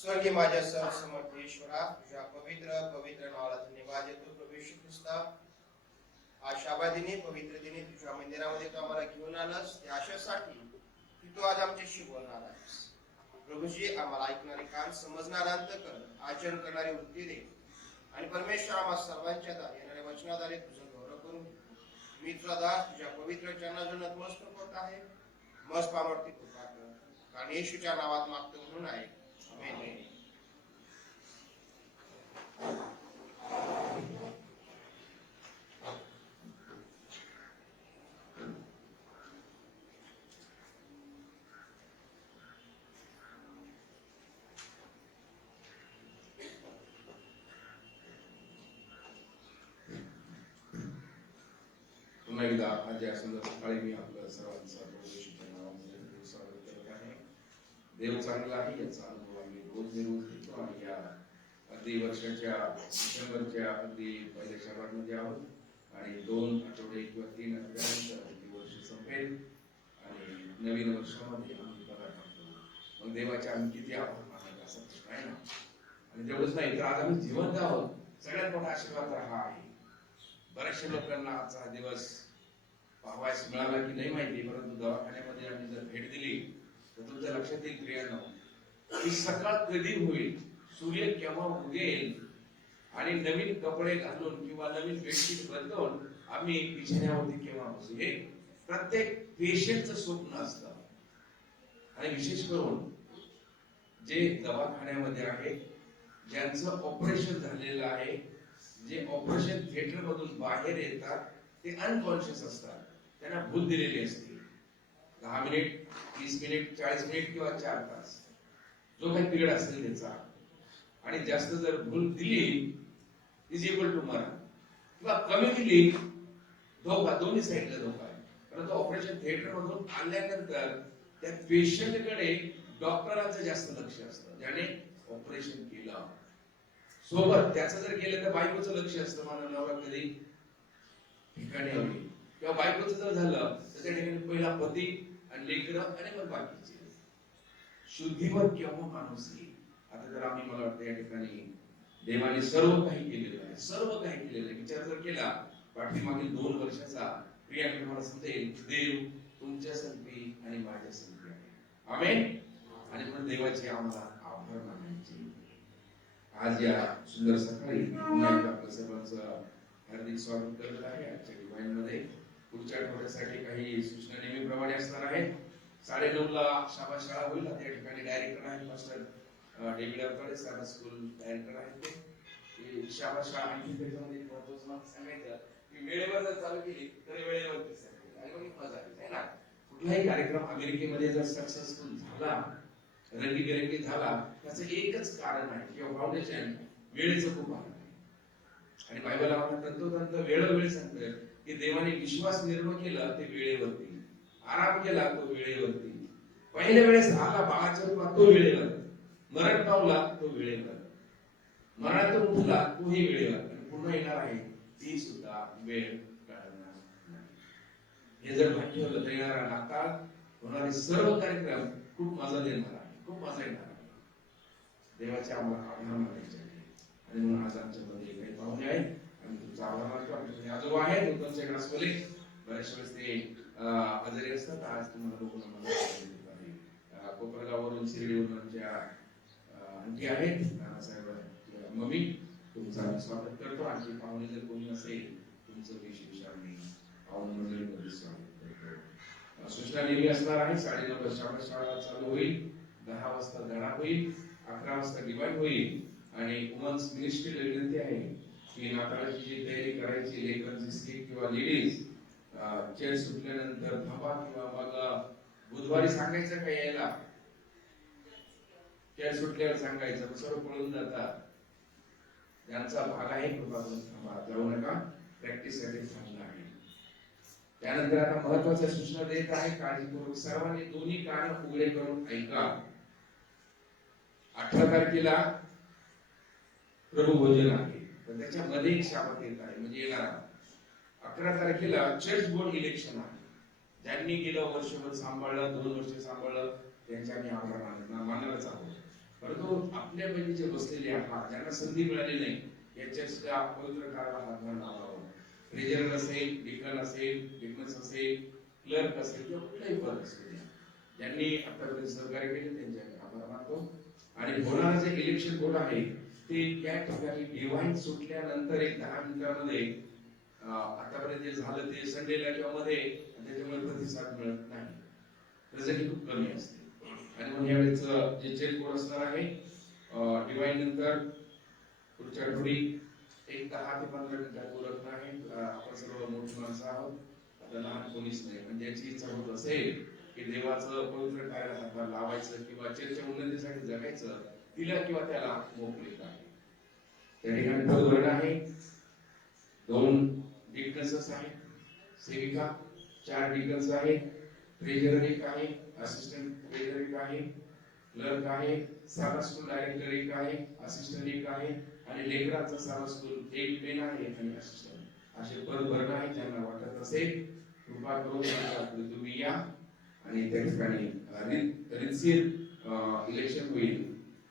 स्वर्गीय माझ्या सर्वसमर्थ ईश्वरा, तुझ्या पवित्र पवित्र नावाला धन्यवाद देतो. प्रभू येशू ख्रिस्ता, आज शाबादिनी पवित्र दिनी तुझ्या मंदिरामध्ये तू आम्हाला घेऊन आलास त्या आशेसाठी की तू आज आमच्याशी बोलणार आहेस. प्रभूजी, आम्हाला ऐकणारे कान, समजणार अंतःकरण, आचरण करणारी वृत्ती दे आणि परमेश्वर आम्हा सर्वांच्या द्वारे येणाऱ्या वचनाद्वारे तुझं गौरव करून मी तुझा दास तुझ्या पवित्र चरणाजवळ नतमस्तक होत आहे. मस्त पावरती कृपा कर, कारण येशूच्या नावात मागतो म्हणून आहे. आमेन. पुन्हा एकदा आज या सुंदर सकाळी मी आपलं सर्वांचा येशूच्या नावामध्ये स्वागत करत आहे. देव चांगला आहे याचा अनुभव आम्ही रोज घेतो आणि या अगदी वर्षाच्या डिसेंबरच्या अगदी पहिल्या शनिवारमध्ये आहोत आणि 2 आठवडे किंवा 3 आठवड्यानंतर अगदी वर्ष संपेल आणि नवीन वर्षामध्ये आम्ही बघा टाकतो. मग देवाचे आम्ही किती आभार मानायला असा प्रश्न आहे ना. आणि तेवढंच नाही तर आज आम्ही जिवंत आहोत. सगळ्यात मोठा आशीर्वाद तर हा आहे. बऱ्याचशा लोकांना आजचा दिवस पाहावयास मिळाला की नाही माहिती, परंतु दवाखान्यामध्ये आम्ही जर भेट दिली तर तुमच्या लक्षात येईल प्रियांनो की सकाळ कधी होईल, सूर्य केव्हा उगेल आणि नवीन कपडे घालून किंवा नवीन बेडशीट बदलून आम्ही बिछाण्यावरती केव्हा बसू, हे प्रत्येक पेशंटचं स्वप्न असतं. आणि विशेष करून जे दवाखान्यामध्ये आहे, ज्यांचं ऑपरेशन झालेलं आहे, जे ऑपरेशन थिएटर मधून बाहेर येतात ते अनकॉन्शियस असतात. त्यांना भूल दिलेली असते 10 मिनिट, 30 मिनिट, 40 मिनिट किंवा 4 तास, जो काही पिरियड असेल त्याचा. आणि जास्त जर भूल दिली इज इक्वल टू मरण, किंवा कमी दिली धोका, दोन्ही साईडला धोका आहे. परंतु ऑपरेशन थिएटर मधून आल्यानंतर त्या पेशंटकडे डॉक्टरांचं जास्त लक्ष असतं, ज्याने ऑपरेशन केलं. सोबत त्याचं जर केलं तर बायकोचं लक्ष असतं, मला नवरा कधी ठिकाणी हवी, किंवा बायकोचं जर झालं तर त्या ठिकाणी पहिला पती आणि लेकरं आणि मग बाकीचे. शुद्धीवर केव्हा माणूस येईल. आता जर आम्ही, मला वाटतं या ठिकाणी देवाने सर्व काही केलेलं आहे, सर्व काही केलेलं आहे. विचार जर केला पाठीमागील 2 वर्षाचा, प्रिया तुम्हाला समजेल देव तुमच्या संगती आणि माझ्या संगती आहे. आमेन. आणि म्हणून देवाचे आम्हाला आभार मानायचे. आज या सुंदर सकाळी पुन्हा एकदा आपल्या सर्वांचं हार्दिक स्वागत करत आहे आजच्या डिवाइन मध्ये. पुढच्या आठवड्यासाठी काही सूचना नेहमीप्रमाणे असणार आहेत. 9:30 ला शाबास शाळा होईल. त्या ठिकाणी डायरेक्टर आहेत मास्टर डेव्हिड अवताडे, सारा स्कूल डायरेक्टर आहेत ते. शाबास शाळा आणखी त्याच्यामध्ये महत्त्वाचं सांगायचं की वेळेवर जर चालू केली तर वेळेवर दिसेल आणि मग मजा येईल, है ना. कुठलाही कार्यक्रम अमेरिकेमध्ये जर सक्सेसफुल झाला, रंगीबेरंगी झाला, त्याचं एकच कारण आहे किंवा फाउंडेशन वेळेचं खूप आहे. आणि बायबल आम्हाला तंतोतंत वेळोवेळी सांगतं की देवाने विश्वास निर्माण केला ते वेळेवरती, आराम केला तो वेळेवरती, पहिल्या वेळेस आला बाळाच्या रूपात तो वेळेवर, मरण पावला तो वेळेवर, मरणातून उठला तोही वेळेवर, आणि पुन्हा येणार आहे ती सुद्धा वेळ टाळणार नाही. हे जर माहिती ठेवलं तर येणारा नाताळ, होणारे सर्व कार्यक्रम खूप मजा देणार आहे, खूप मजा येणार आहे. देवाचे आम्हाला आभार मानायचे आहे. आणि म्हणून आज आमच्या मध्ये काही पाहुणे आहेत, आम्ही तुमचा आभार मानतो. आमच्याकडे आजोबा आहेत, उत्तमचे ग्रासवले, बऱ्याच वेळेस ते आजारी असतात. आज तुम्हाला लोकांना कोपरगाववरून, शिर्डीवरून आमच्या आंटी आहेत, नानासाहेब मम्मी, तुमचं आम्ही स्वागत करतो. आणखी पाहुणे जर कोणी असेल तुमचं विशेष आम्ही पाहुणे मंडळीमध्ये स्वागत करतो. सूचना नेहमी असणार आहे. 9:30 ला शाळा चालू होईल, 10 वाजता धडा होईल, 11 वाजता डिवाइन होईल. आणि वुमन्स मिनिस्ट्रीला विनंती आहे की नाताळाची जी तयारी करायची, लेकरांची स्किट किंवा लेडीज चेअर सुटल्यानंतर थांबा, किंवा मग बुधवारी सांगायचं काय यायला, चेअर सुटल्यावर सांगायचं, सर्व पळून जातात. त्यांचा भाग आहे, कृपा करून थांबा, जाऊ नका, प्रॅक्टिस साठी थांबला आहे. त्यानंतर आता महत्वाच्या सूचना देत आहे, काळजीपूर्वक सर्वांनी दोन्ही कान उघडे करून ऐका. 18 तारखेला प्रभू भोजन आहे, तर त्याच्यामध्ये एक शाबत येत आहे, म्हणजे येणार 11 तारखेला चर्च बोर्ड इलेक्शन आहे. ज्यांनी गेलं वर्षभर सांभाळलं, 2 वर्ष सांभाळलं, त्यांच्या आम्ही आभार मानणारच आहोत. परंतु आपल्यापैकी जे बसलेले आहात ज्यांना संधी मिळाली नाही या चर्चच्या पवित्र कार्याला हातभार लावावा. ट्रेजरर असेल, डिकन असेल, डिकन्स असेल, क्लर्क असेल किंवा कुठलाही पद असेल, ज्यांनी आतापर्यंत सहकार्य केले त्यांचे आभार मानतो. आणि होणारं जे इलेक्शन बोर्ड आहे ते या ठिकाणी डिव्हाइन सुटल्यानंतर एक 10 मिनिटांमध्ये आतापर्यंत जे झालं ते संडेला किंवा मध्ये त्याच्यामुळे प्रतिसाद मिळत नाही, प्रेझेंट खूप कमी असते. आणि मग यावेळेस जे चेक बोर्ड असणार आहे डिव्हाइन नंतर पुढच्या आठवडी एक 10 ते 15 मिनिटात बोलत नाही. आपण सर्व मोठी माणसं आहोत, आपल्याला लहान कोणीच नाही. पण ज्याची इच्छा होत असेल की देवाचं पवित्र कार्याला हातभार लावायचं किंवा चर्चेच्या उन्नतीसाठी जगायचं, तिला किंवा त्याला मोकळीक आहे. त्या ठिकाणी पदभरण आहे, 2 डिकन्स आहेत, सेविका 4 डिकन्स आहेत, ट्रेजरर एक आहे, असिस्टंट ट्रेजरर एक आहे, क्लर्क आहे, साबा स्कूल डायरेक्टर एक आहे, असिस्टंट एक आहे आणि लेकरांचा साबा स्कूल एक मेन आहे आणि असिस्टंट. असे पदभरण आहे. ज्यांना वाटत असेल कृपा करून तुम्ही या आणि त्या ठिकाणी रितसीर इलेक्शन होईल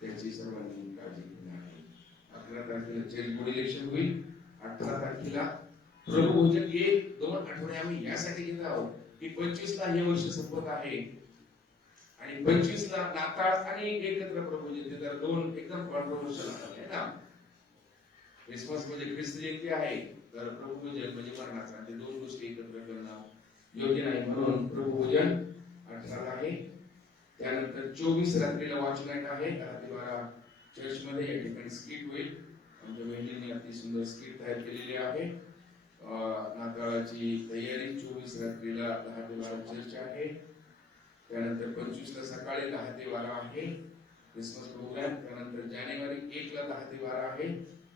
त्याची सर्वांनी काळजी घेणे आहे. 11 तारखेला चेक बोर्ड इलेक्शन होईल. 18 तारखेला प्रभुभोजन. 1-2 आठवडे आम्ही यासाठी घेत आहोत की 25 ला हे वर्ष संपत आहे आणि 25 ला नाताळ आणि एकत्र प्रभुभोजन. ते तर 2 एकदम कॉन्ट्रोवर्शियल आहे ना. क्रिसमस म्हणजे ख्रिस्त जयंती आहे, तर प्रभुभोजन म्हणजे मरणाचा. ते 2 गोष्टी एकत्र करणं योग्य नाही. म्हणून प्रभुभोजन 18 ला आहे. त्यानंतर 24 रात्रीला वॉच नाईट आहे 10 ते 12 चर्च मध्ये. या ठिकाणी स्किट होईल. आमच्या बहिणींनी अति सुंदर स्किट तयार केलेली आहे. नाताळाची तयारी 24 रात्रीला 10 ते 12 चर्च आहे. त्यानंतर 25 ला सकाळी 10 ते 12 आहे क्रिसमस प्रोग्राम. त्यानंतर जानेवारी 1 ला 10 ते 12 आहे.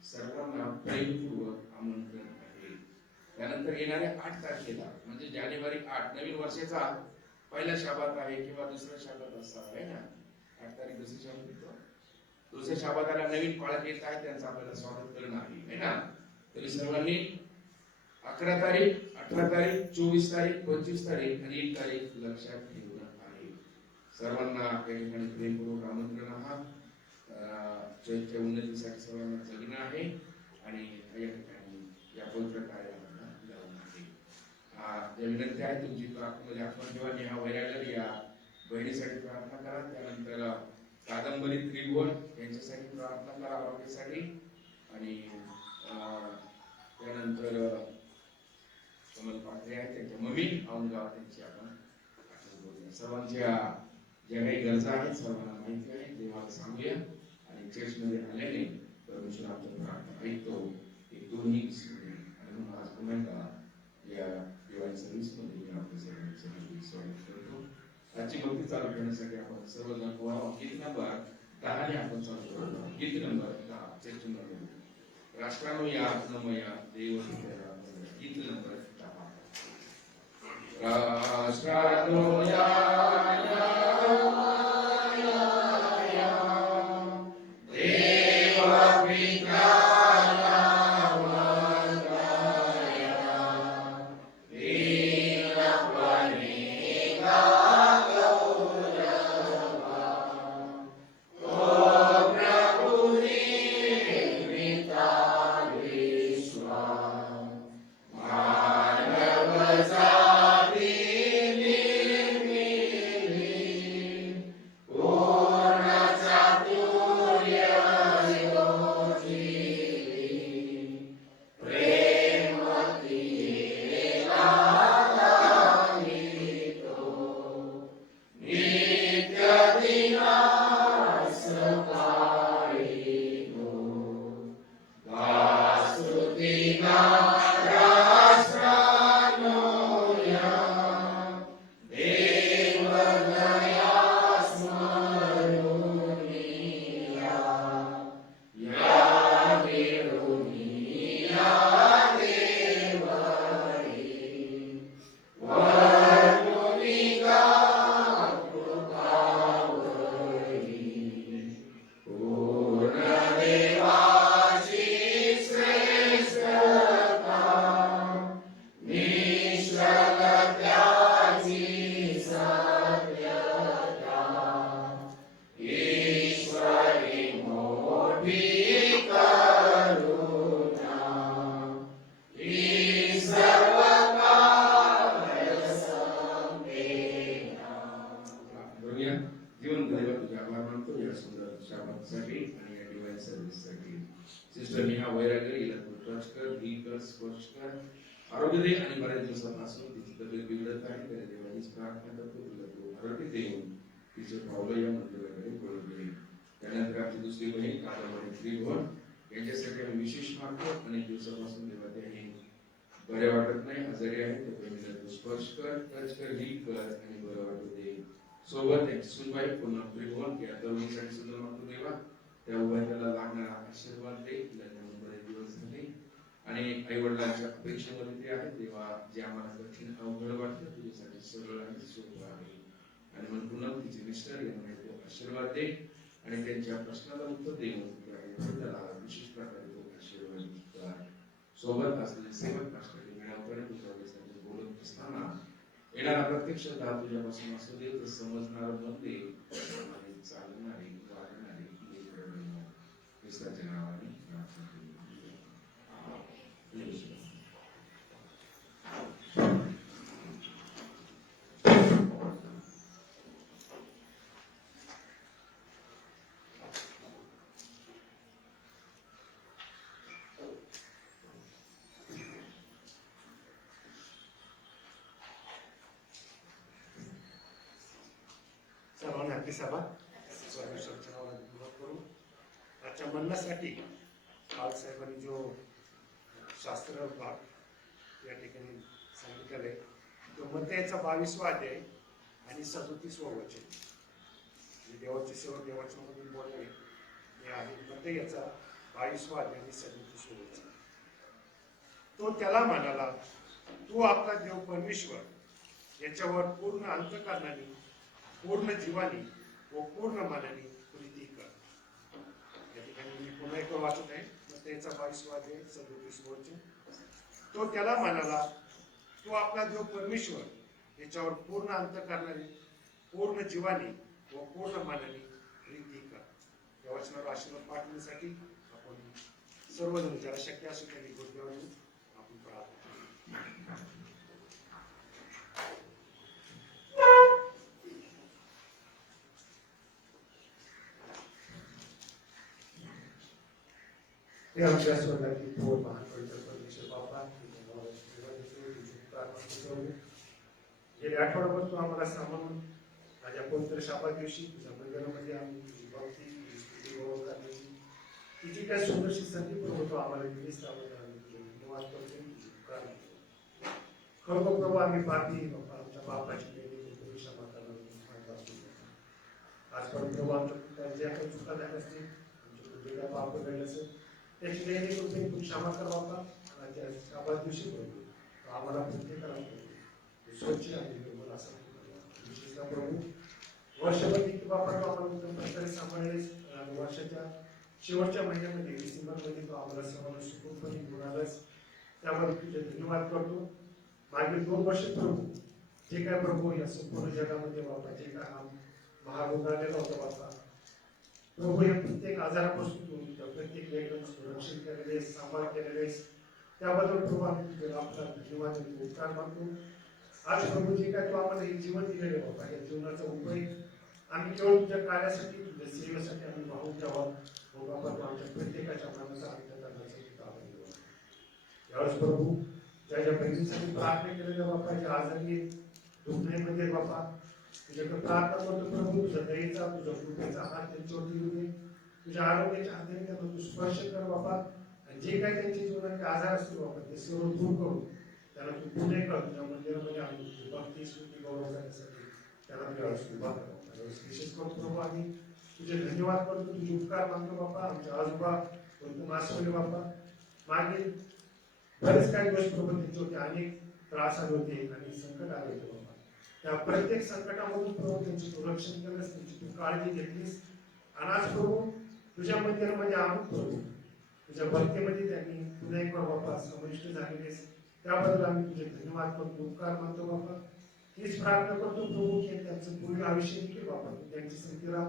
सर्वांना प्रेमपूर्वक आमंत्रण आहे. त्यानंतर येणाऱ्या 8 तारखेला म्हणजे जानेवारी 8 नवीन वर्षाचा पहिला शाबात आहे किंवा दुसरा शाबात असणार आहे ना. 8 तारीख दुसरी शाबात येतो. दुसऱ्या शाबाताला नवीन पाळत येत आहे, त्यांचं आपल्याला स्वागत करणं आहे ना. तरी सर्वांनी 11 तारीख, 18 तारीख, 24 तारीख, 25 तारीख आणि 1 तारीख लक्षात ठेवणं आहे. सर्वांना या ठिकाणी प्रेमपूर्वक आमंत्रण आहात. चर्चच्या उन्नतीसाठी सर्वांना जगणं आहे आणि या ठिकाणी या पवित्र कार्याला जाऊन आहे. विनंती आहे तुमची प्रार्थना आपण जेव्हा नेहा वैरागर या बहिणीसाठी प्रार्थना करा. त्यानंतर कादंबरी त्रिभुवन यांच्यासाठी प्रार्थना करा आरोग्यासाठी. आणि त्यानंतर कमल पाटले आहेत त्यांच्या मम्मी औंधगाव त्यांची आपण सर्वांच्या ज्या काही गरजा आहेत सर्वांना माहिती आहे. देवाला सांगूया आणि चर्चमध्ये आल्याने परमेश्वर आमच्या प्रार्थना ऐकतो. एक दोन्ही आणि म्हणून आज पुन्हा एकदा या दिवाळी सर्व्हिसमध्ये मी आपल्या सर्वांचं स्वागत करतो. आजची भक्ती चालू करण्यासाठी आपण सर्वजण गीत नंबर 10 ने आपण चालू करतो. गीत नंबर 10 चर्च नंबर राष्ट्रानो या नमया देव गीत नंबर 10. राष्ट्रानो या जीवन देवा तुझे आभार मानतो या सुंदर शाबासाठी आणि या डिवाइन सर्व्हिससाठी. सिस्टर नेहा वैरागर हिला तू टच कर, ही कर, स्पर्श कर, आरोग्य दे आणि बऱ्याच दिवसापासून तिची तब्येत बिघडत आहे. त्या देवानीच प्रार्थना करतो तुला तू आरोग्य देऊन तिचं पावलं या मंदिराकडे वळून दे. त्यानंतर आपली दुसरी बहीण कादंबरी त्रिभुवन यांच्यासाठी आम्ही विशेष मागतो. अनेक दिवसापासून देवा ते हे बरे वाटत नाही, आजारी आहे. त्या बहिणीला तू स्पर्श कर, टच कर, ही कर आणि बरं वाटू दे. सोबत त्यांची सुनबाई पुन्हा त्रिभुवन या तरुणीसाठी सुद्धा मागतो देवा. त्या उभारल्याला लागणारा आशीर्वाद दे. लग्नाला बरेच दिवस झाले आणि आई वडिलांच्या अपेक्षेमध्ये ते आहेत देवा. जे आम्हाला कठीण अवघड वाटतं तुझ्यासाठी सरळ आणि सोपं आहे. आणि म्हणून पुन्हा तिचे मिस्टर यांना तो आशीर्वाद दे आणि त्यांच्या प्रश्नाला उत्तर देऊन त्याला विशेष प्रकारे तो आशीर्वाद कर. सोबत असलेले सेवक राष्ट्रपती मिळापर्यंत तुझ्या बोलत असताना येणारा प्रत्येक शब्द हा तुझ्यापासून असू दे. तर समजणार बनते आणि चालणारे वागणारे ख्रिस्ताच्या नावाने प्रार्थना करू. सर्वांना आपली सभा परमेश्वरच्या नावाने धन्यवाद करू. आजच्या म्हणण्यासाठी बाळासाहेबांनी जो शास्त्र भाग या ठिकाणी सांगितलेला आहे तो मत्तेचा 22वा अध्याय आणि 37वा वचन. देवाचे सेवक देवाच्या मधून बोलले हे आहे मत्तेचा 22वा अध्याय आणि 37वा वचन. तो त्याला म्हणाला, तू आपला देव परमेश्वर याच्यावर पूर्ण अंतःकरणाने, पूर्ण जीवानी व पूर्ण मनाने प्रीती कर. या ठिकाणी मी पुन्हा एक वाचत आहे मत्तेचा 22वा अध्याय 37वा वचन. तो त्याला म्हणाला, तू आपला देव परमेश्वर याच्यावर पूर्ण अंतःकरणाने, पूर्ण जीवानी व पूर्ण मनाने प्रीती कर. या वचनावर आशीर्वाद पाठवण्यासाठी आपण सर्वजण ज्याला शक्य असेल त्यांनी गुरुदेवांनी आपण प्रार्थना. हे आमच्या स्वर्गातील थोर महान पवित्र परमेश्वर बापा, गेल्या आठवड्याभर तू आम्हाला सांभाळून माझ्या पवित्र शाबा दिवशी तुझ्या मंदिरामध्ये आम्ही तुझी भक्ती, तुझी स्तुती, गौरव करण्याची तिची काय सुंदरशी संधी प्रभू तू आम्हाला दिलीस. त्याबद्दल आम्ही तुझे धन्यवाद करतो, तुझे उपकार करतो. खरोखर प्रभू आम्ही पापी बापा, आमच्या पापाची देणी तुम्ही क्षमा करणार. आजपर्यंत प्रभू आमच्या ज्या काही चुका झाल्या असतील, आमच्या जे काय पाप घडले असेल त्याची देणी तुम्ही क्षमा कर बापा. आणि शाबा दिवशी प्रभू आम्हाला प्रत्येकाला स्वच्छ आणि निर्मल असं विशेषतः प्रभू वर्षभर की बापा तो आम्हाला उत्तम प्रकारे सांभाळलेस. आणि वर्षाच्या शेवटच्या महिन्यामध्ये डिसेंबरमध्ये तो आम्हाला सर्वांना सुखरूपपणे घेऊन आलास. त्याबद्दल तुझे धन्यवाद करतो. मागील 2 वर्ष प्रभू जे काय प्रभू या संपूर्ण जगामध्ये बापा जे काय हा महारोग आलेला होता बापा प्रभू या प्रत्येक आजारापासून तू प्रत्येक वेळेला सुरक्षित केलेले, सांभाळ केलेले, त्याबद्दल प्रभू आम्ही तुझे आपला धन्यवाद आणि उपकार मानतो. आज प्रभू जे काय तू आम्हाला हे जीवन दिलेले बाबा या जीवनाचा उपयोग आम्ही केवळ तुझ्या कार्यासाठी, तुझ्या सेवेसाठी आम्ही वाहून द्यावा. हो बाबा तू आमच्या प्रत्येकाच्या मनाचा अंत करण्यासाठी आम्ही देवा. यावेळेस प्रभू ज्या ज्या बहिणींसाठी प्रार्थना केलेल्या बापा ज्या आजारी दुखण्यामध्ये बापा तुझ्याकडे प्रार्थना करतो प्रभू. तुझ्या दयेचा, तुझ्या कृपेचा हात त्यांच्यावरती येऊ दे. तुझ्या आरोग्याच्या हाताने त्यांना तू स्पर्श कर बाबा. आणि जे काही त्यांच्या जीवनाचे आजार असतील बाबा ते सर्व दूर करून त्यांना तू पुणे कर. तुझ्या मंदिरामध्ये आम्ही तुझी भक्ती, स्तुती, गौरव करण्यासाठी त्यांना तुझ्या उभा कर. विशेष करून प्रभू आम्ही तुझे धन्यवाद करतो, तुझे उपकार मानतो बापा. आमच्या आजोबा तू मासवले बापा मागील बरेच काही दिवस प्रभू त्यांच्यावरती अनेक त्रास आले होते आणि संकट आले होते बाबा. त्या प्रत्येक संकटामधून प्रभू त्यांचे तू रक्षण केलंस, त्यांची तू काळजी घेतलीस. आणि आज प्रभू तुझ्या मंदिरामध्ये आणून प्रभू तुझ्या भक्तीमध्ये त्यांनी पुन्हा एक बाबा समाविष्ट झालेलेस. त्याबद्दल आम्ही तुझे धन्यवाद करतो, उपकार मानतो बाबा. हीच प्रार्थना करतो प्रभू की त्यांचं पूर्ण आयुष्य देखील बाबा त्यांची संख्येला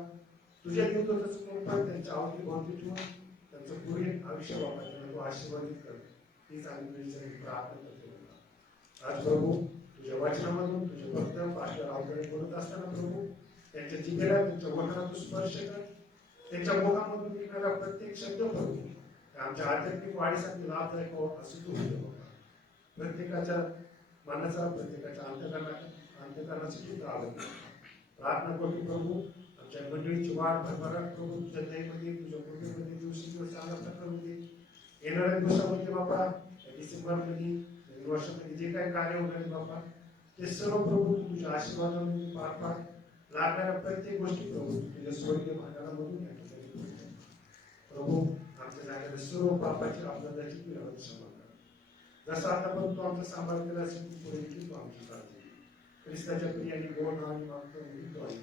तुझ्या देवताचं समर्पण त्यांच्या अवतीभोवती ठेवून त्यांचं पुढील आयुष्य बाबा त्यांना तू आशीर्वादित कर. हीच आम्ही तुझ्यासाठी प्रार्थना करतो बाबा. आज प्रभू तुझ्या वचनामधून तुझे भक्त पाठला रावकडे बोलत असताना प्रभू त्यांच्या जिभेला त्यांच्या वचनातून स्पर्श कर. त्यांच्या मुखामधून निघणारा प्रत्येक शब्द प्रभू आमच्या आध्यात्मिक वाढीसाठी लाभदायक हो असं तू होते बाबा. प्रत्येकाच्या मनाचा प्रत्येकाच्या अंतकरणासाठी आवड प्रार्थना करतो प्रभू. आमच्या मंडळीची वाढ भरभराट प्रभू तुझ्या दयेमध्ये तुझ्या कृपेमध्ये दिवसेंदिवस चांगला करू दे. येणाऱ्या दिवसामध्ये बाबा डिसेंबर मध्ये वर्षामध्ये जे काही कार्य होणार बाबा ते सर्व प्रभू तुझ्या आशीर्वादामध्ये पार पाड. लागणाऱ्या प्रत्येक गोष्टी प्रभू तुझ्या स्वर्गीय भांडारामधून या ठिकाणी प्रभू आमच्या झालेल्या सर्व पापाची अपराधाची तू यावर क्षमा कर. जसं आतापर्यंत तू आमचा सांभाळ केला असेल तू पुढे देखील तू आमची काळजी घे. ख्रिस्ताच्या प्रियाने गोड नावाने मागतो म्हणून तो आहे.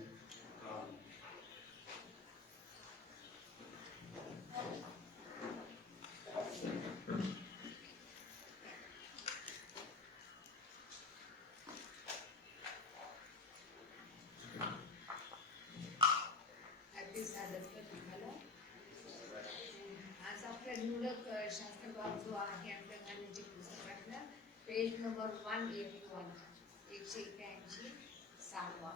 आज आपल्या निवडक शास्त्रभाग जो आहे आपल्या गाण्याच्या पुस्तकातला पेज नंबर 181 7वा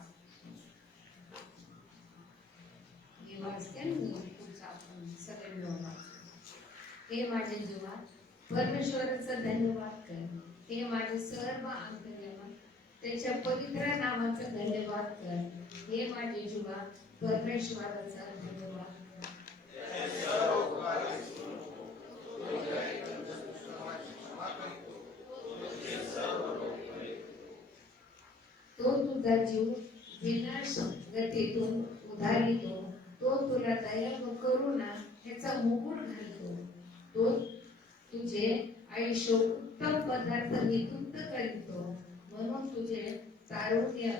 हे वाचते पुढचा आपण सगळे मिळून वाचतो. हे माझे जीवा परमेश्वराचा धन्यवाद कर. हे माझे सर्व अंतर्यामा त्याच्या पवित्र नामाचा धन्यवाद कर. हे माझे जीवा परमेश्वराचा धन्यवाद कर. तो तुझा जीव विनाश गतीतून उधारितो. तो तुला दया व करुणा याचा मुकुट घालतो. तो तुझे आयुष्य उत्तम पदार्थ नियुक्त करीतो. म्हणून तुझे तारुण्य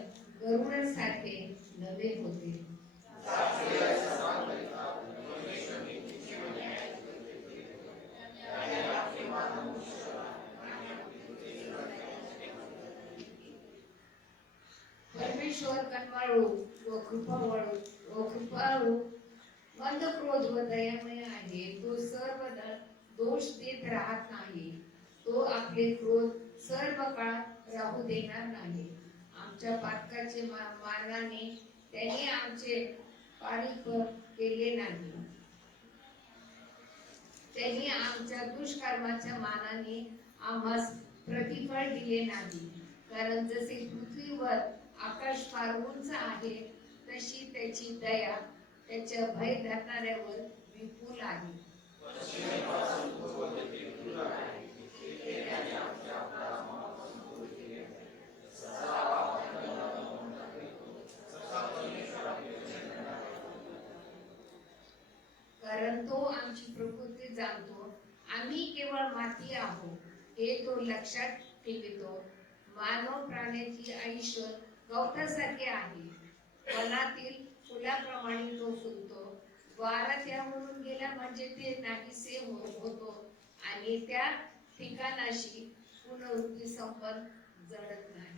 गरुडासारखे नवे होते. परमेश्वर कनवाळू व कृपाळू मंद क्रोध व दयामय आहे. तो सर्वदा दोष देत राहत नाही. तो आपले क्रोध सर्व काळ राहू देणार नाही. आमच्या पातकाचे मानाने त्यांनी आमचे पारिप केले नाही. त्यांनी आमच्या दुष्कर्माच्या मानाने आम्हास प्रतिफळ दिले नाही. कारण जसे पृथ्वीवर आकाश फार उंच आहे तशी त्याची दया त्याच्या भय धरणाऱ्यावर विपुल आहे. कारण तो आमची प्रकृती जाणतो. आम्ही केवळ माती आहोत हे तो लक्षात ठेवितो. मानव प्राण्याची आयुष्य गवतासारखे आहे. वनातील फुलाप्रमाणे तो फुलतो. वारा त्यावरून गेला म्हणजे ते नाहीसे होतो आणि त्या ठिकाणाशी पुनरुक्ती संपन्न जडत नाही.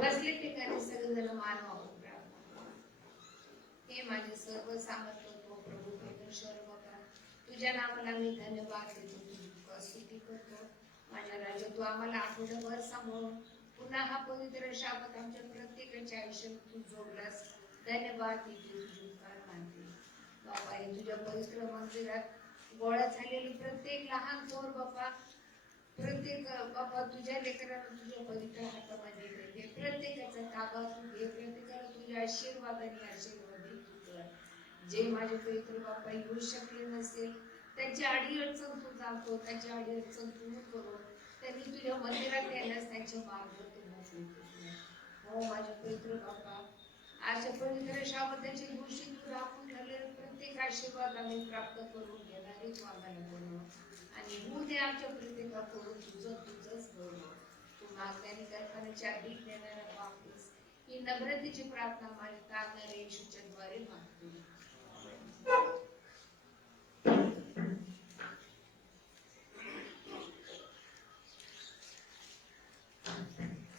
बसले ठिकाणी सगळेजण मान वापरून प्रार्थना. हे माझे सर्व सामर्थ्य तो प्रभू परमेश्वर बाबा तुझ्या नावाला मी धन्यवाद देतो. तुझी स्तुती करतो. माझ्या राजा तू आम्हाला आठवडाभर सांभाळून पुन्हा हा पवित्र शाबत आमच्या प्रत्येकाच्या आयुष्यात तू जोडलास. धन्यवाद देते. तुझे उपकार मानते बाबा. हे तुझ्या पवित्र मंदिरात गोळा झालेले प्रत्येक लहान थोर बाबा प्रत्येक बाबा तुझ्या लेकरांना तुझ्या पवित्र हातामध्ये देते. प्रत्येकाचा ताबा तू घे. प्रत्येकाला तुझ्या आशीर्वादाने आशीर्वादित तू कर. जे माझे पवित्र बाबा येऊ शकले नसेल त्यांची आडी अडचण तू जाणतो. त्यांची आडी अडचण दूर करो. त्यांनी तुझ्या मंदिरात येण्यास त्यांचे मार्ग तू मोकळे कर. हो माझे पवित्र बाबा आजच्या पवित्र शाबताची गोष्टी तू राखून ठेवलेले प्रत्येक आशीर्वाद आम्ही प्राप्त करून घेणारे तू आम्हाला बनव आणि होऊ दे आमच्या प्रत्येकाकडून तुझंच गौरव. तू मागण्याने कारखान्याच्या भीक देणारा बापीस ही नम्रतेची प्रार्थना माझ्या तारणाऱ्या येशूच्या द्वारे मागतो.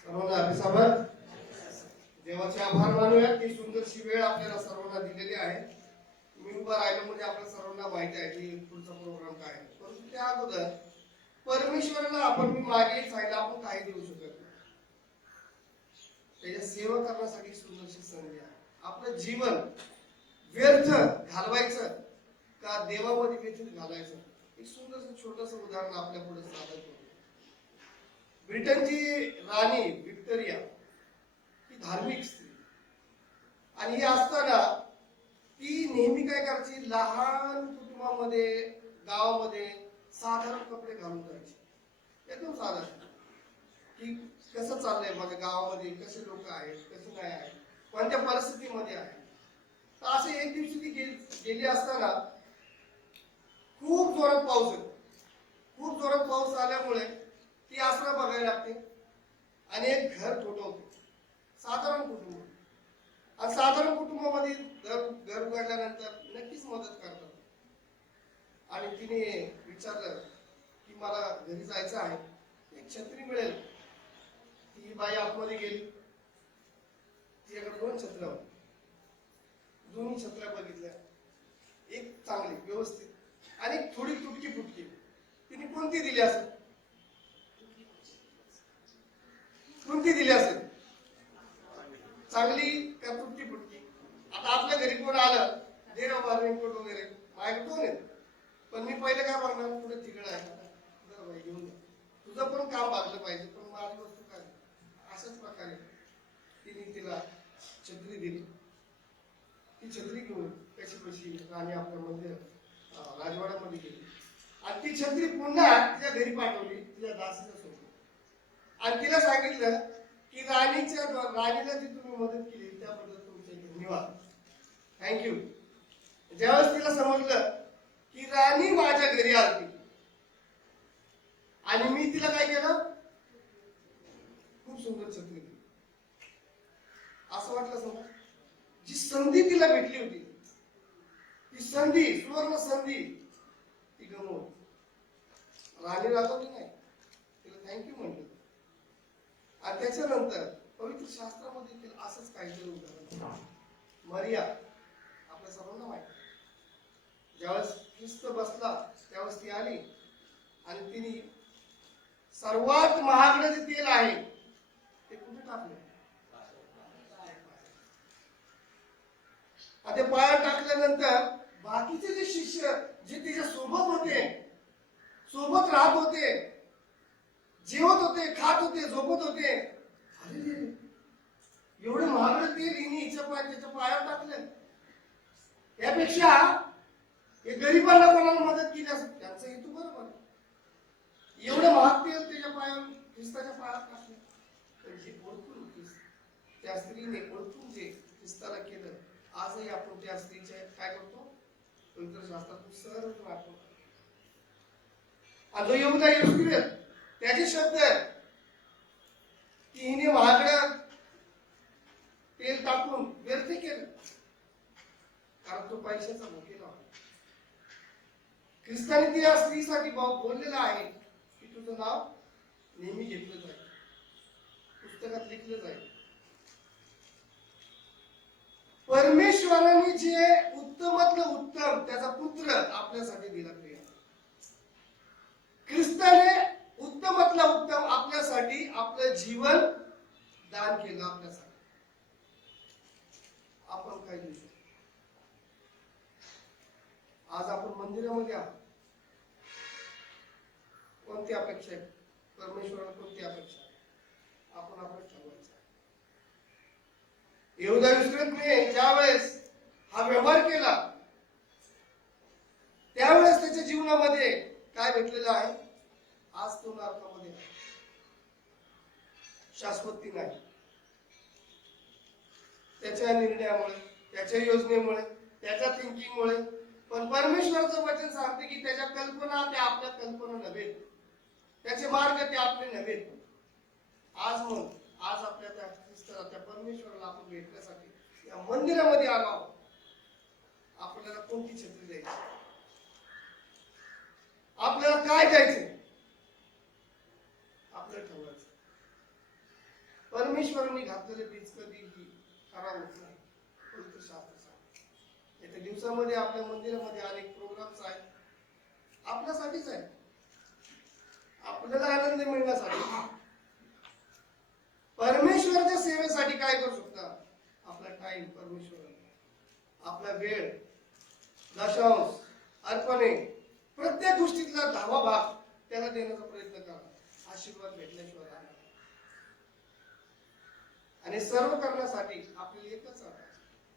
सर्वांना अभिसाभर देवाचे आभार मानूया. ती सुंदरशी वेळ आपल्याला सर्वांना दिलेली आहे. तुम्ही उभं राहिलं म्हणजे आपल्या सर्वांना माहिती आहे की पुढचा प्रोग्राम काय आहे. परंतु त्या अगोदर परमेश्वराला आपण मी मागे सांगितलं आपण काही देऊ शकत नाही. त्याच्या सेवा करण्यासाठी सुंदरशी संधी आहे. आपलं जीवन व्यर्थ घालवायचं का देवामध्ये व्यथित घालायचं, एक सुंदरसं छोटस उदाहरण आपल्या पुढे सादर करतो. ब्रिटनची राणी व्हिक्टोरिया ही धार्मिक स्त्री, आणि ही असताना ती नेहमी काय करायची, लहान कुटुंबामध्ये गावामध्ये साधारण कपडे घालून जायची. एकदम साधारण, की कसं चाललंय माझ्या गावामध्ये, कसे लोक आहेत, कसे नाही आहेत, कोणत्या परिस्थितीमध्ये आहे. तर असे एक दिवशी ती गेली असताना खूप जोरात पाऊस येतो. खूप जोरात पाऊस आल्यामुळे ती आसरा बघायला लागते आणि एक घर ठोठवते. साधारण कुटुंब, आणि साधारण कुटुंबामध्ये घर उघडल्यानंतर नक्कीच मदत करतात. आणि तिने विचारलं की मला घरी जायचं आहे, एक छत्री मिळेल. ती बाई आतमध्ये गेली, तिच्याकडे 2 छत्र्या होत्या. दोन्ही छत्र्या बघितल्या, एक चांगली व्यवस्थित आणि एक थोडी तुटकी फुटकी. तिने कोणती दिली असेल? कोणती दिली असेल? चांगली का तुटकी फुटकी? आता आपल्या घरी कोण आलं, दे बाबा रेनकोट वगैरे, माझ्याकडे 2 आहेत, पण मी पहिले काय बघणार, पुढे तिकडे आहे का, घेऊन जा. तुझं पण काम भागलं पाहिजे, पण माझी वस्तू काय. अशाच प्रकारे तिने तिला छत्री दिली. ती छत्री घेऊन कशी कशी राणी आपल्या मंदिर राजवाड्यामध्ये गेली, आणि ती छत्री पुन्हा तिच्या घरी पाठवली तिच्या दासीच्या सोबत. आणि तिला सांगितलं की राणीला जी तुम्ही मदत केली त्याबद्दल तुमचे धन्यवाद, थँक्यू. ज्यावेळेस तिला समजलं की राणी माझ्या घरी आली आणि मी तिला काय केलं, खूप सुंदर छत्री दिली, असं वाटलं समजा जी संधी तिला भेटली होती, ती संधी, सुवर्ण संधी, ती गमवली. राणी रागवली नाही, तिला थँक्यू म्हटलं. आणि त्याच्यानंतर पवित्र शास्त्रामध्ये देखील असंच काहीतरी उदाहरण. मरिया आपल्या सर्वांना माहिती, ज्यावेळेस ख्रिस्त बसला त्यावेळेस ती आली आणि तिने सर्वात महागडं जे तेल आहे ते कुठे टाकलं, ते पायात टाकल्यानंतर बाकीचे जे शिष्य जे तिच्या सोबत होते, सोबत राहत होते, जेवत होते, खात होते, झोपत होते, अरे एवढे महागडं तेल हिने त्याच्या पायात टाकलं. यापेक्षा हे गरिबांना कोणाला मदत केली असेल त्यांचा हेतू बरोबर. एवढं महाग तेल त्याच्या पायावर, ख्रिस्ताच्या पायात टाकलं. तर जे ओळखून त्या स्त्रीने ओळखून जे ख्रिस्ताला केलं, आजही आपण त्या स्त्रीचे काय करतो, पवित्र शास्त्रातून सहज वाटतो. आणि जो येऊदा युस्किरियोत, त्याचे शब्द की हिने महागडं तेल टाकून व्यर्थ केलं, कारण तो पैशाचा भुकेला होता. ख्रिस्ताने त्या स्त्रीसाठी बोललेलं आहे की तुझं नाव नेहमी घेतलं जाईल, पुस्तकात लिखलं जाईल. परमेश्वराने जे उत्तमातलं उत्तम त्याचा पुत्र आपल्यासाठी दिला. प्रिय ख्रिस्ताने उत्तमातलं उत्तम आपल्यासाठी आपलं जीवन दान केलं. आपल्यासाठी आपण काय देऊ शकतो? आज आपण मंदिरामध्ये आहोत, कोणती अपेक्षा आहे परमेश्वराला, कोणती अपेक्षा आहे? आपण आपण ठरवायचं. येहुदा इस्करियोतने ज्यावेळेस हा व्यवहार केला त्यावेळेस त्याच्या जीवनामध्ये काय भेटलेलं आहे? आज तो नरकामध्ये शाश्वती नाही. त्याच्या निर्णयामुळे, त्याच्या योजनेमुळे, त्याच्या थिंकिंगमुळे. पण परमेश्वराचं वचन सांगते की त्याच्या कल्पना त्या आपल्या कल्पना नव्हे, त्याचे मार्ग ते आपले नव्हे. आज आपल्या त्या ख्रिस्ताला, त्या परमेश्वराला आपण भेटण्यासाठी या मंदिरामध्ये आलो आहोत. आपल्याला कोणती छत्री द्यायची, आपल्याला काय द्यायचे, आपल्याला ठेवायचं. परमेश्वरांनी घातलेले बीज कधीही खराब होत नाही. पवित्र शास्त्र सांगते. येत्या दिवसामध्ये आपल्या मंदिरामध्ये अनेक प्रोग्राम्स आहेत, आपल्यासाठीच आहे, आपल्याला आनंद मिळण्यासाठी. परमेश्वराच्या सेवेसाठी काय करू शकता? आपला टाइम परमेश्वराला, आपला वेळ, दशांश, अर्पणे, प्रत्येक गोष्टीतला 10वा भाग त्याला देण्याचा प्रयत्न करा. आशीर्वाद भेटल्याशिवाय राहणार नाही. आणि सर्व करण्यासाठी आपल्याला एकच आहे,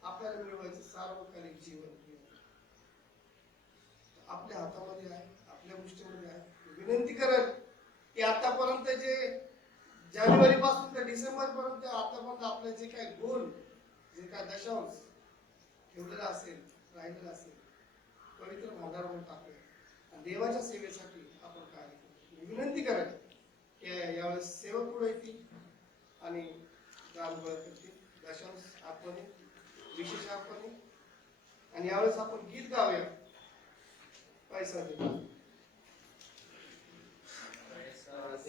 आपल्याला मिळवायचं सार्वकालिक जीवन. आपल्या हातामध्ये आहे, आपल्या गोष्टीमध्ये आहे. विनंती करत की आतापर्यंत जे जानेवारी पासून ते डिसेंबर पर्यंत आतापर्यंत आपले जे काही गोल, जे काय दशांश ठेवलेला असेल, राहिलेला असेल, पवित्र भांडारावर टाकूया आणि देवाच्या सेवेसाठी आपण कार्य करू. विनंती करत की यावेळेस सेवक पुढे येतील आणि दान गोळा करतील, दशांश अर्पणे, विशेष अर्पणे. आणि यावेळेस आपण गीत गाऊया, पैसा देतो,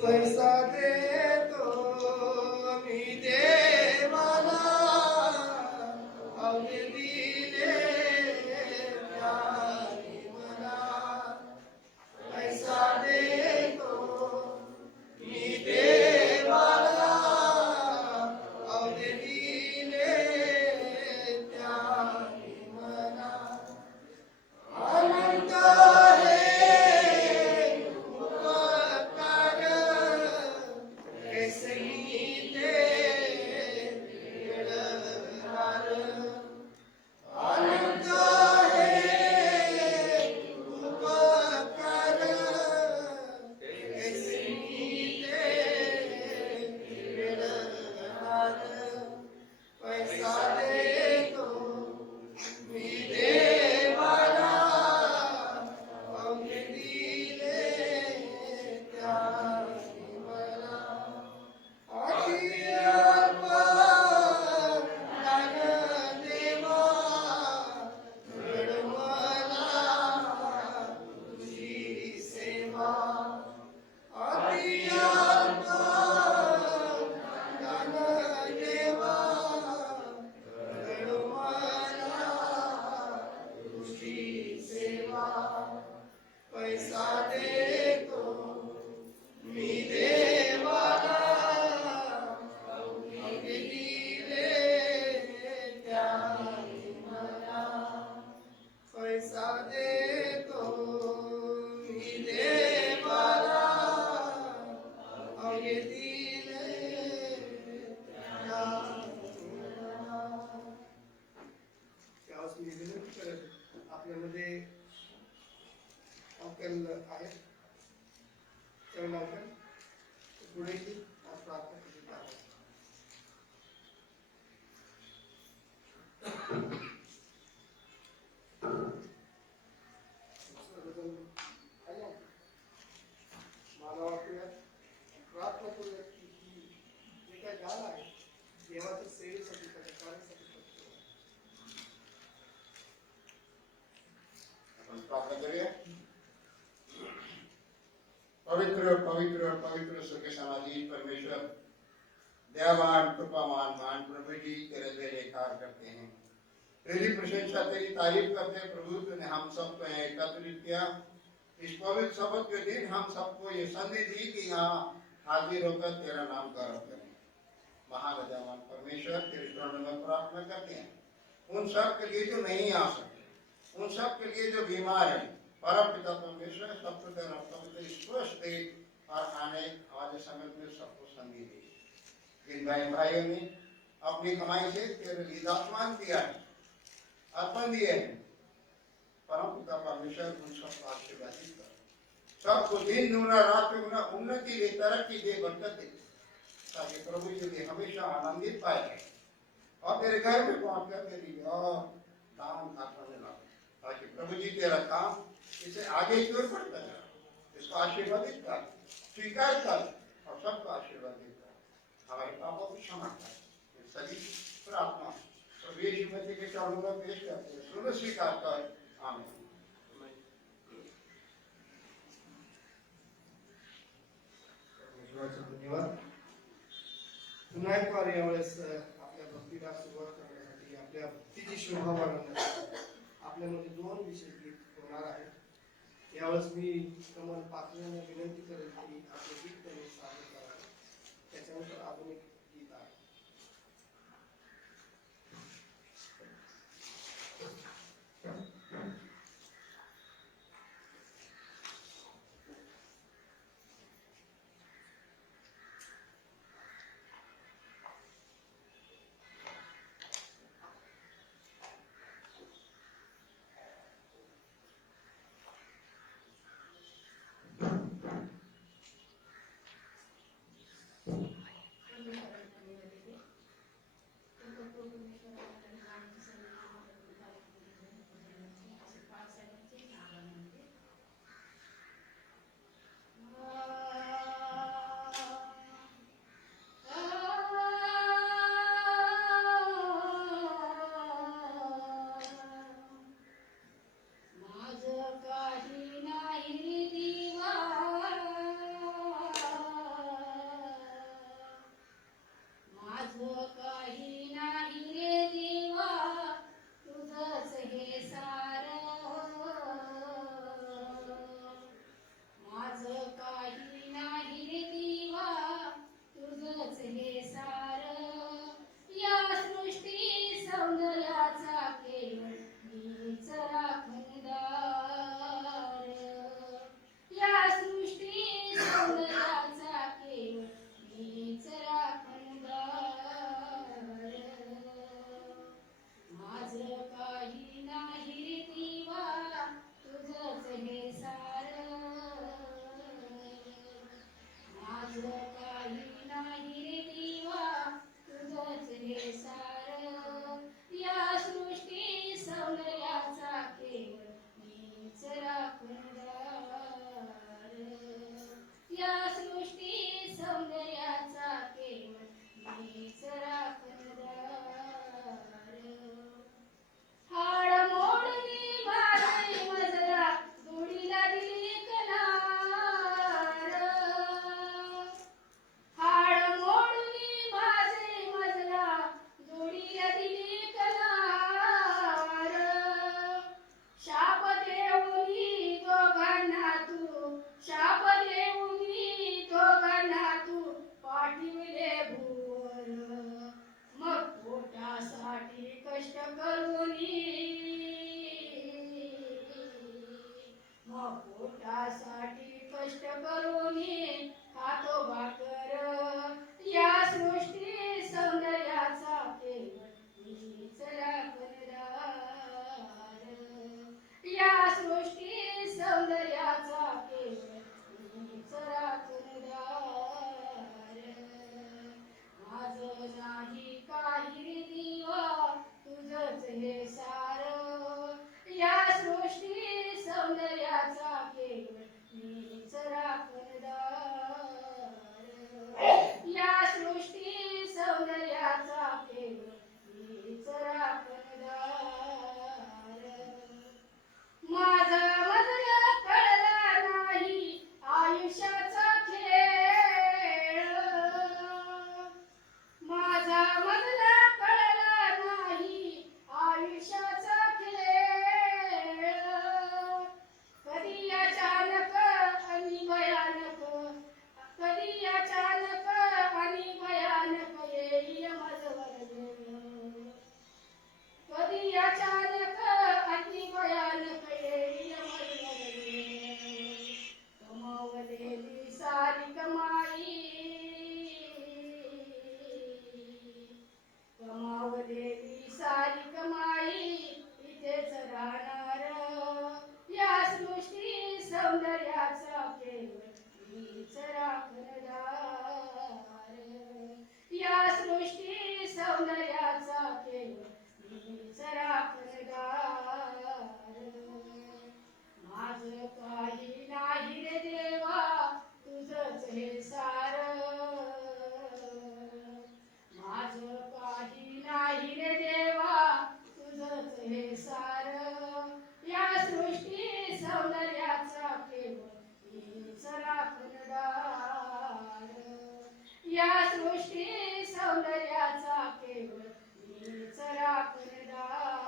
पैसा देतो मी देवाला, अवघे दिले त्याने मला. पैसा देतो मी देवाला, अवघे दिले त्याने मला. अनंत पैसा देतो मी देवाला, अवघे दिले त्याने मला. पैसा देतो मी देवाला, अवघे दिले त्याने मला. त्यावेळेस मी विनंती करत आपल्यामध्ये अंकल आहेत, चरण अंकल पुढे येतील, आज प्रार्थना केली जाते. सर्वजण आले. मानवा करूया, प्रार्थना करूया की जे काही गाणं आहे देवाच्या सेवेसाठी, त्याच्या कार्यासाठी करतो. आपण प्रार्थना करूया. पवित्र पवित्र पवित्र सर्वशक्तिशाली परमेश्वर, दयावान कृपावान महान प्रभु जी, तेरे जयकार करते हैं, तेरी प्रशंसा, तेरी तारीफ करते हैं प्रभु. तूने हम सबको एकत्रित किया इस पवित्र शब्द के दिन, हम सबको ये संधि दी कि यहाँ हाजिर होकर तेरा नाम गौरव करें. महागजवान परमेश्वर, तेरे चरणों में प्रार्थना करते हैं उन सब के लिए जो नहीं आ सकते, उन सब के लिए जो बीमार है. परम पिता परमेश्वर, सबको तेरा पवित्र स्पर्श दे और आने वाले समय में सबको संधि दे. इन भाइयों ने अपनी कमाई से तेरे लिए दासमान दिया है, अर्पण दिए हैं. परम पिता परमेश्वर, उन सबको आशीर्वादित कर, सबको दिन दुगना रात दुगना उन्नति दे, तरक्की दे, बरकत दे, ताकि प्रभु जी भी हमेशा आनंदित पाए और तेरे घर में पहुंच कर तेरी और दान अर्पण ला, ताकि प्रभु जी तेरा काम इसे आगे की ओर बढ़ता जाए. इसको आशीर्वादित कर, स्वीकार कर और सबको आशीर्वादित कर. हमारे पापों की क्षमा कर. सभी प्रार्थना प्रभु यीशु मसीह के चरणों में पेश करते हैं, सुनो स्वीकार कर. आमीन. धन्यवाद. पुन्हा एक वार यावेळेस आपल्या भक्तीला सुरुवात करण्यासाठी, आपल्या भक्तीची शोभा वाढवण्यासाठी आपल्यामध्ये 2 विशेष गीत होणार आहेत. यावेळेस मी कमल पाटलांना विनंती करेन की आपले गीत त्यांनी सादर करावे. त्याच्यानंतर अजून एक गीत आहे. माझं काही नाही दिवा, माझं काही नाही रे दिवा, तुझंच हे सार. माझं काही नाही रे दिवा, तुझंच हे सार. या सृष्टी सौंदर्याचा केवळ मीच राखणदार. या सृष्टी सौंदर्याचा केवळ मीच राखणदार. माझं काही नाही रे दिवा, तुझंच हे सार. माझं काही नाही रे दिवा, तुझंच हे सार. या सृष्टी सौंदर्याचा केवळ मीच राखणदार. या सृष्टी सौंदर्याचा केवळ मीच राखणदार. हाड मोडली माझे मजला, जोडीला दिली कनार. हाड मोडली माझे मजला, जोडीला दिली कनार. शाप देऊनी दोघांना तू, शाप देऊनी दोघांना तू पाठविले भूवर. मग पोटासाठी कष्ट करूनी, मग पोटासाठी कष्ट करूनी खातो भाकर. या सृष्टी सौंदर्याचा केवळ मीच राखणदार. या सृष्टी सौंदर्याचा केवळ मीच राखणदार. माझं नाही काही रे दिवा, तुझंच हे सार. या सृष्टी सौंदर्याचा केवळ मीच राखणदार. या सृष्टी सौंदर्याचा केवळ मीच राखणदार. माझा मजला कळला नाही आयुष्याचा खेळ. माझा मजला कळला नाही आयुष्याचा खेळ. कधी अचानक आणि भयानक, कधी अचानक आणि भयानक येईल मजवर वेळ. कधी अचानक आणि भयानक येईल मजवर वेळ. कमावलेली सारी कमाई, कमावलेली सारी कमाई इथेच राहणार. या सृष्टी सौंदर्याचा केवळ मीच राखणदार. या सृष्टी सौंदर्याचा केवळ मीच राखणदार. माझं काही नाही रे देवा, तुझंच हे सार. माझं काही नाही रे देवा, तुझंच हे सार. या सृष्टी सौंदर्याचा केवळ मीच राखणदार. या सृष्टी सौंदर्याचा केवळ मीच राखणदार.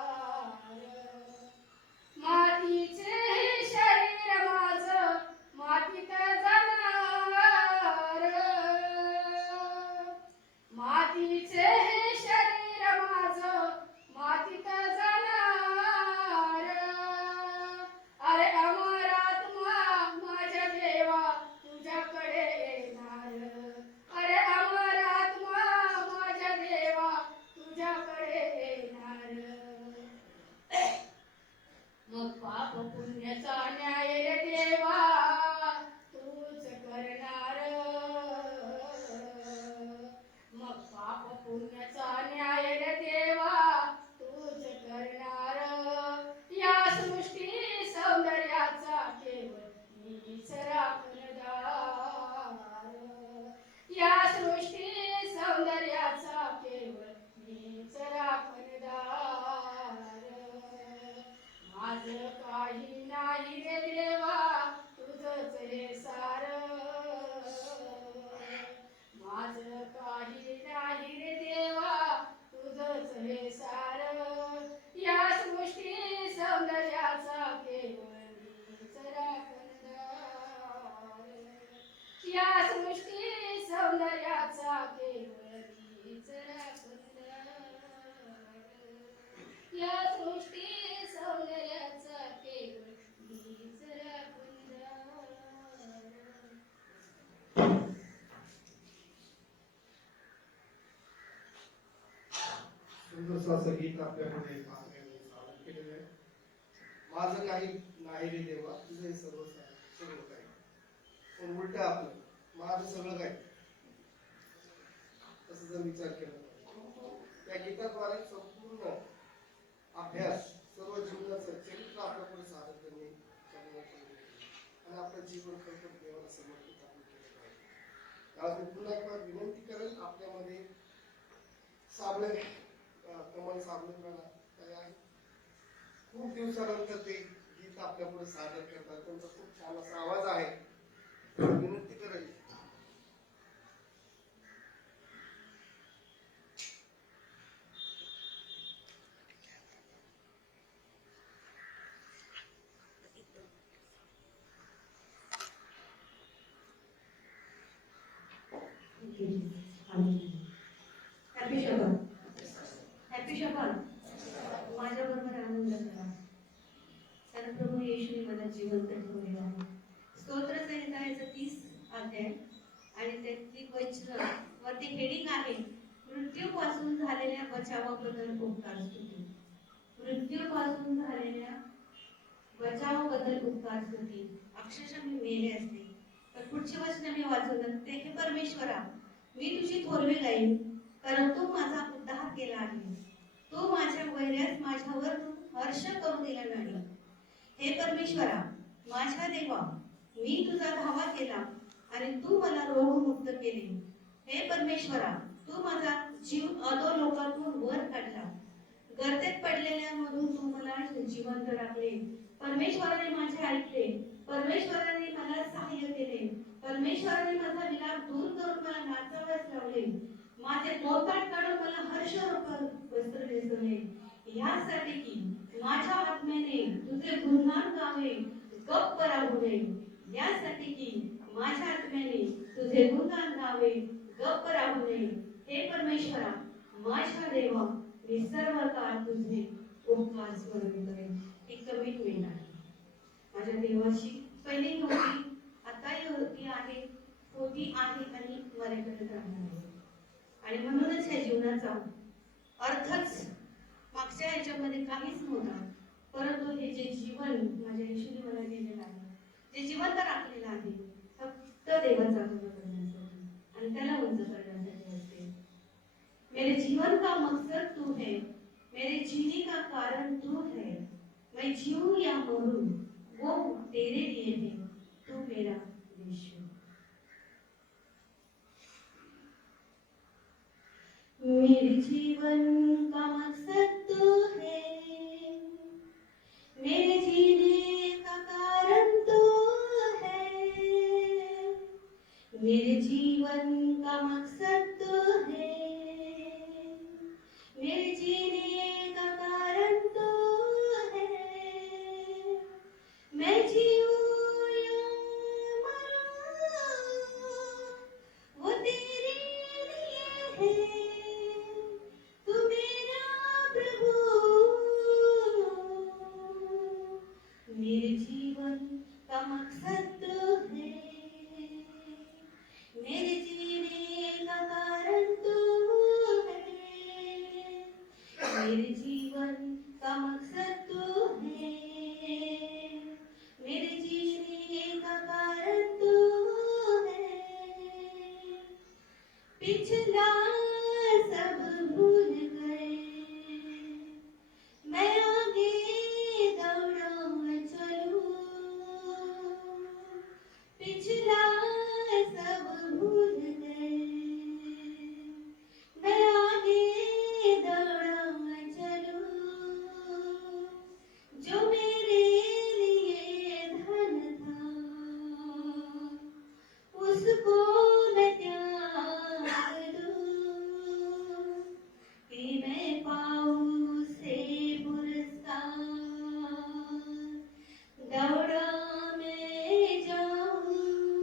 सौंदर्याचा केवळ मीच रे सुंदर. या सृष्टी सौंदर्याचा केवळ मीच रे सुंदर. सुंदर असं गीत आपल्यापुढे सादर केलेलं आहे. माझं काही नाही रे देवा, तुझं हे सर्व सगळं काही. पण उलट आपलं माझं सगळं काय, तसं जर विचार केला तर या गीताद्वारे संपूर्ण अभ्यास, सर्व जीवनाचं चरित्र आपल्यापुढे सादर करणे आणि आपलं जीवन खरोखर देवाला समर्पित आपण केलं पाहिजे. आज मी पुन्हा एक वेळा विनंती करेल, आपल्यामध्ये साबळे कमल साबळे आहे, खूप दिवसानंतर ते गीत आपल्या पुढे सादर करतात. त्यांचा खूप छान असा आवाज आहे. विनंती करेल. हॅपी शपथ, हॅपी शपथ. माझ्या बरोबर आनंद करा. कारण प्रभू येशूने मला जिवंत ठेवलेलं आहे. स्तोत्रसंहितेचं 30 अध्याय आणि त्यातली वचन वरती हेडिंग आहे, मृत्यूपासून झालेल्या बचावाबद्दल उपकार स्तुती. मृत्यूपासून झालेल्या बचावाबद्दल उपकार स्तुती. अक्षरशः मी मेले असते, पण पुढचे वचन मी वाचवलं ते, हे परमेश्वरा, मी तुझी थोरवी गाईन, कारण तू माझा उद्धार केला आहे. तू माझ्या वैऱ्यास माझ्यावर हर्ष करू दिला नाही. हे परमेश्वरा, माझ्या देवा, मी तुझा धावा केला आणि तू मला रोगमुक्त केले. हे परमेश्वरा, तू माझा जीव अधोलोकातून वर काढला. गर्तेत पडलेल्यामधून तू मला जिवंत राखले. परमेश्वराने माझे ऐकले. परमेश्वराने मला सहाय्य केले. परमेश्वराने माझा विलाप दूर करून मला नाचावयास लावले. माझे तोंडपाठ काढून मला हर्ष वस्त्र नेसवले. यासाठी की माझ्या आत्म्याने तुझे गुणगान गावे, गप्प राहू नये. यासाठी की माझ्या आत्म्याने तुझे गुणगान गावे, गप्प राहू नये. हे परमेश्वरा, माझ्या देवा, मी सर्व काळ तुझे उपकार स्मरण करेन. ही कमिटमेंट आहे माझ्या देवाशी. पहिली होती, आताही होती आहे, होती आहे आणि मरेपर्यंत राहणार आहे. आणि म्हणूनच या जीवनाचा अर्थच मागच्या याच्यामध्ये काहीच नव्हता, परंतु हे जे जीवन माझ्या येशूने मला दिलेलं आहे, जे जिवंत राखलेलं आहे, फक्त देवाचा आनंद करण्यासाठी आणि त्याला उंच करण्यासाठी असते. मेरे जीवन का मकसद तू है, मेरे जीने का कारण तू है. मैं जीऊं या मरूं वो तेरे लिए है, तू मेरा यीशु. मेरे जीवन का मकसद तू है, मेरे जीने का कारण तू है. मेरे जीवन का मकसद तू है, मेरे जीने का कारण तू है. मैं जीऊं या मरूं वो तेरे लिए है, तू मेरा प्रभु. मेरे जीवन का मकसद तू है, मेरे जीने का कारण तू है. मेरे जीवन का मकसद तू है, मेरे जीने का कारण तू है. पिछला सब भूल गए, मैं आगे दौड़ा चलूं. पिछला सब भूल गए, मैं आगे दौड़ा चलूं. जो मेरे लिए धन था, उसको मैं त्याग दूं, कि मैं पाऊं से पुरस्कार. दौड़ा मैं जाऊं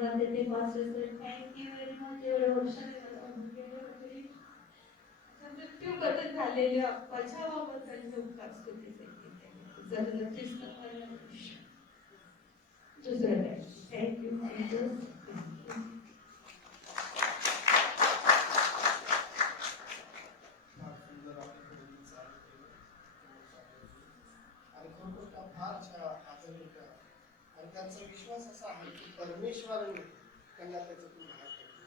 धन्यवाद देते pastor sir. Thank you very much. एवढ्या वर्षाने मला मुलगी मृत्यू बदल झालेल्या बचावाबद्दल त्यांचे उपकार स्तुतीचे जगलं ख्रिस्त दुसरं काय. Thank you Jesus. फार सुंदर आपल्याकडे चालू केलं. आणि खरोखर त्या फार आदर होत्या आणि त्यांचा विश्वास असा आहे की परमेश्वराने त्यांना त्याच्यातून बाहेर काढले.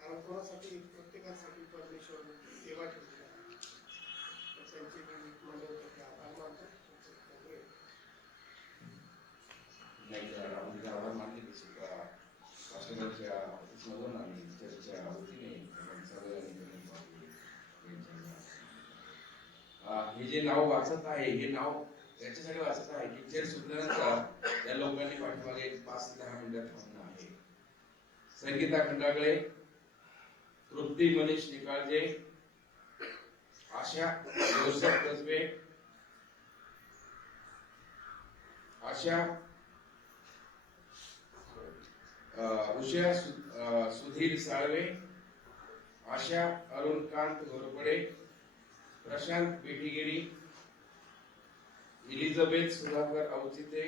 कारण कोणासाठी प्रत्येकासाठी परमेश्वराने सेवा ठेवली आहे. तर त्यांचे मी मनोगत आभार मानतो. नाही तर राहुलचे आभार मानले की सुद्धा पास्टरच्या ऑफिसमधून आणि चर्चच्या वतीने आपण सर्वांनी धन्यवाद यांच्या. हे जे नाव वाचत आहे हे नाव याच्यासाठी वाचत आहे की चर्च सुटल्यानंतर या लोकांनी पाठीमागे 5 ते 10 मिनिटात थांबणं आहे. संगीता खंडागळे, तृप्ती मनीष निकाळजे, आशा जोसेफ कसबे, आशा उषा सुधीर साळवे, आशा अरुणकांत घोरपडे, प्रशांत बेटीगिरी, इलिझाबेथ सुधाकर अवचिते,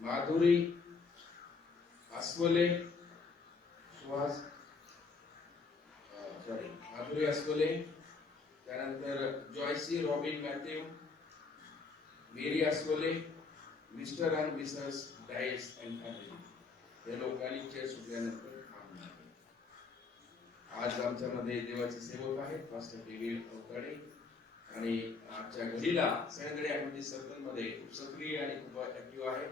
माधुरी अस्वले, सुहास माधुरी अस्वले, त्यानंतर Joycy Robin Matthew, Mary Aswale, Mr and Mrs Dias and family या लोकांनी चर्च सुटल्यानंतर थांबणार आहे. आज आमच्यामध्ये देवाचे सेवक आहेत पास्टर डेव्हिड अवकाडे आणि आजच्या घडीला सह्याद्री ॲडव्हेंटिस्ट सर्कलमध्ये खूप सक्रिय आणि खूप ऍक्टिव्ह आहे.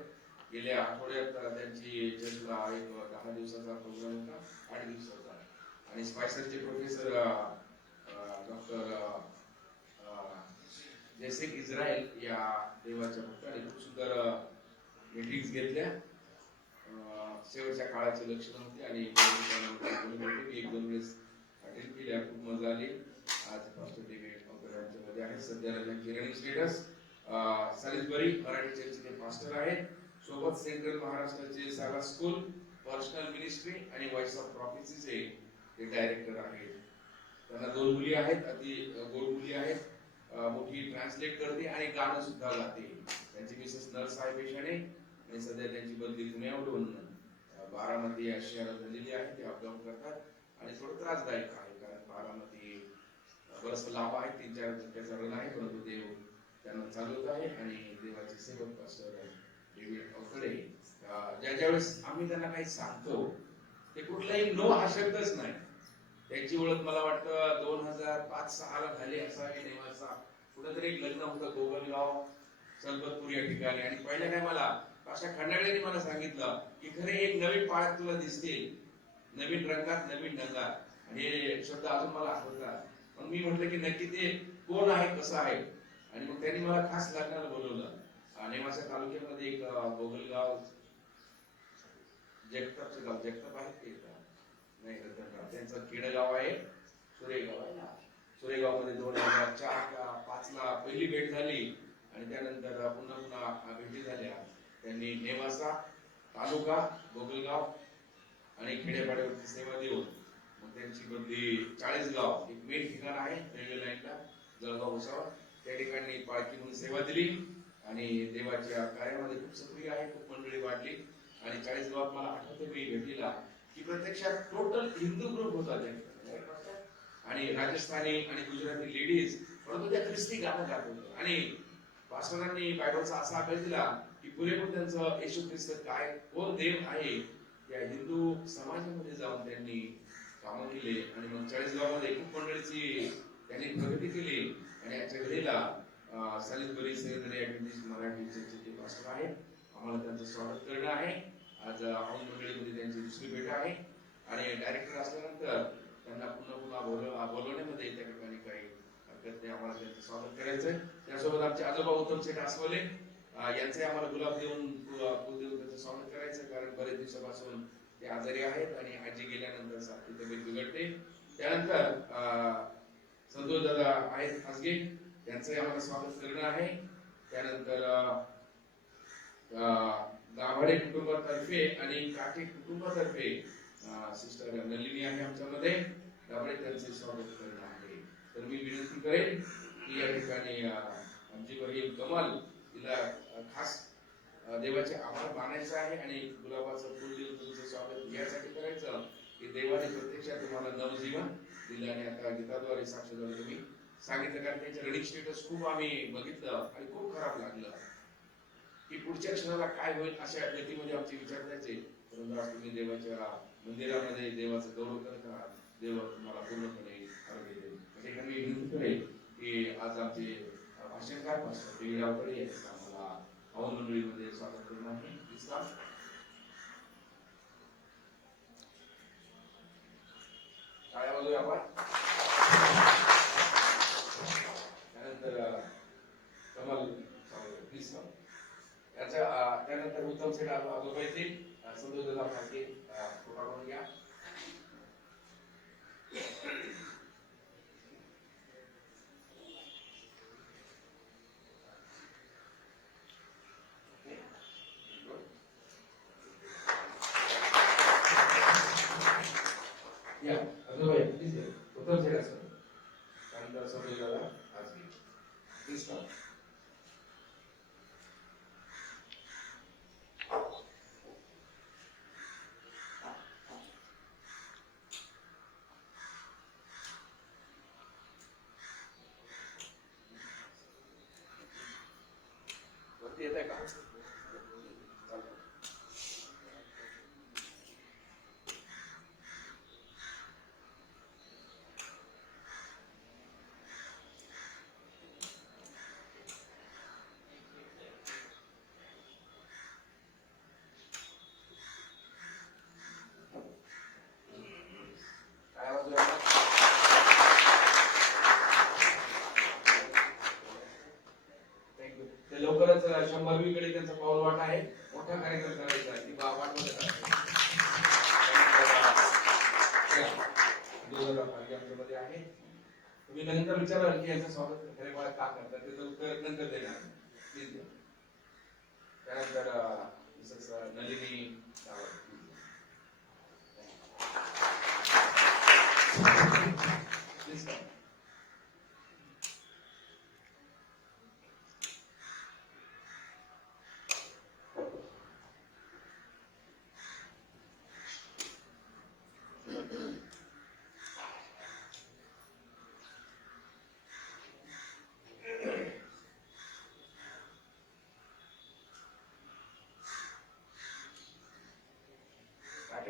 गेल्या आठवड्यात त्यांची चर्चला एक 10 दिवसाचा प्रोग्राम होता, 8 दिवसाचा. आणि स्पायसरचे प्रोफेसर डॉक्टर जैसे इस्रायल या देवाच्या भक्ताने खूप सुंदर मीटिंग्स घेतल्या. शेवटच्या काळाचे लक्षण होते आणि 1-2 वेळेस अटेंड केल्या. खूप मजा आली. आज पास्टर डेव्हिड अवकाडे आमच्यामध्ये आहेत. सध्या त्यांची रनिंग स्टेटस सॅलिसबरी मराठी चर्चचे पास्टर आहेत. सोबत सेंट्रल महाराष्ट्राचे साला स्कूल, पर्सनल मिनिस्ट्री आणि व्हॉइस ऑफ प्रॉफिसीचे ते डायरेक्टर आहेत. त्यांना 2 मुली आहेत, अति गोड मुली आहेत. मोठी ट्रान्सलेट करते आणि गाणं सुद्धा गाते. त्यांची मिसेस नर्स आहे पेशाने आणि सध्या त्यांची बदली पुण्यावरून बारामती या शहरात झालेली आहे. ते अपडाऊन करतात आणि थोडं त्रासदायक आहे कारण बारामती बरंच लांब आहे, 3-4 घंट्याचा रन आहे, परंतु देव त्यांना चालवत आहे. आणि देवाचे सेवक पास्टर डेव्हिड अवकाडे ज्या वेळेस आम्ही त्यांना काही सांगतो ते कुठलाही नो हा शब्दच नाही. त्यांची ओळख मला वाटतं 2005-6 ला झाली असावी. नेवासा कुठेतरी एक लग्न होतं गोगलगाव सलबतपूर या ठिकाणी आणि पहिल्या टायमाला अशा खंडागळ्यांनी मला सांगितलं की खरे एक नवीन पाळत तुला दिसतील, नवीन रंगात नवीन ढंगात. आणि हे शब्द अजून मला आठवतात. मग मी म्हटलं की नक्की ते कोण आहे, कसं आहे. आणि मग त्यांनी मला खास लग्नाला बोलवलं. नेवासा तालुक्यामध्ये एक गोगलगाव जगतापचं गाव, जगताप आहे ते नाही रतनगाव, त्यांचं खेडगाव आहे, सुरेगाव आहे ना. सुरेगाव मध्ये 2004-5 ला पहिली भेट झाली आणि त्यानंतर पुन्हा भेटी झाल्या. त्यांनी नेवासा तालुका, गोगलगाव आणि खेड्यापाड्यावरची सेवा देऊन मग त्यांची बदली 40गाव, एक मेन ठिकाण आहे रेल्वे लाईनला, जळगाव भुसावळ, त्या ठिकाणी पालखी म्हणून सेवा दिली आणि देवाच्या कार्यामध्ये खूप सक्रिय आहे. खूप मंडळी वाढली आणि 40गावात मला आठवते मी भेटीला की प्रत्यक्षात टोटल हिंदू ग्रुप होता त्या आणि राजस्थानी आणि गुजराती लेडीज, परंतु त्या ख्रिस्ती गाणं गात होत्या. आणि पास्टरांनी बायबलचा असा अभ्यास दिला की पुरेपूर त्यांचं येशू ख्रिस्त काय, कोण देव आहे या हिंदू समाजामध्ये जाऊन त्यांनी कामं केली. आणि मग 40गावामध्ये खूप मंडळीची त्यांनी प्रगती केली. आणि आजच्या घडीला सॅलिसबरी सह्याद्री ॲडव्हेंटिस्ट मराठी चर्चचे पास्टर आहेत. आम्हाला त्यांचं स्वागत करणं आहे. आज औंध मंडळीमध्ये त्यांची दुसरी भेट आहे आणि डायरेक्टर असल्यानंतर त्यांना पुन्हा बोलवण्यामध्ये त्या ठिकाणी काही हरकत नाही. आम्हाला त्यांचं स्वागत करायचंय. त्यासोबत आमचे आजोबा उत्तम शेठ अस्वले यांचे आम्हाला गुलाब देऊन फुल देऊन त्यांचं स्वागत करायचं कारण बरेच दिवसापासून ते आजारी आहेत आणि आजी गेल्यानंतर सारखी तब्येत बिघडते. त्यानंतर संतोष दादा आहेत आजगे, त्यांचंही आम्हाला स्वागत करणं आहे. त्यानंतर दाभाडे कुटुंबातर्फे आणि काटे कुटुंबातर्फे सिस्टर नलिनी आहे आमच्यामध्ये, दाभाडे त्यांचे स्वागत करणं आहे. तर मी विनंती करेन की या ठिकाणी आमची बहीण कमल तिला खास देवाचे आभार मानायचे आहे आणि गुलाबाचं फुल देऊन तुमचं स्वागत यासाठी करायचं की देवाने प्रत्यक्षात तुम्हाला नवजीवन दिलं. आणि आता गीताद्वारे साक्षीद्वारे तुम्ही सांगितलं, कारण त्यांचे रनिंग स्टेटस खूप आम्ही बघितलं आणि खूप खराब लागलं की पुढच्या क्षणाला काय होईल अशा गतीमध्ये आमचे विचार द्यायचे. परंतु आज तुम्ही देवाच्या मंदिरामध्ये देवाचं गौरव करत आहात. देव तुम्हाला पूर्णपणे आरोग्य देईल. म्हणजे मी विनंती करेन की आज आमचे भाषणकार पास्टर देवी रावकडे यांचं आम्हाला हवन मंडळीमध्ये स्वागत करून आहे. टाळ्या वाजवूया आपण. त्यानंतर कमल प्लीज कम. त्यानंतर उत्तम सेठ आजोबा येतील. संतोष दादा फाळके फोटो करून घ्या. या आजोबा या प्लीज या. उत्तम सेठ असं त्यानंतर संतोष दादा आज प्लीज कम. येत आहे का? काय आवाज येतो? ते लवकरच 100वी कडे त्यांचा पाऊल वाट आहे. मोठा कार्यक्रम करायचा आहे. ती वाटमध्ये आमच्यामध्ये आहे. तुम्ही नंतर विचाराल की यांचं स्वागत खरे मला का करतात, त्याचं उत्तर नंतर देणार. प्लीज द्या. त्यानंतर मिसेस नलिनी प्लीज का.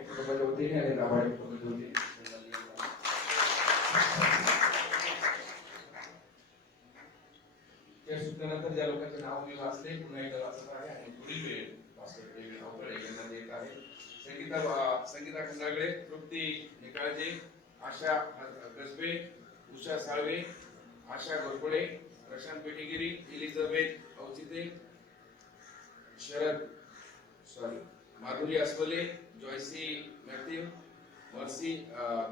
कुटुंबाच्या वतीने आणि दाभाडे कुटुंबाच्या वतीने या सूचनेनंतर ज्या लोकांचे नाव मी वाचले पुन्हा एकदा वाचत आहे आणि पुढील वेळ पास्टर देवी रावकडे यांना देत आहे. Sangita Khandagale, Trupti Nikalje, Asha Kasbe, Usha Salve, Asha Ghorpade, Prashant Petigiri, Elizabeth Auchite, Madhuri Aswale, Joycy Matthew, Mercy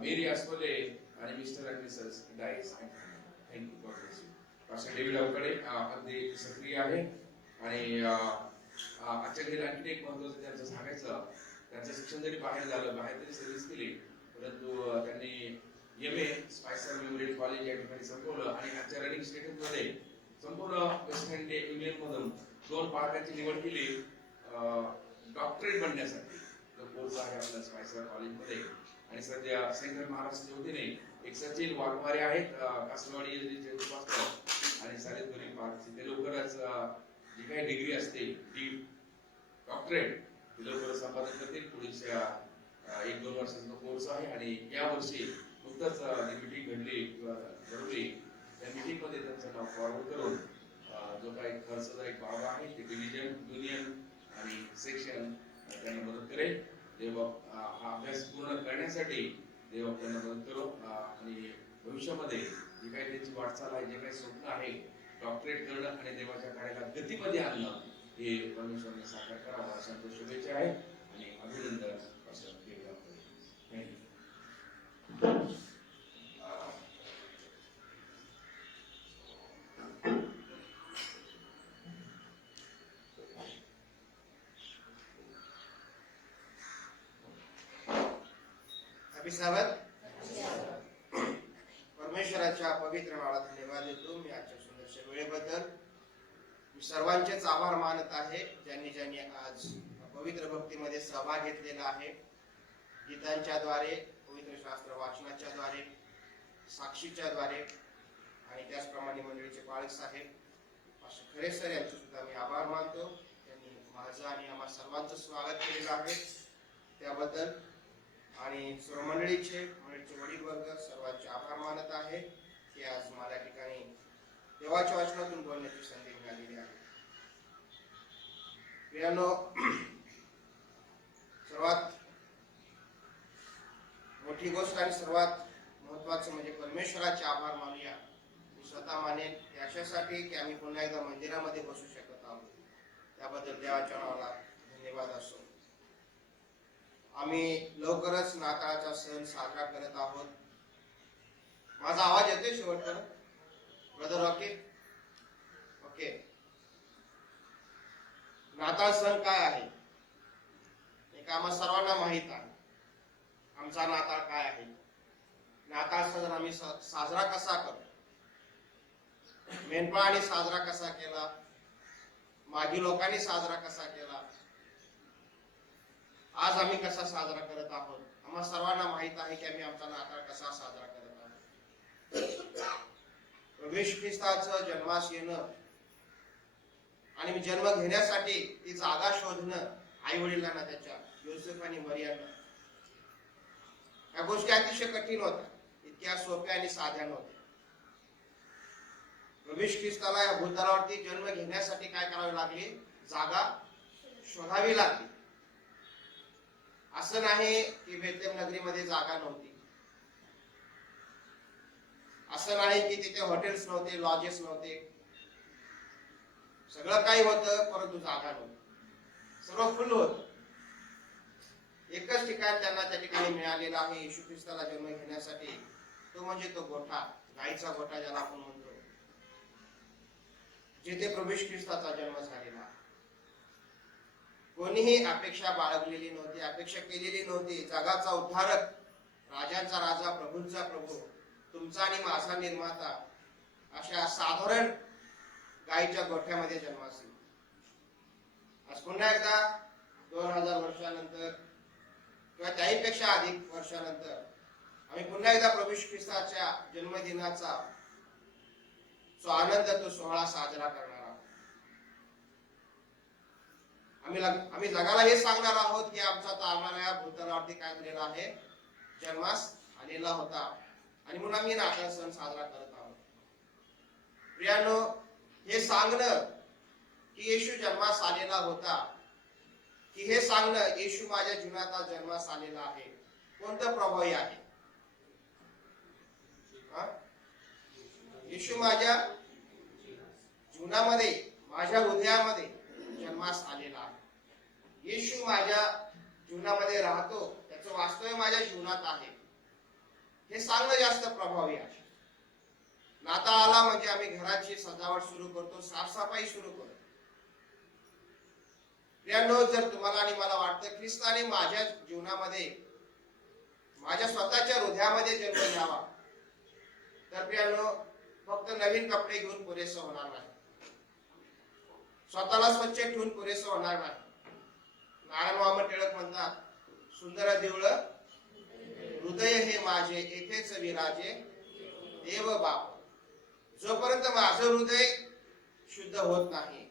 Mary Aswale आणि Mr and Mrs Dias. Thank you. God bless you. Pastor David रावकडे अगदी सक्रिय आहे आणि आजच्या घरी आणखी एक महत्वाचं त्यांचं सांगायचं, त्यांचं शिक्षण जरी बाहेर झालं, बाहेर तरी सर्व्हिस केली, परंतु त्यांनी MA स्पायसर मेमोरियल कॉलेज या ठिकाणी संपवलं आणि आजच्या रनिंग स्टेटस मध्ये संपूर्ण वेस्ट इंडियन मधून 2 पालकांची निवड केली डॉक्टरेट बनण्यासाठी. जो कोर्स आहे आपल्या स्पायसर कॉलेजमध्ये. आणि सध्या सेंट्रल महाराष्ट्राच्या वतीने एक सचिन वाघमारे आहेत कासवाडी आणि सालेश्वरी पार्क. ते लवकरच जी काही डिग्री असते ती डॉक्टरेट ती लवकरच संपादन करतील. पुढच्या 1-2 वर्षाचा कोर्स आहे आणि या वर्षी नुकतंच जी मीटिंग घडली किंवा घडली त्या मीटिंग मध्ये त्यांचं नाव फॉरवर्ड करून जो काही खर्चदायक बाब आहे ते डिव्हिजन, युनियन आणि सेक्शन त्यांना मदत करेल. देव हा अभ्यास पूर्ण करण्यासाठी देव त्यांना मदत करो आणि भविष्यामध्ये जी काही त्यांची वाटचाल आहे, जे काही स्वप्न आहे डॉक्टरेट करणं आणि देवाच्या कार्याला गतीमध्ये आणणं हे परमेश्वराने साकार करावं अशा शुभेच्छा आहे आणि अभिनंदन. अभिसावत परमेश्वराच्या पवित्र नावाला धन्यवाद देतो मी आजच्या सुंदरशा वेळेबद्दल. मी सर्वांचेच आभार मानत आहे ज्यांनी आज पवित्र भक्तीमध्ये सहभाग घेतलेला आहे. गीतांच्या द्वारे, पवित्र शास्त्र वाचनाच्या द्वारे, साक्षीच्या द्वारे आणि त्याचप्रमाणे मंडळीचे पाळक साहेब पास्टर खरे सर यांचे सुद्धा मी आभार मानतो. त्यांनी माझं आणि आम्हा सर्वांचं स्वागत केलेलं आहे त्याबद्दल. आणि सर्व मंडळीचे वडील वर्ग सर्वांचे आभार मानत आहे की आज मला या ठिकाणी देवाच्या वचनातून बोलण्याची संधी मिळालेली आहे. प्रियानो, सर्वात मोठी गोष्ट आणि सर्वात महत्वाचं म्हणजे परमेश्वराचे आभार मानूया. मी स्वतः मानेन याच्यासाठी की आम्ही पुन्हा एकदा मंदिरामध्ये बसू शकत आहोत. त्याबद्दल देवाच्या नावाला धन्यवाद असो. आम्ही लवकरच नाताळाचा सण साजरा करत आहोत. माझा आवाज येतोय शेवटपर्यंत ब्रदर? Okay okay. नाताळ सण काय आहे हे आम्हा सर्वांना माहित आहे. आमचा नाताळ काय आहे. नाताळ सण आम्ही साजरा कसा करतो, मेंढपाळांनी साजरा कसा केला, मागी लोकांनी साजरा कसा केला, आज आम्ही कसा साजरा करत आहोत. आम्हा सर्वांना माहित आहे की आम्ही आमचा नाताळ कसा साजरा करत आहोत. प्रभू येशू ख्रिस्ताचं जन्मास येणं आणि जन्म घेण्यासाठी ती जागा शोधणं आई वडिलांना त्याच्या योसेफ आणि मरियाला या गोष्टी अतिशय कठीण होत्या. इतक्या सोप्या आणि साध्या नव्हत्या. प्रभू येशू ख्रिस्ताला या भूतलावरती जन्म घेण्यासाठी काय करावे लागले? जागा शोधावी लागली. असं नाही की बेथलेम नगरीमध्ये जागा नव्हती. असं नाही की तिथे हॉटेल्स नव्हते, लॉजेस नव्हते. सगळं काही होतं परंतु जागा नव्हती. सर्व फुल होत. एकच ठिकाण त्यांना त्या ठिकाणी मिळालेलं आहे येशू ख्रिस्ताला जन्म घेण्यासाठी. तो म्हणजे तो गोठा, गाईचा गोठा ज्याला आपण म्हणतो, जिथे प्रभू येशू ख्रिस्ताचा जन्म झालेला. कोणीही अपेक्षा बाळगलेली नव्हती, अपेक्षा केलेली नव्हती. जगाचा उद्धारक, राजांचा राजा, प्रभूंचा प्रभू, तुमचा आणि माझा निर्माता अशा साधारण गायीच्या गोठ्यामध्ये जन्मास येईल. आज पुन्हा एकदा 2000 वर्षानंतर किंवा त्याहीपेक्षा अधिक वर्षानंतर आम्ही पुन्हा एकदा प्रभू येशू ख्रिस्ताच्या जन्मदिनाचा जो आनंद, तो सोहळा साजरा करणार आहोत. आम्ही जगाला हे सांगणार आहोत की आमचा तो आम्हाला या भूतलावरती काय झालेला आहे? जन्मास आलेला होता. आणि म्हणून आम्ही नाताळ सण साजरा करत आहोत. प्रियानो, हे सांगणं की येशू जन्मास आलेला होता, की हे सांगणं येशू माझ्या जीवनात आज जन्मास आलेला आहे, कोणतं प्रभावी आहे? येशू माझ्या जीवनामध्ये, माझ्या हृदयामध्ये जन्मास आलेला आहे. येशू माझ्या जीवनामध्ये राहतो, त्याचं वास्तव्य माझ्या जीवनात आहे, हे सांगणं जास्त प्रभावी आहे. नाताळ आला म्हणजे आम्ही घराची सजावट सुरू करतो, साफसफाई सुरू करतो. प्रियानो, जर तुम्हाला आणि मला वाटतं ख्रिस्ताने माझ्या जीवनामध्ये, माझ्या स्वतःच्या हृदयामध्ये जन्म घ्यावा, तर प्रियानो, फक्त नवीन कपडे घेऊन पुरेसं होणार नाही. स्वतःला स्वच्छ ठेवून पुरेसं होणार नाही. नारायण वामन टिळक म्हणतात, सुंदर देवळ हृदय हे माझे, येथेच विराजे देव बाप. जोपर्यंत माझं हृदय शुद्ध होत नाही,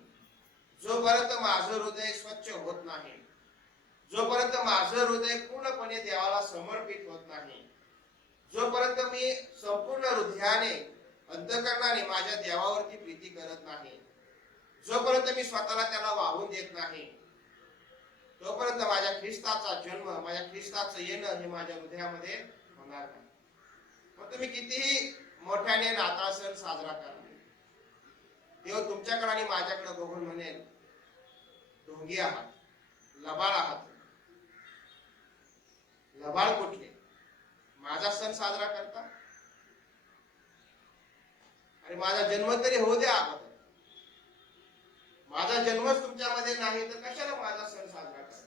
जोपर्यंत माझं हृदय स्वच्छ होत नाही, जोपर्यंत माझं हृदय पूर्णपणे देवाला समर्पित होत नाही, जोपर्यंत मी संपूर्ण हृदयाने, अंतःकरणाने माझ्या देवावरती प्रीती करत नाही, जोपर्यंत मी स्वतःला त्याला वाहून देत नाही, तोपर्यंत माझ्या ख्रिस्ताचा जन्म, माझ्या ख्रिस्ताचं येणं हे माझ्या हृदयामध्ये होणार नाही. मग तुम्ही कितीही मोठ्याने नाताळ सण साजरा करा, देव तुमच्याकडे आणि माझ्याकडे बघून म्हणेल, ढोंगी आहात, लबाड आहात. लबाड कुठले? माझा सण साजरा करता? आणि माझा जन्म तरी होऊ द्या अगोदर. माझा जन्मच तुमच्यामध्ये नाही तर कशाला माझा सण साजरा करा?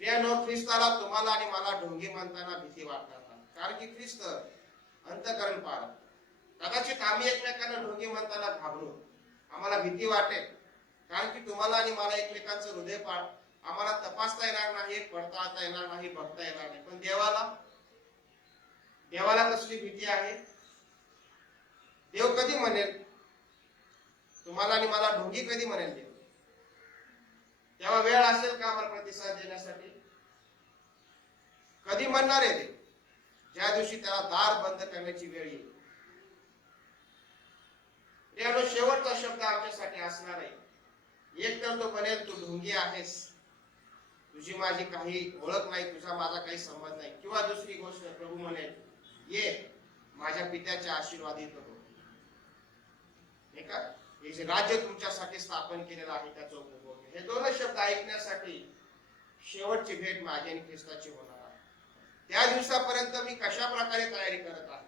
प्रियानो, ख्रिस्ताला तुम्हाला आणि मला ढोंगी म्हणताना भीती वाटणार नाही. कारण की ख्रिस्त अंतःकरण पाहत. कदाचित आम्ही एकमेकांना ढोंगी म्हणताना घाबरू, आम्हाला भीती वाटेल, कारण की तुम्हाला आणि मला एकमेकांचं हृदय आम्हाला तपासता येणार नाही, पडताळता येणार नाही, बघता येणार नाही. पण देवाला कसली भीती आहे? देव कधी म्हणेल तुम्हाला आणि मला ढोंगी? कधी म्हणेल देव? तेव्हा वेळ असेल का आम्हाला प्रतिसाद देण्यासाठी? कधी म्हणणार आहे देव? ज्या दिवशी त्याला दार बंद करण्याची वेळ येईल. शेवटचा शब्द आमच्यासाठी असणार आहे. एक तर तो म्हणेल, तू ढोंगी आहेस, तुझी माझी काही ओळख नाही, तुझा माझा काही संबंध नाही. किंवा दुसरी गोष्ट, प्रभू म्हणेल, ये माझ्या पित्याच्या आशीर्वादित हो. हे का? हे जे राज्य तुमच्यासाठी स्थापन केलेलं आहे त्याचा उपभोग. हे दोनच शब्द ऐकण्यासाठी शेवटची भेट माझी आणि ख्रिस्ताची होणार आहे. त्या दिवसापर्यंत मी कशा प्रकारे तयारी करत आहे,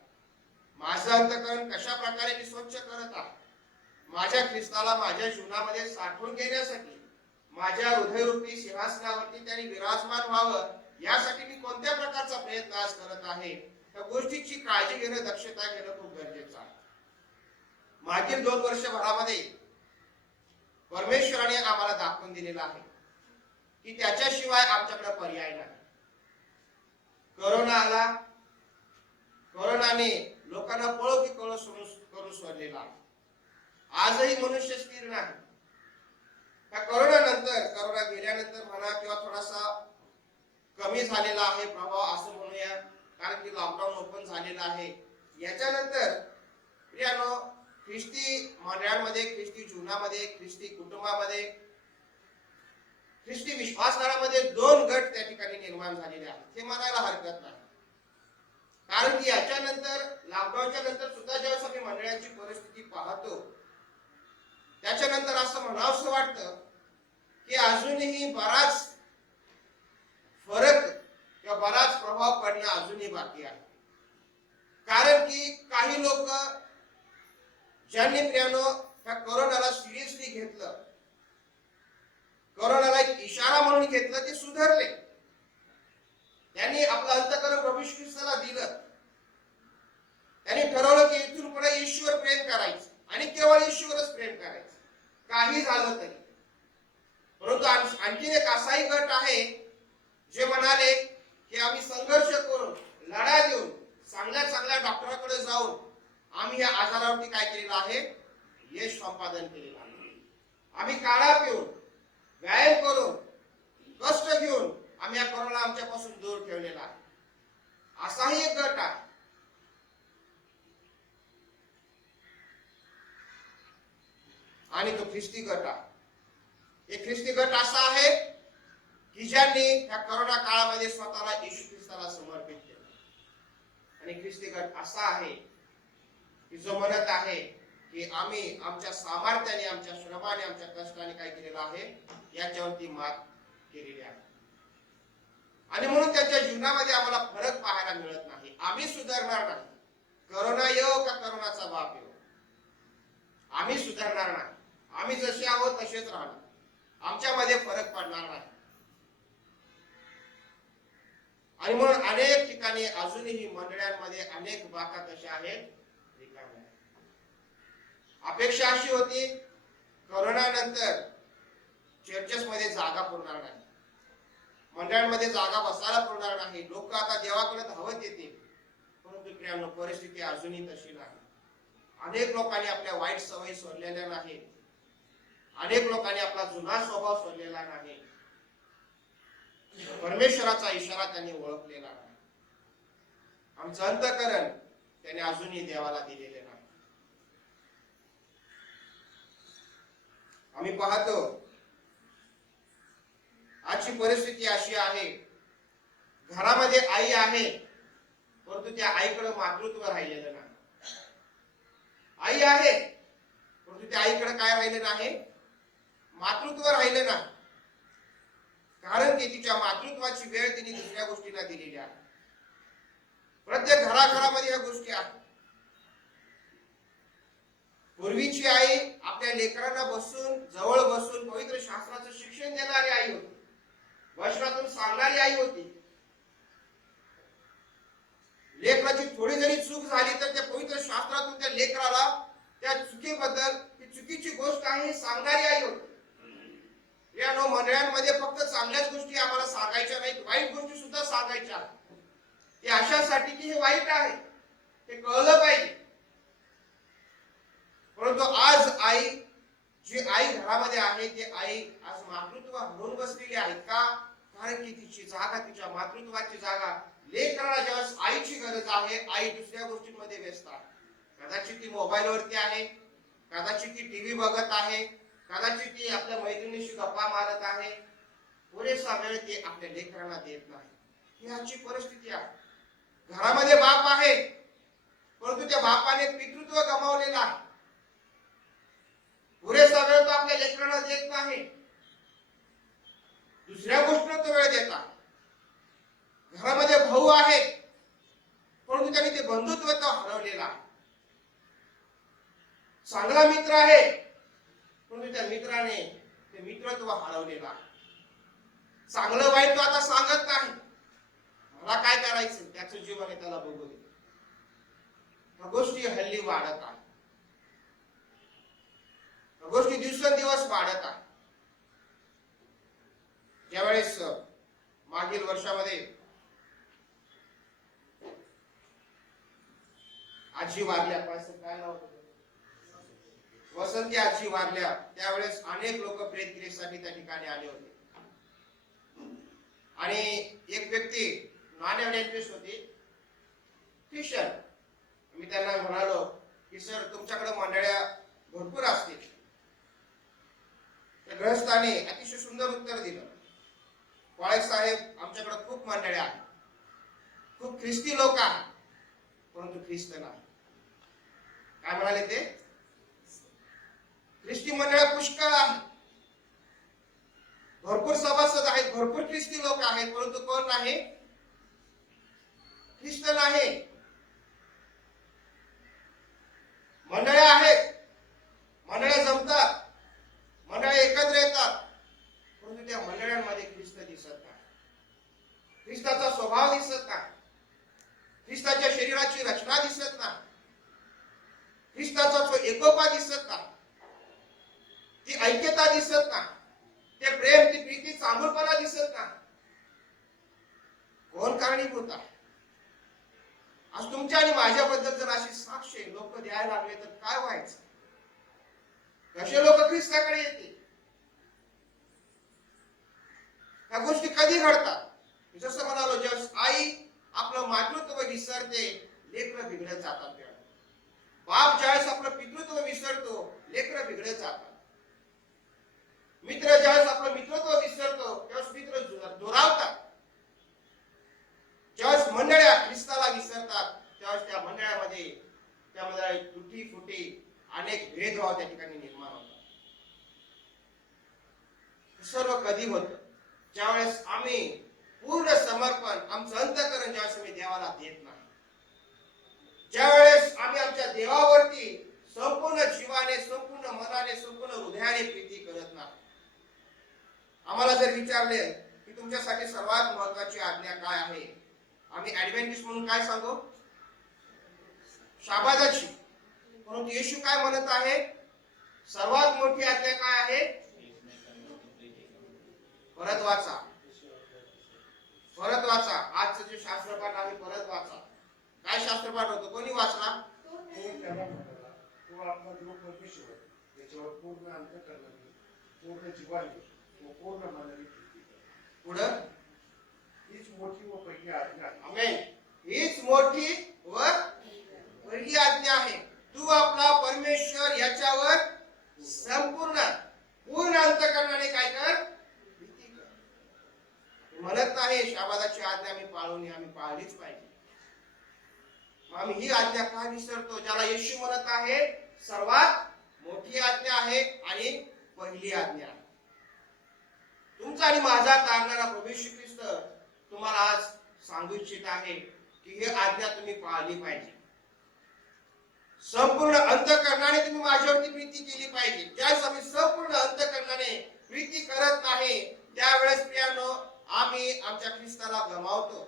माझं अंतःकरण कशा प्रकारे मी स्वच्छ करत आहे, माझ्या ख्रिस्ताला माझ्या जीवनामध्ये साठवून घेण्यासाठी, माझ्या हृदयरूपी सिंहासनावरती त्यांनी विराजमान व्हावं यासाठी मी कोणत्या प्रकारचा प्रयत्न आज करत आहे, त्या गोष्टीची काळजी घेणं, दक्षता घेणं खूप गरजेचं आहे. मागील 2 वर्षभरामध्ये परमेश्वराने आम्हाला दाखवून दिलेलं आहे की त्याच्याशिवाय आमच्याकडे पर्याय नाही. कोरोना आला, कोरोनाने लोकांना पळो की कळो करून सोडलेला आहे. आजही मनुष्य स्थिर नाही. त्या कोरोना गेल्यानंतर म्हणा किंवा थोडासा कमी झालेला आहे प्रभाव असं म्हणूया, कारण की लॉकडाऊन ओपन झालेला आहे. याच्यानंतर प्रियानो, ख्रिस्ती मंडळांमध्ये, ख्रिस्ती जीवनामध्ये, ख्रिस्ती कुटुंबामध्ये, ख्रिस्ती विश्वासधारामध्ये 2 गट त्या ठिकाणी निर्माण झालेले आहेत. हे म्हणायला हरकत नाही. कारण की याच्यानंतर, लॉकडाऊनच्या नंतर सुद्धा ज्यावेळेस आम्ही मंडळांची परिस्थिती पाहतो, त्याच्यानंतर असं म्हणावंसं वाटतं की अजूनही बराच फरक किंवा बराच प्रभाव पडणं अजूनही बाकी आहे. कारण की काही लोक ज्यांनी प्रियानो त्या कोरोनाला सिरियसली घेतलं, कोरोनाला एक इशारा म्हणून घेतलं, ते सुधारले. त्यांनी आपलं अंतःकरण प्रभू येशू ख्रिस्ताला दिलं. त्यांनी ठरवलं की इथून पुढे ईश्वर प्रेम करायचं आणि केवळ ईश्वरच प्रेम करायचं, काही झालं तरी. परंतु आणखीन एक असाही गट आहे जे म्हणाले की आम्ही संघर्ष करून, लढा देऊन, चांगल्या डॉक्टरांकडे जाऊन आम्ही या आजारावरती काय केलेलं आहे? यश संपादन केलेलं आहे. आम्ही काढा पिऊन, व्यायाम करून, कष्ट घेऊन आम्ही या कोरोना आमच्यापासून दूर ठेवलेला आहे. असाही एक गट आहे. आणि तो ख्रिस्ती गट आहे. एक ख्रिस्ती गट असा आहे की ज्यांनी या कोरोना काळामध्ये स्वतःला येशू ख्रिस्ताला समर्पित केलं. आणि ख्रिस्ती गट असा आहे की जो म्हणत आहे की आम्ही आमच्या सामर्थ्याने, आमच्या श्रमाने, आमच्या कष्टाने काय केलेलं आहे, याच्यावरती मात केलेली आहे. आणि म्हणून त्यांच्या जीवनामध्ये आम्हाला फरक पाहायला मिळत नाही. आम्ही सुधारणार नाही. करोना येऊ का करोनाचा बाप येऊ, आम्ही सुधारणार नाही. आम्ही जसे आहोत तसेच राहणार. आमच्यामध्ये फरक पडणार नाही. आणि म्हणून अनेक ठिकाणी अजूनही मंडळांमध्ये अनेक बाका कशा आहेत, रिकाम्या. अपेक्षा अशी होती कोरोना नंतर चर्चेस मध्ये जागा पुरणार नाही, मंडळांमध्ये जागा बसायला पुरणार नाही, लोक आता देवाकडे धावत येतील. परंतु प्रियानो, परिस्थिती अजूनही तशी नाही. अनेक लोकांनी आपल्या वाईट सवयी सोडलेल्या नाहीत. अनेक लोकांनी आपला जुना स्वभाव सोडलेला नाही. परमेश्वराचा इशारा त्यांनी ओळखलेला नाही. आमचं अंतःकरण त्याने अजूनही देवाला दिलेले नाही. आम्ही पाहतो आजची परिस्थिती अशी आहे, घरामध्ये आई आहे परंतु त्या आईकडे मातृत्व राहिलेलं नाही. आई आहे परंतु त्या आईकडे काय राहिलं नाही, मातृत्व राहिलं नाही. कारण की तिच्या मातृत्वाची वेळ तिने दुसऱ्या गोष्टींना दिलेली आहे. प्रत्येक घराघरामध्ये या गोष्टी आहेत. पूर्वीची आई आपल्या लेकरांना जवळ बसून पवित्र शास्त्राचं शिक्षण देणारी आई होती. वचनातून सांगणारी आई होती. लेकराची थोडी जरी चूक झाली तर त्या पवित्र शास्त्रातून त्या लेकराला त्या चुकीबद्दल, ती चुकीची गोष्ट आहे हे सांगणारी आई होती. या मंडळांमध्ये फक्त चांगल्याच गोष्टी आम्हाला सांगायच्या नाहीत, वाईट गोष्टी सुद्धा सांगायच्या. ते अशासाठी की हे वाईट आहे ते कळलं पाहिजे. परंतु आज आई, जी आई घरामध्ये आहे ती आई आज मातृत्व हरवून बसलेली आहे. का? कारण की तिची जागा, तिच्या मातृत्वाची जागा लेकराला जेव्हा आईची गरज आहे, आई दुसऱ्या गोष्टींमध्ये व्यस्त आहे. कदाचित ती मोबाईलवरती आहे, कदाचित ती टीव्ही बघत आहे, कदाचित ती आपल्या मैत्रिणीशी गप्पा मारत आहे. पुरेसा वेळ ते आपल्या लेकरांना देत नाही. ही आजची परिस्थिती आहे. घरामध्ये बाप आहे, परंतु त्या बापाने पितृत्व गमावलेलं आहे. पुरेसा वेळ तो आपल्या लेकरांना देत नाही, दुसऱ्या गोष्टीला तो वेळ देत आहे. घरामध्ये भाऊ आहे, परंतु त्यांनी ते बंधुत्व तो हरवलेला आहे. चांगला मित्र आहे, परंतु त्या मित्राने ते मित्रत्व हरवलेलं आहे. चांगलं वाईट तो आता सांगत नाही. मला काय करायचं, त्याचं जीवन आहे त्याला बघू दे. ह्या गोष्टी हल्ली वाढत आहे. ह्या गोष्टी दिवसेंदिवस वाढत आहे. ज्यावेळेस मागील वर्षामध्ये आजी वारल्या, काय नाव होतं, वसंती आजी वारल्या, त्यावेळेस अनेक लोक प्रेतक्रियेसाठी त्या ठिकाणी आले होते. आणि एक व्यक्ती नॉन एव्हिडेंटिस्ट होती, ख्रिश्चन. मी त्यांना म्हणालो की सर, तुमच्याकडे मंडळ्या भरपूर असतील. त्या गृहस्थाने अतिशय सुंदर उत्तर दिलं, वाळे साहेब, आमच्याकडे खूप मंडळ्या आहेत, खूप ख्रिस्ती लोक आहेत, परंतु ख्रिस्त नाही. काय म्हणाले ते? ख्रिस्ती मंडळ पुष्कळ आहेत, भरपूर सभासद आहेत, भरपूर ख्रिस्ती लोक आहेत, परंतु कोण नाही? ख्रिस्त नाही. मंडळ्या आहेत, मंडळ्या जमतात, मंडळ्या एकत्र येतात, परंतु त्या मंडळांमध्ये ख्रिस्त दिसत नाही. ख्रिस्ताचा स्वभाव दिसत नाही. ख्रिस्ताच्या शरीराची रचना दिसत नाही. ख्रिस्ताचा जो एकोपा दिसत नाही. ती ऐक्यता दिसत नाही. ते प्रेम, ती प्रीती, चांगुलपणा दिसत नाही. कोण कारणीभूत आहे? आज तुमच्या आणि माझ्याबद्दल जर अशी साक्ष लोक द्यायला लागले तर काय व्हायचं? कसे लोक ख्रिस्ताकडे येतील? ह्या गोष्टी कधी घडतात? जसं म्हणालो, जेव्हा आई आपलं मातृत्व विसरते, लेकरं बिघडत जातात. बाप ज्यावेळेस आपलं पितृत्व विसरतो, लेकरं बिघडत जातात. मित्र ज्यावेळेस आपलं मित्रत्व विसरतो, त्यावेळेस मित्र दुरावतात. ज्यावेळेस मंडळ्या ख्रिस्ताला विसरतात, त्यावेळेस त्या मंडळामध्ये तुटी फुटी अनेक भेदभाव त्या ठिकाणी निर्माण होतात. सर्व कधी होतं? ज्यावेळेस आम्ही पूर्ण समर्पण, आमचं अंतःकरण ज्यावेळेस आम्ही देवाला देत नाही, ज्यावेळेस आम्ही आमच्या देवावरती संपूर्ण जीवाने, संपूर्ण मनाने, संपूर्ण हृदयाने प्रीती करत नाही. आम्हाला जर विचारले की तुमच्यासाठी सर्वात महत्वाची आज्ञा काय आहे, आम्ही ऍडव्हेंटिस्ट म्हणून काय सांगू? शाबादाची. परंतु येशू काय म्हणत आहे? सर्वात मोठी आज्ञा काय आहे? परत वाचा, परत वाचा. आजचं जे शास्त्रपाठ आहे परत वाचा. काय शास्त्रपाठ होतं? कोणी वाचला? तो आपला जो परमेश्वर, त्याच्यावर पूर्ण अंतःकरणाने, पूर्ण जीवाने, पूर्ण मनाने प्रीती कर. पुढं हीच मोठी व पहिली आज्ञा आहे. आमेन. हीच मोठी व पहिली आज्ञा आहे. तू आपला परमेश्वर याच्यावर संपूर्ण पूर्ण अंतःकरणाने काय कर? प्रीती कर. म्हणत नाही शाबादाची आज्ञा आम्ही पाळलीच पाहिजे. आम्ही ही आज्ञा का विसरतो? ज्याला येशू म्हणत आहे सर्वात मोठी आज्ञा आहे आणि पहिली आज्ञा आहे. तुमचा आणि माझा तारणारा प्रभू येशू ख्रिस्त तुम्हाला आज सांगू इच्छित आहे की ही आज्ञा तुम्ही पाळली पाहिजे. संपूर्ण अंतःकरणाने तुम्ही माझ्यावरती प्रीती केली पाहिजे. ज्यावेळेस आम्ही संपूर्ण अंतःकरणाने प्रीती करत नाही, त्यावेळेस प्रियानो, आम्ही आमच्या ख्रिस्ताला गमावतो,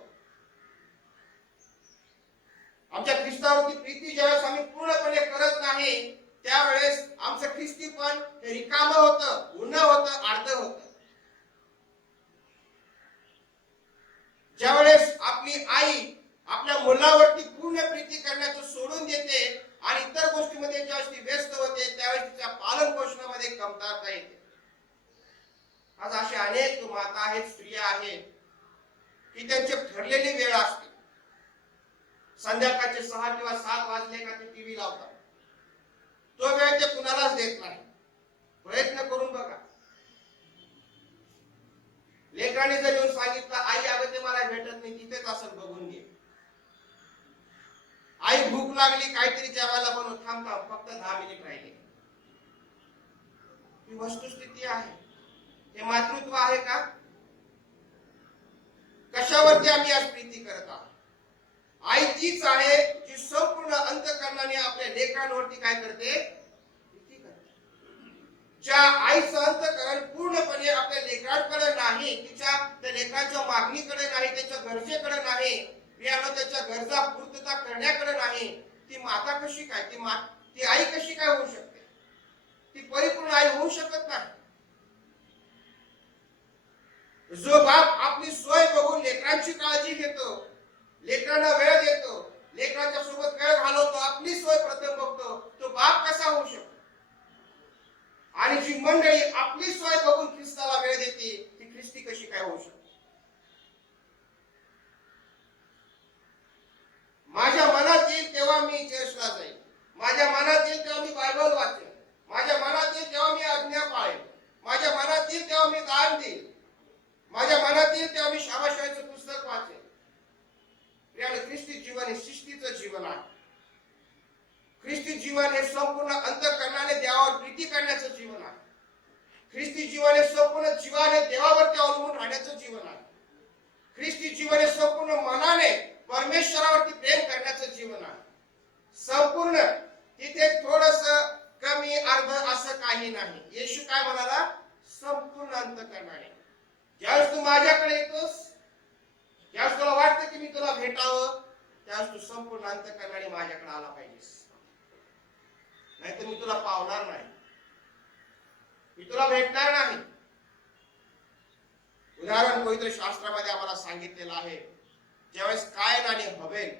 आमच्या ख्रिस्तावरती प्रीती ज्यावेळेस आम्ही पूर्णपणे करत नाही, त्यावेळेस आमचं ख्रिस्ती पण रिकामं होतं, उन्ह होतं, अर्ध होतं. ज्यावेळेस आपली आई आपल्या मुलावरती पूर्ण प्रीती करण्याचं सोडून देते आणि इतर गोष्टीमध्ये ज्यावेळेस ती व्यस्त होते, त्यावेळेस तिच्या पालन पोषणामध्ये कमतरता येते. आज असे अनेक माता आहेत, स्त्रिया आहेत की त्यांची ठरलेली वेळ असते, संध्याकाळचे 6 किंवा 7 वाजले का ते टीव्ही लावतात. तो वेळ ते कुणालाच देत नाही. प्रयत्न करून बघा. लेकरांनी जर येऊन सांगितलं, आई अगं ते मला भेटत नाही, तिथेच असेल, बघून घे. आई भूक लागली, काहीतरी जेवायला बनव, थांब थांब, फक्त 10 मिनिट राहिले. ही वस्तुस्थिती आहे. हे मातृत्व आहे का? कशावरती आम्ही आज प्रीती करत आहोत? आई तीच आहे जी संपूर्ण अंतःकरणाने आपल्या लेकरांवरती काय करते? प्रीती करते. ज्या आईचं अंतःकरण पूर्णपणे आपल्या लेकरांकडे नाही, तिच्या त्या लेकरांच्या मागणीकडे नाही, त्याच्या गरजेकडे नाही, त्याच्या गरजा पूर्तता करण्याकडे नाही, ती माता कशी काय, ती आई कशी काय होऊ शकते? ती परिपूर्ण आई होऊ शकत नाही. जो बाप आपली सोय बघून लेकरांची काळजी घेतो, लेकरांना वेळ देतो, लेकरांच्या सोबत वेळ घालवतो, आपली सोय प्रथम बघतो, तो बाप कसा होऊ शकतो? आणि जी मंडळी आपली सोय बघून ख्रिस्ताला वेळ देते, ती ख्रिस्ती कशी काय होऊ शकते? माझ्या मनात येईल तेव्हा मी चर्चला जाईल, माझ्या मनात येईल तेव्हा मी बायबल वाचेन, माझ्या मनात येईल तेव्हा मी आज्ञा पाळेन, माझ्या मनात येईल तेव्हा मी दान देईल, माझ्या मनात येईल तेव्हा मी शाबाशाहीचं पुस्तक वाचेन. ख्रिस्ती जीवन हे शिस्तीचं जीवन आहे. ख्रिस्ती जीवन हे संपूर्ण अंतःकरणाने देवावर प्रीती करण्याचं जीवन आहे. ख्रिस्ती जीवन हे संपूर्ण जीवाने देवावरती अवलंबून राहण्याचं जीवन आहे. ख्रिस्ती जीवन हे संपूर्ण मनाने परमेश्वरावरती प्रेम करण्याचं जीवन आहे. संपूर्ण, तिथे थोडस कमी अर्ध असं काही नाही. येशू काय म्हणाला? संपूर्ण अंतःकरणाने. ज्यावेळेस तू माझ्याकडे येतोस, ज्यावेळेस तुला वाटतं की मी तुला भेटावं, त्यावेळेस तू संपूर्ण अंतःकरणाने माझ्याकडे आला पाहिजेस. नाहीतर मी तुला पावणार नाही, मी तुला भेटणार नाही. उदाहरण पवित्र शास्त्रामध्ये आम्हाला सांगितलेलं आहे, ज्यावेळेस कायन आणि हबेल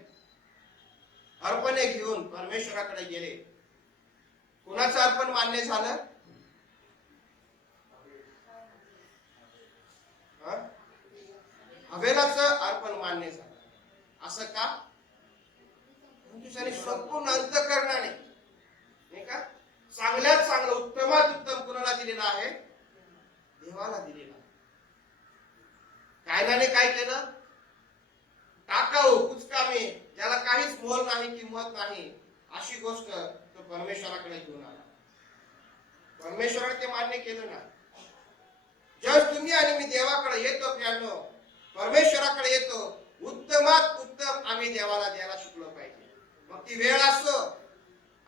अर्पणे घेऊन परमेश्वराकडे गेले, कुणाचं अर्पण मान्य झालं? हबेलाचं अर्पण मान्य झालं. असं का? संपूर्ण अंतःकरणाने, नाही का? चांगल्यात चांगलं, उत्तमात उत्तम कुणाला दिलेलं आहे? देवाला दिलेलं आहे. कायनाने काय केलं? टाकाऊ, कुचकामी, ज्याला काहीच मोल नाही, किंमत नाही, अशी गोष्ट तो परमेश्वराकडे घेऊन आला. परमेश्वराने ते मान्य केलं ना. ज्यावेळेस तुम्ही आणि मी देवाकडे येतो, प्रियांनो, परमेश्वराकडे येतो, उत्तमात उत्तम आम्ही देवाला द्यायला शिकलो पाहिजे. मग ती वेळ असो,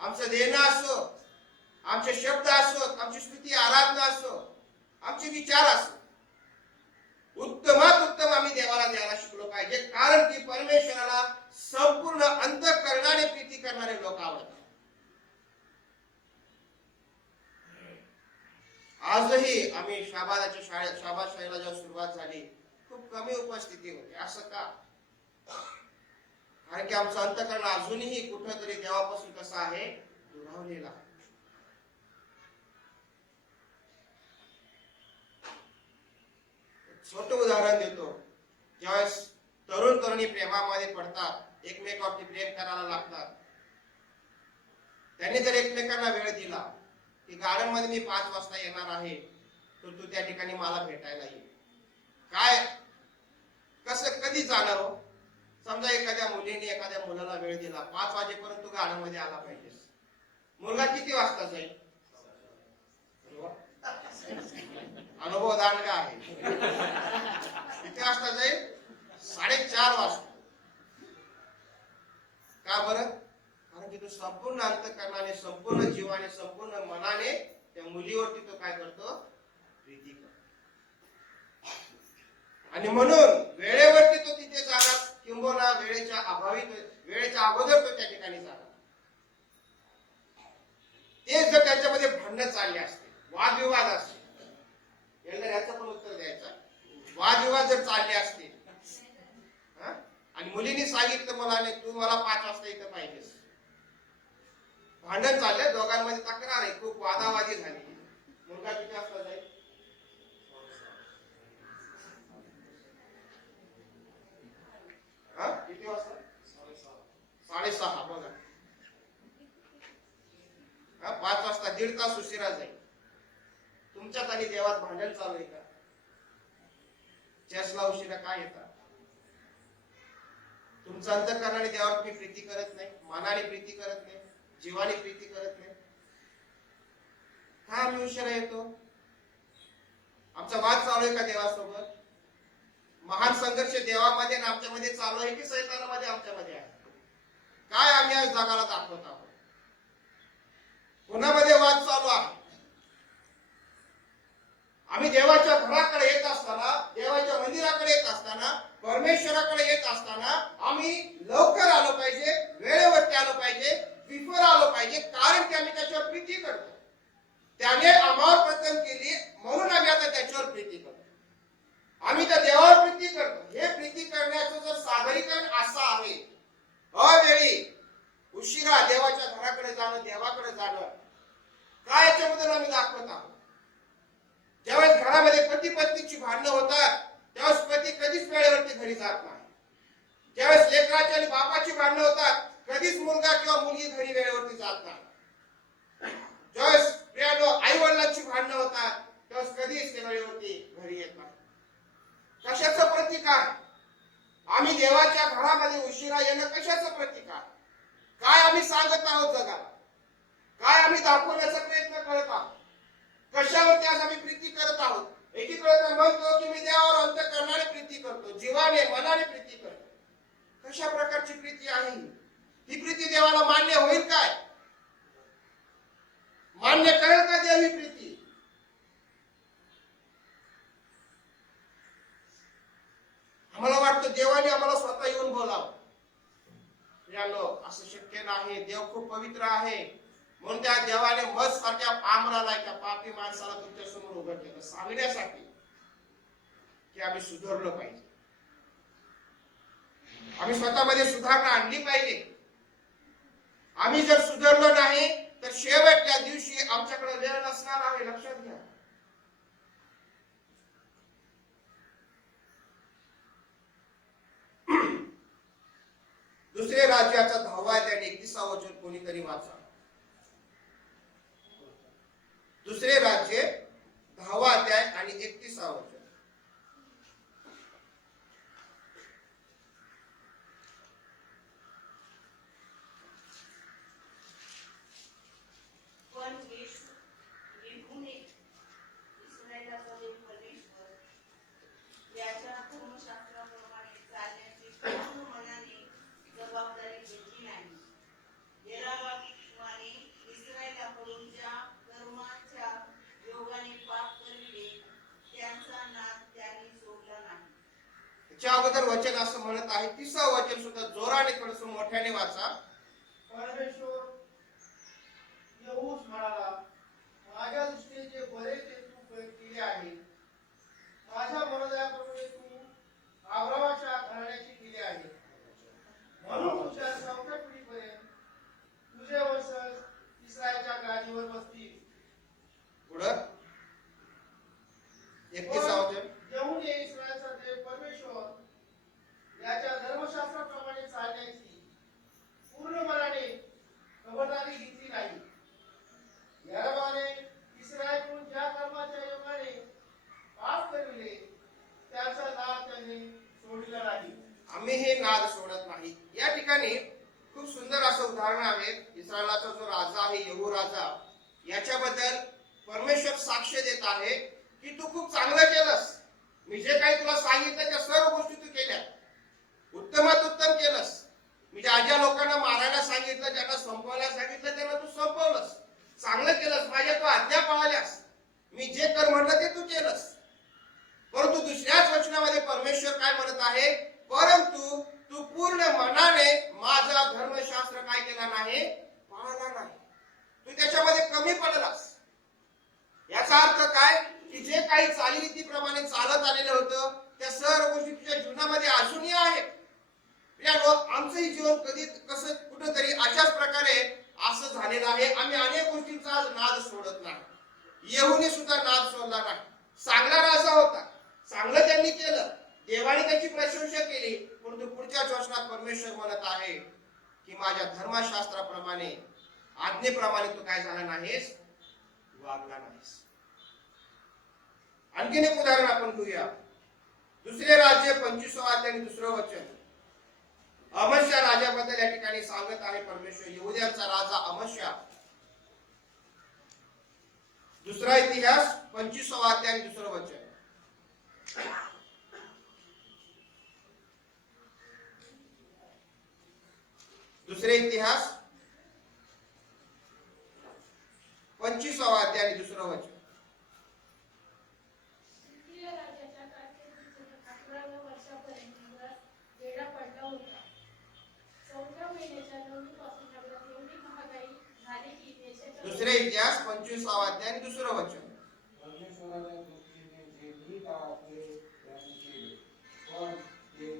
आमचं देणं असो, आमचे शब्द असो, आमची स्तुती आराधना असो, आमचे विचार असो, उत्तमात उत्तम आम्ही देवाला द्यायला शिकलो पाहिजे. कारण की परमेश्वराला संपूर्ण अंतःकरणाने प्रीती करणारे लोक आवडतात. आजही आम्ही शाबादाच्या शाळेत, शाबाद शाळेला जेव्हा सुरुवात झाली, खूप कमी उपस्थिती होती. असं का? कारण की आमचं अंतःकरण अजूनही कुठेतरी देवापासून कसं आहे? दुरावलेला आहे. छोटं उदाहरण देतो. ज्यावेळेस तरुण तरुणी प्रेमामध्ये पडतात, एकमेकावरती प्रेम करायला लागतात, त्यांनी जर एकमेकांना वेळ दिला की गार्डन मध्ये मी 5 वाजता येणार आहे, तर तू त्या ठिकाणी मला भेटायला ये. काय, कसं, कधी जाणार हो? समजा एखाद्या मुलीने एखाद्या मुलाला वेळ दिला, 5 वाजेपर्यंत तू गार्डन मध्ये आला पाहिजेस. मुलगा किती वाजता जाईल? अनुभव दांडगा आहे. किती वाजता जाईल? 4:30 वाजता. का बरं? कारण की तो संपूर्ण अंतःकरणाने, संपूर्ण जीवाने, संपूर्ण मनाने त्या मुलीवरती तो काय करतो? प्रीती करतो. आणि म्हणून वेळेवरती तो तिथे जाणार किंबहुना वेळेच्या अगोदर तो त्या ठिकाणी जाणार. ते जर त्याच्यामध्ये भांडण चालले असते, वादविवाद असते, याचं पण उत्तर द्यायचं, वादविवाद जर चालले असते आणि मुलीने सांगितलं मला नाही तू मला 5 वाजता इथं पाहिजेस, भांडण चाललंय, दोघांमध्ये तक्रार आहे, खूप वादावादी झाली, मुलगा किती वाजता जाईल? किती वाजता? 6:30. बघा 5 वाजता 1.5 तास उशिरा जाईल. तुमच्यात आणि देवात भांडण चालू आहे का? चर्चला उशिरा काय येतात? तुमचं अंतःकरणाने देवावर तुम्ही प्रीती करत नाही, मनाने प्रीती करत नाही, जीवाने प्रीती करत नाही. का आम्ही उशिरा येतो? आमचा वाद चालू आहे का देवासोबत? महान संघर्ष देवामध्ये आणि आमच्यामध्ये चालू आहे की सैतानामध्ये आमच्यामध्ये आहे? काय आम्ही आज जगाला दाखवत आहोत? कोणामध्ये वाद चालू आहे? आम्ही देवाच्या घराकडे येत असताना, देवाच्या मंदिराकडे येत असताना, परमेश्वराकडे येत असताना आम्ही लवकर आलो पाहिजे, वेळेवरती आलो पाहिजे, बिफोर आलो पाहिजे, कारण की आम्ही त्याच्यावर प्रीती करतो. त्याने आम्हावर प्रथम केली म्हणून आम्ही आता त्याच्यावर प्रीती करतो. आम्ही त्या देवावर प्रीती करतो. हे प्रीती करण्याचं जर सादरीकरण असं आहे, अवेळी उशिरा देवाच्या घराकडे जाणं, देवाकडे जाणं, काय याच्याबद्दल आम्ही दाखवत आहोत? ज्यावेळेस घरामध्ये पती पत्नीची भांडणं होतात त्यावेळेस पती कधीच वेळेवरती घरी जात नाही. ज्यावेळेस लेकराची आणि बापाची भांडणं होतात कधीच मुलगा किंवा मुलगी घरी वेळेवरती जात नाही. ज्यावेळेस आई वडिलांची भांडणं होतात त्यावेळेस कधीच ते वेळेवरती घरी येत नाही. कशाचं प्रतीक आहे? आम्ही देवाच्या घरामध्ये उशिरा येणं कशाचं प्रतीक आहे? काय आम्ही सांगत आहोत जगाला? काय आम्ही दाखवण्याचा प्रयत्न करत आहोत? कशावरती आज आम्ही प्रीती करत आहोत? एकीकडे म्हणतो की मी देवावर अंतःकरणाने प्रीती करतो, जीवाने मनाने प्रीती करतो. कशा प्रकारची प्रीती आहे ही प्रीती देवाला मान्य होईल काय? मान्य करेल का देव ही प्रीती? आम्हाला वाटतं देवाने आम्हाला स्वतः येऊन बोलावं. असं शक्य नाही. देव खूप पवित्र आहे म्हणून त्या देवाने मध सारख्या पामराला, त्या पापी माणसाला तुमच्या समोर उभं केलं सांगण्यासाठी की आम्ही सुधारलो पाहिजे, आम्ही स्वतःमध्ये सुधारणा आणली पाहिजे. आम्ही जर सुधारलो नाही तर शेवटच्या दिवशी आमच्याकडे वेळ नसणार आहे, लक्षात घ्या. दुसरे राज्याचा 10वा अध्याय 31वा वचन कोणीतरी वाचा. दुसरे राज्य 10वा अध्याय आणि 31वा वचन. पण निघून इस्रायलाचा देव परमेश्वर याच्या धर्मशास्त्राप्रमाणे चालण्याची पूर्ण मनाने जबाबदारी घेतली नाही. येरावाने इस्रायलाकडून ज्या कर्माच्या योगाने पाप करले त्यांचा नाद त्यांनी सोडला नाही. त्याच्या अगोदर वचन असं म्हणत आहे, 30वा वचन सुद्धा जोराने थोडस मोठ्याने वाचा. परमेश्वर यहोवा म्हणाला, माझ्या दृष्टीने जे बरे ते तू केले आहे, माझ्या मनोदयाप्रमाणे तू अब्रामाच्या घराण्याची केली आहे, म्हणून तुझ्या 4थ्या पिढीपर्यंत तुझे वंशज इस्रायलच्या गादीवर बसतील. पुढं 31वा वचन. येऊन ये इस्रायलचा देव परमेश्वर याच्या धर्मशास्त्राप्रमाणे चालण्याची पूर्ण मनाने खबरदारी घेतली नाही. यारवाने इस्रायलकडून ज्या कर्माच्या योगाने पाप करविले त्याचा नाद त्यांनी सोडला नाही. आम्ही हे नाद सोडत नाही. या ठिकाणी खूप सुंदर असं उदाहरण आहे. इस्रायलाचा जो राजा आहे यहू राजा, याच्याबद्दल परमेश्वर साक्ष देत आहे की तू खूप चांगलं केलंस. मी जे काही तुला सांगितलं त्या सर्व गोष्टी तू केल्या, उत्तमात उत्तम केलंस. मी ज्या लोकांना मारायला सांगितलं, ज्यांना संपवायला सांगितलं त्यांना तू संपवलंस, चांगलं केलंस. माझ्या तू आज्ञा पाळल्यास, मी जे कर म्हणलं ते तू केलंस. परंतु दुसऱ्याच वचनामध्ये परमेश्वर आहे, परंतु तू पूर्ण मनाने माझा धर्मशास्त्र काय केला नाही, पाळला नाही. तू त्याच्यामध्ये कमी पडलास. याचा अर्थ काय की जे काही चालीरीतीप्रमाणे चालत आलेलं होतं त्या सर्व गोष्टी तुझ्या जीवनामध्ये अजूनही आहेत. आमचंही जीवन कधी कसं कुठंतरी अशाच प्रकारे असं झालेलं आहे. आम्ही अनेक गोष्टींचा नाद सोडत नाही. येहूने सुद्धा नाद सोडला नाही. चांगला राजा होता, चांगलं त्यांनी केलं, देवाने त्याची प्रशंसा केली, परंतु पुढच्याच वचनात परमेश्वर म्हणत आहे की माझ्या धर्मशास्त्राप्रमाणे आज्ञेप्रमाणे तू काय झाला नाहीस, वागला नाहीस. आणखीन एक उदाहरण आपण घेऊया. दुसरे राज्य 25वा अध्याय आणि 2रं वचन. अमस्या राजाबद्दल या ठिकाणी सांगत आहे परमेश्वर. यहुद्यांचा राजा अमस्या. दुसरा इतिहास 25वा अध्याय आणि 2रं वचन. दुसरे इतिहास 25वा अध्याय आणि 2रं वचन. सिरिया राजाच्या कारकिर्दीच्या 11व्या वर्षापर्यंत वेढा पडला होता. 4व्या महिन्याच्या 9वी पासून नगरात एवढी महागाई झाली की देशाच्या दुसरे इतिहास 25वा अध्याय आणि 2रं वचन. परमेश्वराच्या दृष्टीने जे नीट आहे त्यांनी केले, पण ते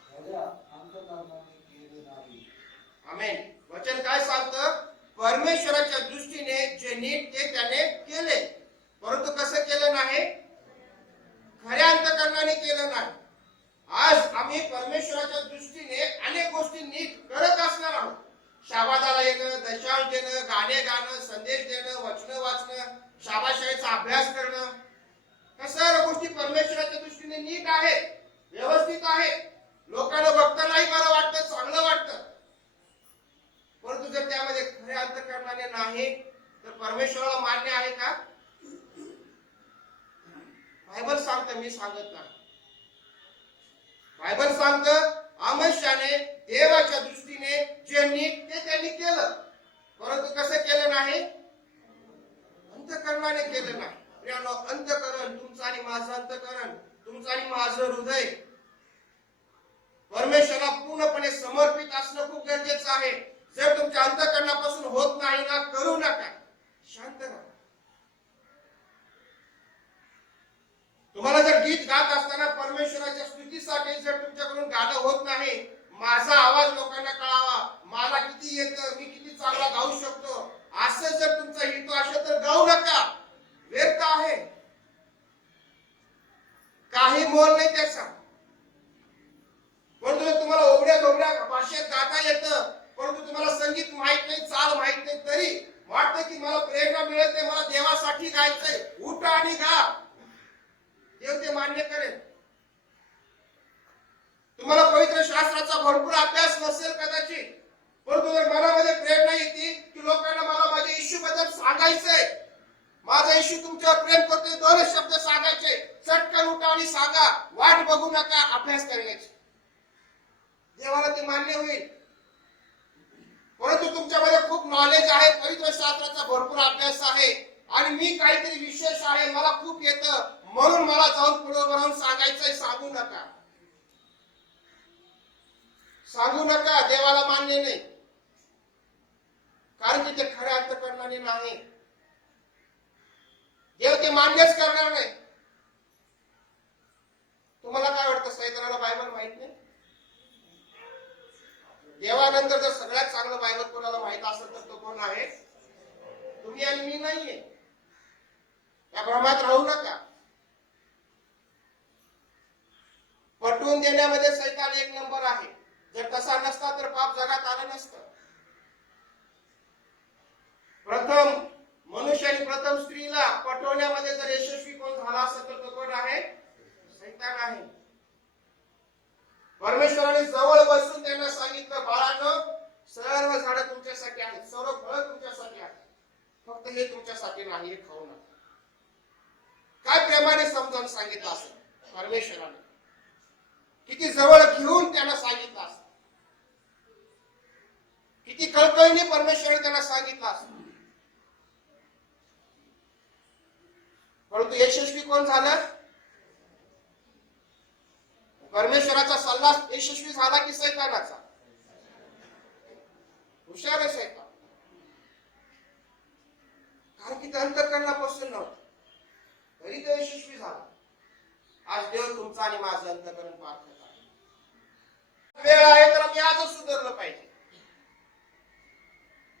खऱ्या अंतःकरणाने केले नाही. आमेन. वचन काय सांगतं? परमेश्वराच्या दृष्टीने जे नीट ते त्याने केले, परंतु कसं केलं नाही, खऱ्या अंतःकरणाने केलं नाही. आज आम्ही परमेश्वराच्या दृष्टीने अनेक गोष्टी नीट करत असणार आहोत. शाबादाला येणं, दशांश देणं, गाणे गाणं, संदेश देणं, वचन वाचणं, शाबाशाळेचा अभ्यास करणं, या सर्व गोष्टी परमेश्वराच्या दृष्टीने नीट आहेत, व्यवस्थित आहेत. लोकांना बघतानाही बरं वाटतं, चांगलं वाटतं. परंतु जर त्यामध्ये खऱ्या अंतःकरणाने नाही तर परमेश्वराला मान्य आहे का? बायबल सांगतं, मी सांगत नाही. बायबल सांगतं अमस्याने देवाच्या दृष्टीने जे नीट ते त्यांनी केलं, परंतु कसं केलं नाही, अंतःकरणाने केलं नाही. प्रियानो, अंतःकरण, तुमचं आणि माझं अंतःकरण, तुमचं आणि माझं हृदय परमेश्वराला पूर्णपणे समर्पित असणं खूप गरजेचं आहे. जर तुमच्या अंतःकरणापासून होत नाही ना, करू नका, शांत राहा. तुम्हाला जर गीत गात असताना परमेश्वराच्या स्तुतीसाठी जर तुमच्याकडून गाणं होत नाही, माझा आवाज लोकांना कळावा, मला किती येतं, मी किती चांगला गाऊ शकतो, असं जर तुमचा हेतू असेल तर गाऊ नका, व्यर्थ आहे, काही मोल नाही त्याचा. परंतु जर तुम्हाला ओवढ्या धोबड्या भाषेत गाता येतं, परंतु तुम्हाला संगीत माहित नाही, चाल माहित नाही, तरी वाटतं की मला प्रेरणा मिळते, मला देवासाठी गायचंय, उठा आणि गा, देव ते मान्य करेल. तुम्हाला पवित्र शास्त्राचा भरपूर अभ्यास नसेल कदाचित, परंतु जर मनामध्ये प्रेरणा येते की लोकांना मला माझ्या येशू बद्दल सांगायचंय, माझा येशू तुमच्यावर प्रेम करतोय, 2 शब्द सांगायचे, चटकन उठा आणि सांगा, वाट बघू नका अभ्यास करण्याची, देवाला ते मान्य होईल. परंतु तुमच्यामध्ये खूप नॉलेज आहे, पवित्र शास्त्राचा भरपूर अभ्यास आहे आणि मी काहीतरी विशेष आहे, मला खूप येतं म्हणून मला जाऊन पुढे राहून सांगायचंय, सांगू नका, सांगू नका, देवाला मान्य नाही. कारण की ते खऱ्या अंतःकरणाने नाही, देव ते मान्यच करणार नाही. तुम्हाला काय वाटतं, सैतानाला बायबल माहित नाही? देवानंतर जर सगळ्यात चांगलं बायबल कोणाला माहित असेल तर तो कोण आहे? तुम्ही आणि मी नाहीये. या भ्रमात राहू नका. पटवून देण्यामध्ये सैतान 1 नंबर आहे. जर तसा नसता तर पाप जगात आलं नसतं. प्रथम मनुष्याने प्रथम स्त्रीला पटवण्यामध्ये जर यशस्वी कोण झाला असेल तर तो कोण आहे? सैतान आहे. परमेश्वराने जवळ बसून त्यांना सांगितलं, बाळांनो, सर्व झाडं तुमच्यासाठी आहेत, सर्व फळं तुमच्यासाठी आहेत, फक्त हे तुमच्यासाठी नाही, हे खाऊ नका. काय प्रेमाने समजावून सांगितलं असेल परमेश्वराने, किती जवळ घेऊन त्यांना सांगितलं असेल, किती कळकळीने परमेश्वराने त्यांना सांगितलं असेल. परंतु यशस्वी कोण झालं? परमेश्वराचा सल्ला यशस्वी झाला की सैतानाचा? हुशार आहे सैतान, कारण की ते अंतःकरणापासून नव्हतं, तरी तो यशस्वी झाला. आज देव तुमचा आणि माझं अंतःकरण पाहत आहे. वेळ आहे तर आम्ही आजच सुधारलं पाहिजे.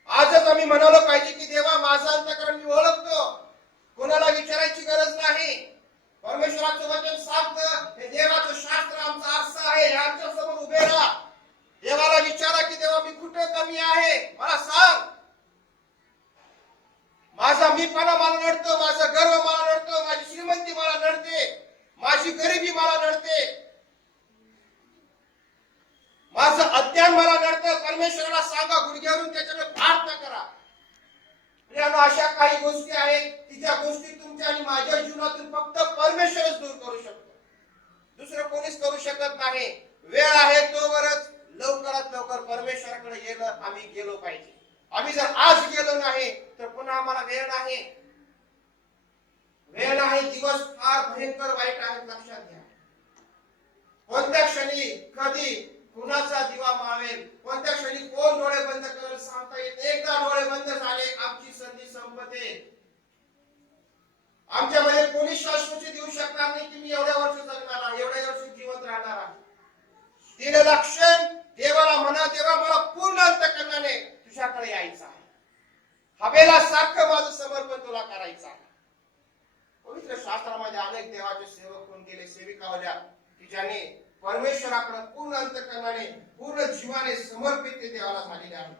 आजच आम्ही म्हणालो पाहिजे की देवा माझं अंतःकरण मी ओळखतो, कोणाला विचारायची गरज नाही. परमेश्वराचं वचन सांगतं, हे देवाचं शास्त्र आमचा आरसा आहे, आमच्या समोर उभे राहा. देवाला विचारा की देवा मी कुठे कमी आहे, मला सांग. माझा मीपणा मला नडतो, माझा गर्व मला नडतो, माझी श्रीमंती मला नडते, माझी गरिबी मला नडते, माझं अज्ञान मला नडतं. परमेश्वराला सांगा, गुडघ्यावरून त्याच्याकडे प्रार्थना करा. अशा काही गोष्टी आहेत की ज्या गोष्टी तुमच्या आणि माझ्या जीवनातून फक्त परमेश्वरच दूर करू शकतो, दुसरं कोणीच करू शकत नाही. वेळ आहे तोवरच लवकरात लवकर परमेश्वराकडे गेलं आम्ही गेलो पाहिजे. आम्ही जर आज गेलो नाही तर पुन्हा आम्हाला वेळ नाही. वेळ नाही, दिवस फार भयंकर वाईट आहेत, लक्षात घ्या. कोणत्या क्षणी कधी कुणाचा दिवा मावेल, कोणत्या क्षणी कोण डोळे बंद करेल सांगता येत. एकदा डोळे बंद झाले आमची संधी संपते. आमच्यामध्ये कोणी शाश्वती देऊ शकणार नाही की मी एवढ्या वर्ष जगणार आहे, एवढ्या वर्ष जिवंत राहणार आहे. दिलेला क्षण देवाला म्हणा, देवा मला पूर्ण अंतःकरणाने तुझ्याकडे यायचं आहे, हवेला सारखं माझं समर्पण तुला करायचं आहे. पवित्र शास्त्रामध्ये अनेक देवाचे सेवक होऊन गेले, सेविका होत्या की ज्यांनी परमेश्वराकडे पूर्ण अंतःकरणाने पूर्ण जीवाने समर्पित ते देवाला झालेले आहे.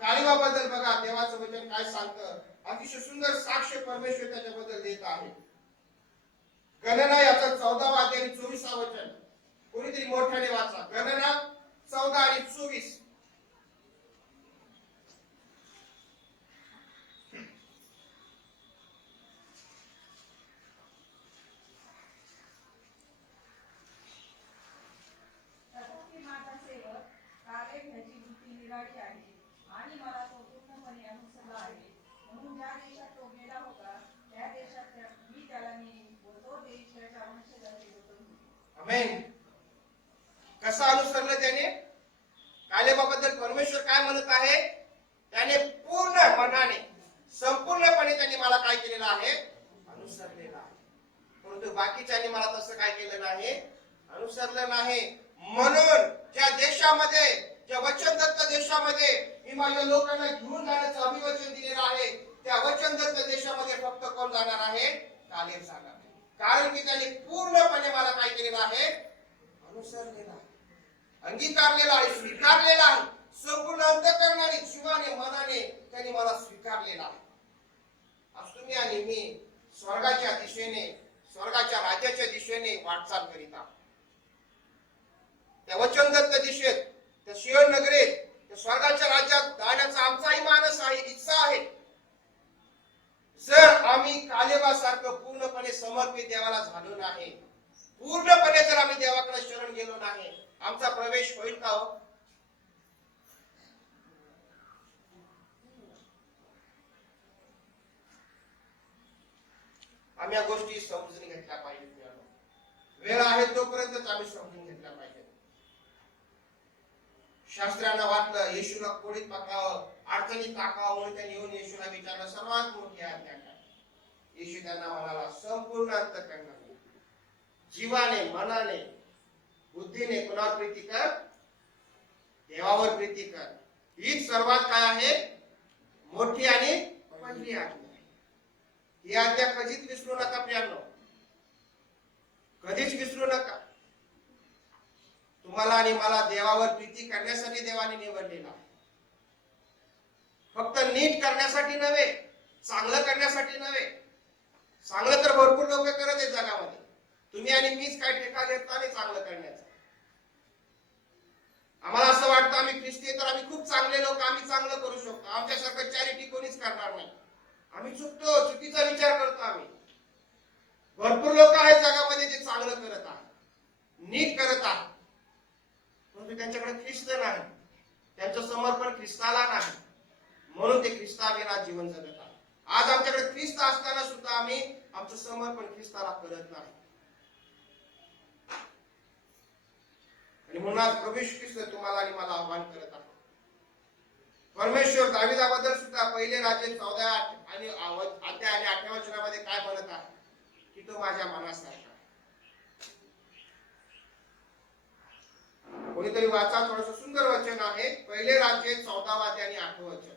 काळिमाबद्दल बघा देवाचं वचन काय सांगतं, अतिशय सुंदर साक्ष परमेश्वर त्याच्याबद्दल देत आहे. गणना याचा 14वा अध्याय 24वा वचन, कोणीतरी मोठ्याने वाचा. गणना 14 आणि 24. तथापि माझा सेवक कालेब ह्याची वृत्ती निराळी आहे आणि मला तो पूर्णपणे अनुसरला आहे. म्हणून ज्या देशात तो गेला होता त्या देशात मी त्याला नेईन व तो देश त्याच्या वंशजाचे होतो. आमेन. कसा अनुसरलं त्याने? कालेबाबद्दल परमेश्वर काय म्हणत आहे? त्याने पूर्ण मनाने संपूर्णपणे त्याने मला काय केलेलं आहे? अनुसरलेलं आहे. परंतु बाकीच्यांनी मला तसं काय केलं नाही? अनुसरलं नाही. म्हणून ज्या देशामध्ये, ज्या वचनदत्त देशामध्ये मी माझ्या लोकांना घेऊन जाण्याचं अभिवचन दिलेलं आहे, त्या वचनदत्त देशामध्ये फक्त कोण जाणार आहे? कालेब जाणार. कारण की त्याने पूर्णपणे मला काय केलेलं आहे? अनुसरलेलं आहे, अंगीकारलेला आहे, स्वीकारलेला आहे. संपूर्ण अंतःकरणाने, जीवाने, मनाने त्यांनी मला स्वीकारलेला आहे. आज तुम्ही आणि मी स्वर्गाच्या दिशेने, स्वर्गाच्या राज्याच्या दिशेने वाटचाल करीत आहोत. त्या वचनदत्त दिशेत, त्या सियोन नगरीत, त्या स्वर्गाच्या राज्यात जाण्याचा आमचाही मानस आहे, इच्छा आहे. जर आम्ही कालेबासारखं पूर्णपणे समर्पित देवाला झालो नाही, पूर्णपणे जर आम्ही देवाकडे शरण गेलो नाही, आमचा प्रवेश होईल का हो? आम्ही या गोष्टी समजून घेतल्या पाहिजे. वेळ आहे तोपर्यंतच आम्ही समजून घेतल्या पाहिजे. शास्त्रांना वाटलं येशूला कोडीत पकडावं, अडचणीत टाकावं, म्हणून त्यांनी येऊन येशूला विचारलं सर्वात मोठी आज्ञा काय? येशू त्यांना म्हणाला संपूर्ण अंतःकरणाने, जीवाने, मनाने, बुद्धीने कोणावर प्रीती कर? देवावर प्रीती कर. हीच सर्वात काय आहे? मोठी आणि पहिली आज्ञा. ही आज्ञा कधीच विसरू नका प्रियांनो, कधीच विसरू नका. तुम्हाला आणि मला देवावर प्रीती करण्यासाठी देवाने निवडलेला आहे. फक्त नीट करण्यासाठी नव्हे, चांगलं करण्यासाठी नव्हे. चांगलं तर भरपूर लोक करत आहेत जगामध्ये. तुम्ही आणि मीच काय ठेका घेतला नाही चांगलं करण्याचा. आम्हाला असं वाटतं आम्ही ख्रिस्ती तर आम्ही खूप चांगले लोक, आम्ही चांगलं करू शकतो, आमच्यासारखं चॅरिटी कोणीच करणार नाही. आम्ही चुकतो, चुकीचा विचार करतो आम्ही. भरपूर लोक आहेत जगामध्ये जे चांगलं करत आहेत, नीट करत आहेत, परंतु त्यांच्याकडे ख्रिस्त नाही, त्यांचं समर्पण ख्रिस्ताला नाही, म्हणून ते ख्रिस्ताविना जीवन जगत आहे. आज आमच्याकडे ख्रिस्त असताना सुद्धा आम्ही आमचं समर्पण ख्रिस्ताला करत नाही. म्हणून आज प्रभू येशू ख्रिस्त तुम्हाला आणि मला आव्हान करत आहे. परमेश्वर दाविदाबद्दल सुद्धा पहिले राज्य 14 आणि अध्याय आणि 8व्या वचनामध्ये काय म्हणत आहे की तो माझ्या मनासारखा आहे. कोणीतरी वाचा, थोडस सुंदर वचन आहे, पहिले राज्य 14 अध्याय आणि 8वं वचन.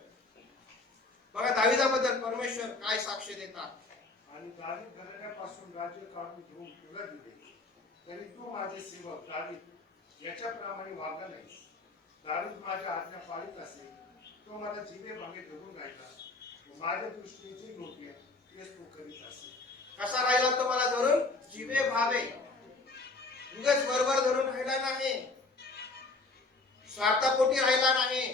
बघा दाविदाबद्दल परमेश्वर काय साक्ष देतात. आणि दावीद घराण्यापासून राज्य काढून घेऊन तुला दिले, तरी तू माझे सेवक दावीद याच्याप्रमाणे वागला नाही. दावीद माझ्या आज्ञा पाळीत असे, तो मला जिवे मागे धरून राहिला, माझ्या दृष्टीने जे योग्य तेच तो करीत असे. कसा राहिला तो मला धरून? जिवे भावे. उगाच बरोबर धरून राहिला नाही, स्वार्थापोटी राहिला नाही,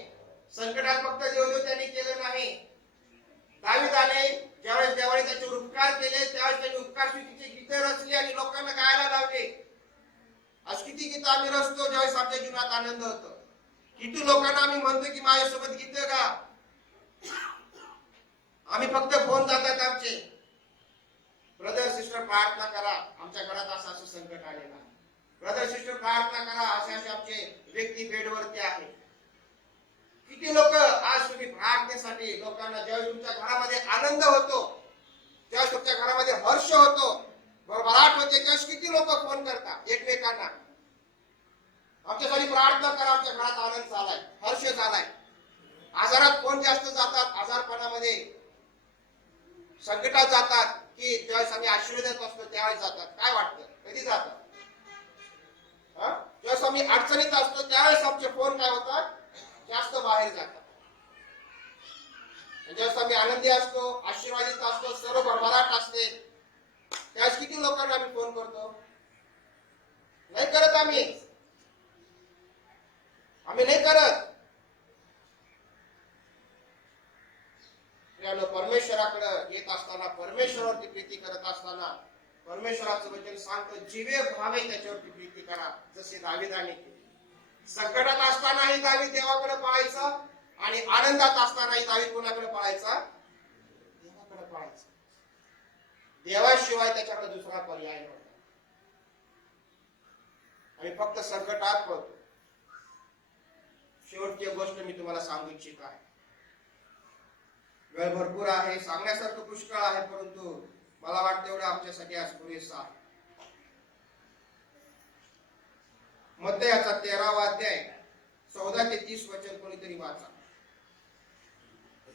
संकटात फक्त देव त्यांनी केलं नाही. दाविदाने ज्यावेळेस देवाने त्याच्यावर उपकार केले त्यावेळेस त्यांनी उपकार स्तुतीची गीतं रचली आणि लोकांना गायला लावले. आज किती गीतं आम्ही रचतो ज्यावेळेस आपल्या जीवनात आनंद होतो. किती लोकांना आम्ही म्हणतो की माझ्यासोबत गीतं गा. आम्ही फक्त फोन जातात आमचे, ब्रदर सिस्टर प्रार्थना करा, आमच्या घरात असं असं संकट आलेलं आहे. ब्रदर सिस्टर प्रार्थना करा, असे असे आमचे व्यक्ती बेडवरती आहे. किती लोक आज तुम्ही प्रार्थनेसाठी लोकांना, ज्यावेळेस तुमच्या घरामध्ये आनंद होतो, ज्यावेळेस तुमच्या घरामध्ये हर्ष होतो, भरभराट होते, त्यावेळेस किती लोक फोन करतात एकमेकांना, आमच्यासाठी प्रार्थना करा, आमच्या घरात आनंद झालाय, हर्ष झालाय. आजारात कोण जास्त जातात? आजारपणामध्ये, संकटात जातात की ज्यावेळेस आम्ही आशीर्वादात असतो त्यावेळेस जातात? काय वाटतं, कधी जातात? ज्यावेळेस आम्ही अडचणीत असतो त्यावेळेस आमचे फोन काय होतात? जास्त बाहेर जातात. ज्यावेळेस आम्ही आनंदी असतो, आशीर्वादित असतो, सर्व भरभराट असते, त्यावेळेस किती लोकांना आम्ही फोन करतो? नाही करत. आम्ही नाही करत. परमेश्वराकडे येत असताना, परमेश्वरावरती प्रीती करत असताना परमेश्वराचं वचन सांगतं जिवे भावे त्याच्यावरती प्रीती करा, जसे दाविदाने केले. संकटात असतानाही दावीद देवाकडे पळायचा आणि आनंदात असतानाही दावीद कोणाकडे पळायचा? देवाकडे पळायचा. देवाशिवाय त्याच्याकडे दुसरा पर्याय नव्हता. आम्ही फक्त संकटात पळतो. शेवटची गोष्ट मी तुम्हाला सांगू इच्छित आहे. वेळ भरपूर आहे, सांगण्यासारखं पुष्कळ आहे, परंतु मला वाटतं एवढं आमच्यासाठी आज पुरेसं आहे. मत्तयाचा 13वा अध्याय 14 ते 30 वचन कोणीतरी वाचा.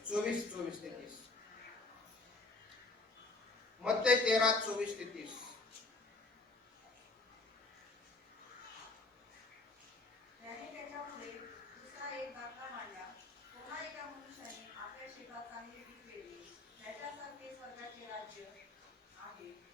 24 ते 30. मत्तय 13, 24 ते 30. त्याने त्याच्यापुढे दुसरा एक दाखला मांडला. पुन्हा एका मनुष्याने आपल्या शेतात चांगले पीक पेरले. त्याच्यासारखे स्वर्गाचे राज्य आहे.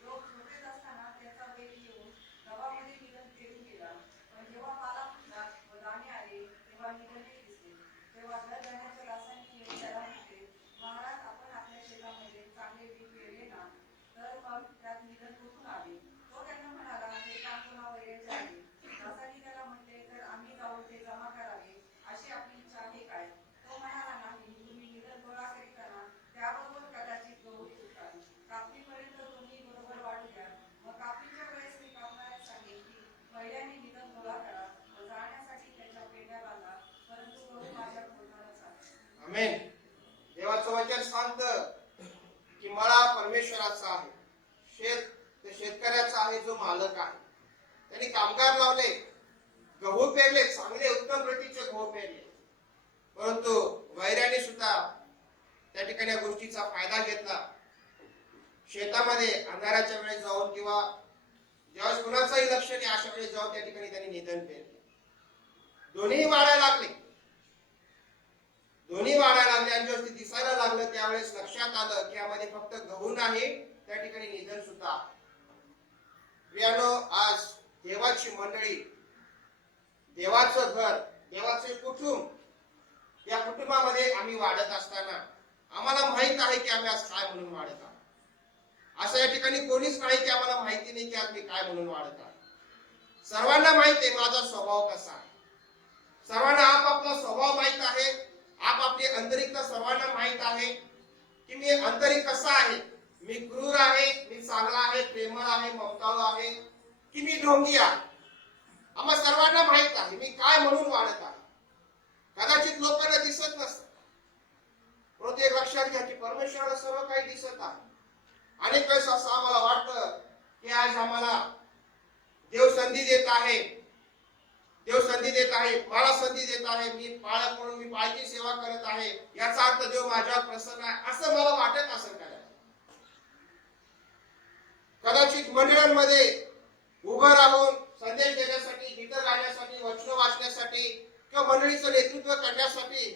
लोक झोपेत असताना त्याचा बैल येऊन गव्हामध्ये निधन पेरून गेला. पण जेव्हा पाला फुटला व दाणे आले तेव्हा निधनही दिसले. तेव्हा घर धरण्याच्या दासांनी येऊन त्याला म्हटले, महाराज, आपण आपल्या शेतामध्ये चांगले पीक पेरले ना, तर मग त्यात निधन कुठून आले? तो त्यांना म्हणाला, हे काम पुन्हा वैराचे आहे. दासांनी त्याला म्हटले, तर आम्ही जाऊन ते जमा करावे अशी आपली इच्छा आहे काय? तो म्हणाला, नाही. तुम्ही निधन गोळा करीताना त्याबरोबर कदाचित गहू सुटाल. कापणीपर्यंत तुम्ही बरोबर वाटू द्या. मग कापणीच्या वेळेस मी कापणाऱ्यास सांगेन की पहिल्याने निधन गोळा करा व जाळण्यासाठी त्याच्या पेट्या बांधा, परंतु गहू माझ्या खोतालाच आहे. आमेन. देवाचं वचन सांगतं की मळा परमेश्वराचा आहे, शेत ते शेतकऱ्याचा आहे जो मालक आहे. त्यांनी कामगार लावले, गहू पेरले, चांगले उत्तम प्रतीचे गहू पेरले, परंतु वैऱ्याने सुद्धा त्या ठिकाणी या गोष्टीचा फायदा घेतला. शेतामध्ये अंधाराच्या वेळेस जाऊन किंवा ज्यावेळेस कुणाचंही लक्ष नाही अशा वेळेस जाऊन त्या ठिकाणी त्यांनी निधन पेरले. दोन्ही वाढायला लागले आणि जेव्हा ते दिसायला लागलं त्यावेळेस लक्षात आलं की यामध्ये फक्त गहू नाही, त्या ठिकाणी निधन सुद्धा आहे. प्रियानो, आज देवाची मंडळी, देवाचं घर, देवाचे कुटुंब, या कुटुंबामध्ये आम्ही वाढत असताना आम्हाला माहित आहे की आम्ही आज काय म्हणून वाढत आहोत. असं या ठिकाणी कोणीच नाही की आम्हाला माहिती नाही की आज मी काय म्हणून वाढत आहे. सर्वांना माहिती आहे माझा स्वभाव कसा आहे. सर्वांना आपापला स्वभाव माहित आहे, आपापली आंतरिकता सर्वांना माहित आहे की मी आंतरिक कसा आहे. मी क्रूर आहे, मी चांगला आहे, प्रेमळ आहे, ममताळू आहे, की मी ढोंगी आहे. आम्हा सर्वांना माहित आहे. मी काय म्हणून वाढत आहे. कदाचित लोकांना दिसत नसतं, परंतु एक लक्षात घ्या की परमेश्वराला सर्व काही दिसत आहे. अनेक वेळेस असं आम्हाला वाटतं की आज आम्हाला देव संधी देत आहे, देव संधी देत आहे, मला संधी देत आहे, मी पाळक म्हणून मी पाळची सेवा करत आहे, याचा अर्थ देव माझ्यावर प्रसन्न आहे असं मला वाटत असेल. कदाचित मंडळांमध्ये उभं राहून संदेश देण्यासाठी, गीतं गाण्यासाठी, वचन वाचण्यासाठी किंवा मंडळीचं नेतृत्व करण्यासाठी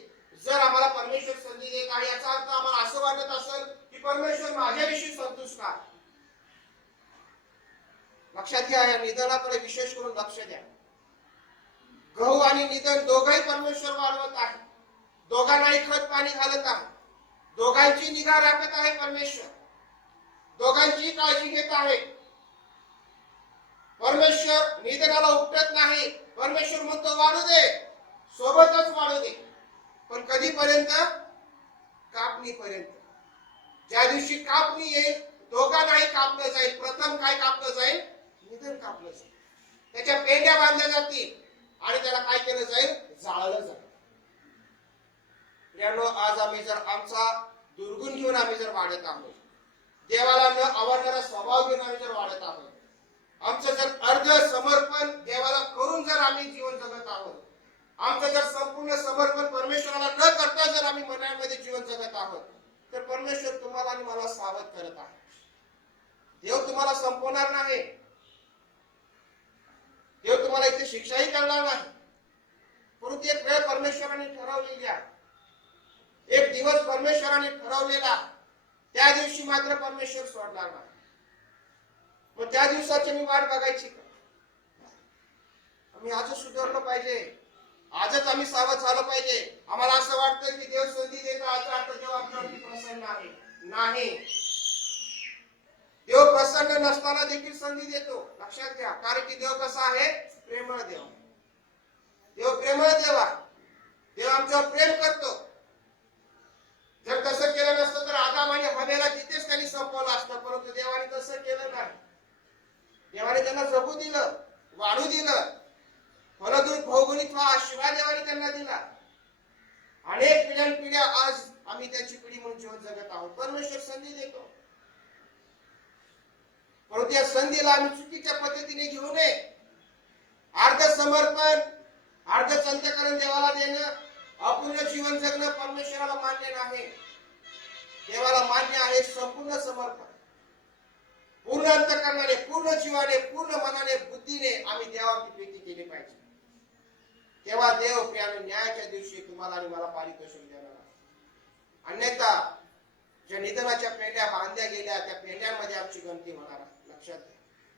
जर आम्हाला परमेश्वर संधी देत आहे, याचा अर्थ आम्हाला असं वाटत असेल की परमेश्वर माझ्याविषयी संतुष्ट आहे. लक्षात घ्या, या निधनाकडे विशेष करून लक्ष द्या. गहू आणि निधन दोघंही परमेश्वर वाढवत आहे, दोघांनाही खत पाणी घालत आहे, दोघांची निगा राखत आहे परमेश्वर, दोघांची काळजी घेत आहे. परमेश्वर निधनाला उपटत नाही. परमेश्वर म्हणतो वाढू दे, सोबतच वाढू दे, पण कधीपर्यंत? कापणीपर्यंत. ज्या दिवशी कापणी येईल दोघांनाही कापलं जाईल. प्रथम काय कापलं जाईल? निधन कापलं जाईल. त्याच्या पेंड्या बांधल्या जातील आणि त्याला काय केलं जाईल? जाळलं जाईल. यानो आज आम्ही जर आमचा दुर्गुण घेऊन आम्ही जर वाढत आहोत, देवाला न आवडणारा स्वभाव घेऊन आम्ही जर वाढत आहोत, आमचं जर अर्ध समर्पण देवाला करून जर आम्ही जीवन जगत आहोत, आमचं जर संपूर्ण समर्पण परमेश्वराला न करता जर आम्ही मनामध्ये जीवन जगत आहोत, तर परमेश्वर तुम्हाला आणि मला सावध करत आहे. देव तुम्हाला संपवणार नाही, देव तुम्हाला इथे शिक्षाही करणार नाही, परंतु एक वेळ परमेश्वराने ठरवलेली आहे, एक दिवस परमेश्वराने ठरवलेला, त्या दिवशी मात्र परमेश्वर सोडणार नाही. मग त्या दिवसाची मी वाट बघायची का? आम्ही आजच सुधारलं पाहिजे, आजच आम्ही सावध झालं पाहिजे. आम्हाला असं वाटतं की देव संधी देतो, याचा अर्थ देव आपल्यावरती प्रसन्न आहे. नाही, देव प्रसन्न नसताना देखील संधी देतो. लक्षात घ्या, कारण की देव कसा आहे? प्रेमळ देव. देव प्रेमळ देव आहे. देव आमच्यावर प्रेम करतो. जर तसं केलं नसतं तर आदाम आणि हव्याला तिथेच त्यांनी संपवलं असतं, परंतु देवाने तसं केलं नाही. देवाने त्यांना जगू दिलं, वाढू दिलं, फलद्रूप भौगोलिक व्हा शिवाय देवाने त्यांना दिला. अनेक पिढ्यानपिढ्या आज आम्ही त्याची पिढी म्हणून जीवन जगत आहोत. परमेश्वर संधी देतो, परंतु या संधीला आम्ही चुकीच्या पद्धतीने घेऊ नये. अर्ध समर्पण, अर्ध अंतःकरण देवाला देणं, अपूर्ण जीवन जगणं परमेश्वराला मान्य नाही. देवाला मान्य आहे संपूर्ण समर्पण. पूर्ण अंतःकरणाने, पूर्ण जीवाने, पूर्ण मनाने, बुद्धीने आम्ही देवाची प्रीती केली पाहिजे. तेव्हा देव प्रियाने न्यायाच्या दिवशी तुम्हाला आणि मला पारितोषिक देणार आहे. अन्यथा ज्या निधनाच्या पेंड्या बांधल्या गेल्या त्या पेंड्यांमध्ये आमची गणती होणार आहे. लक्षात घ्या,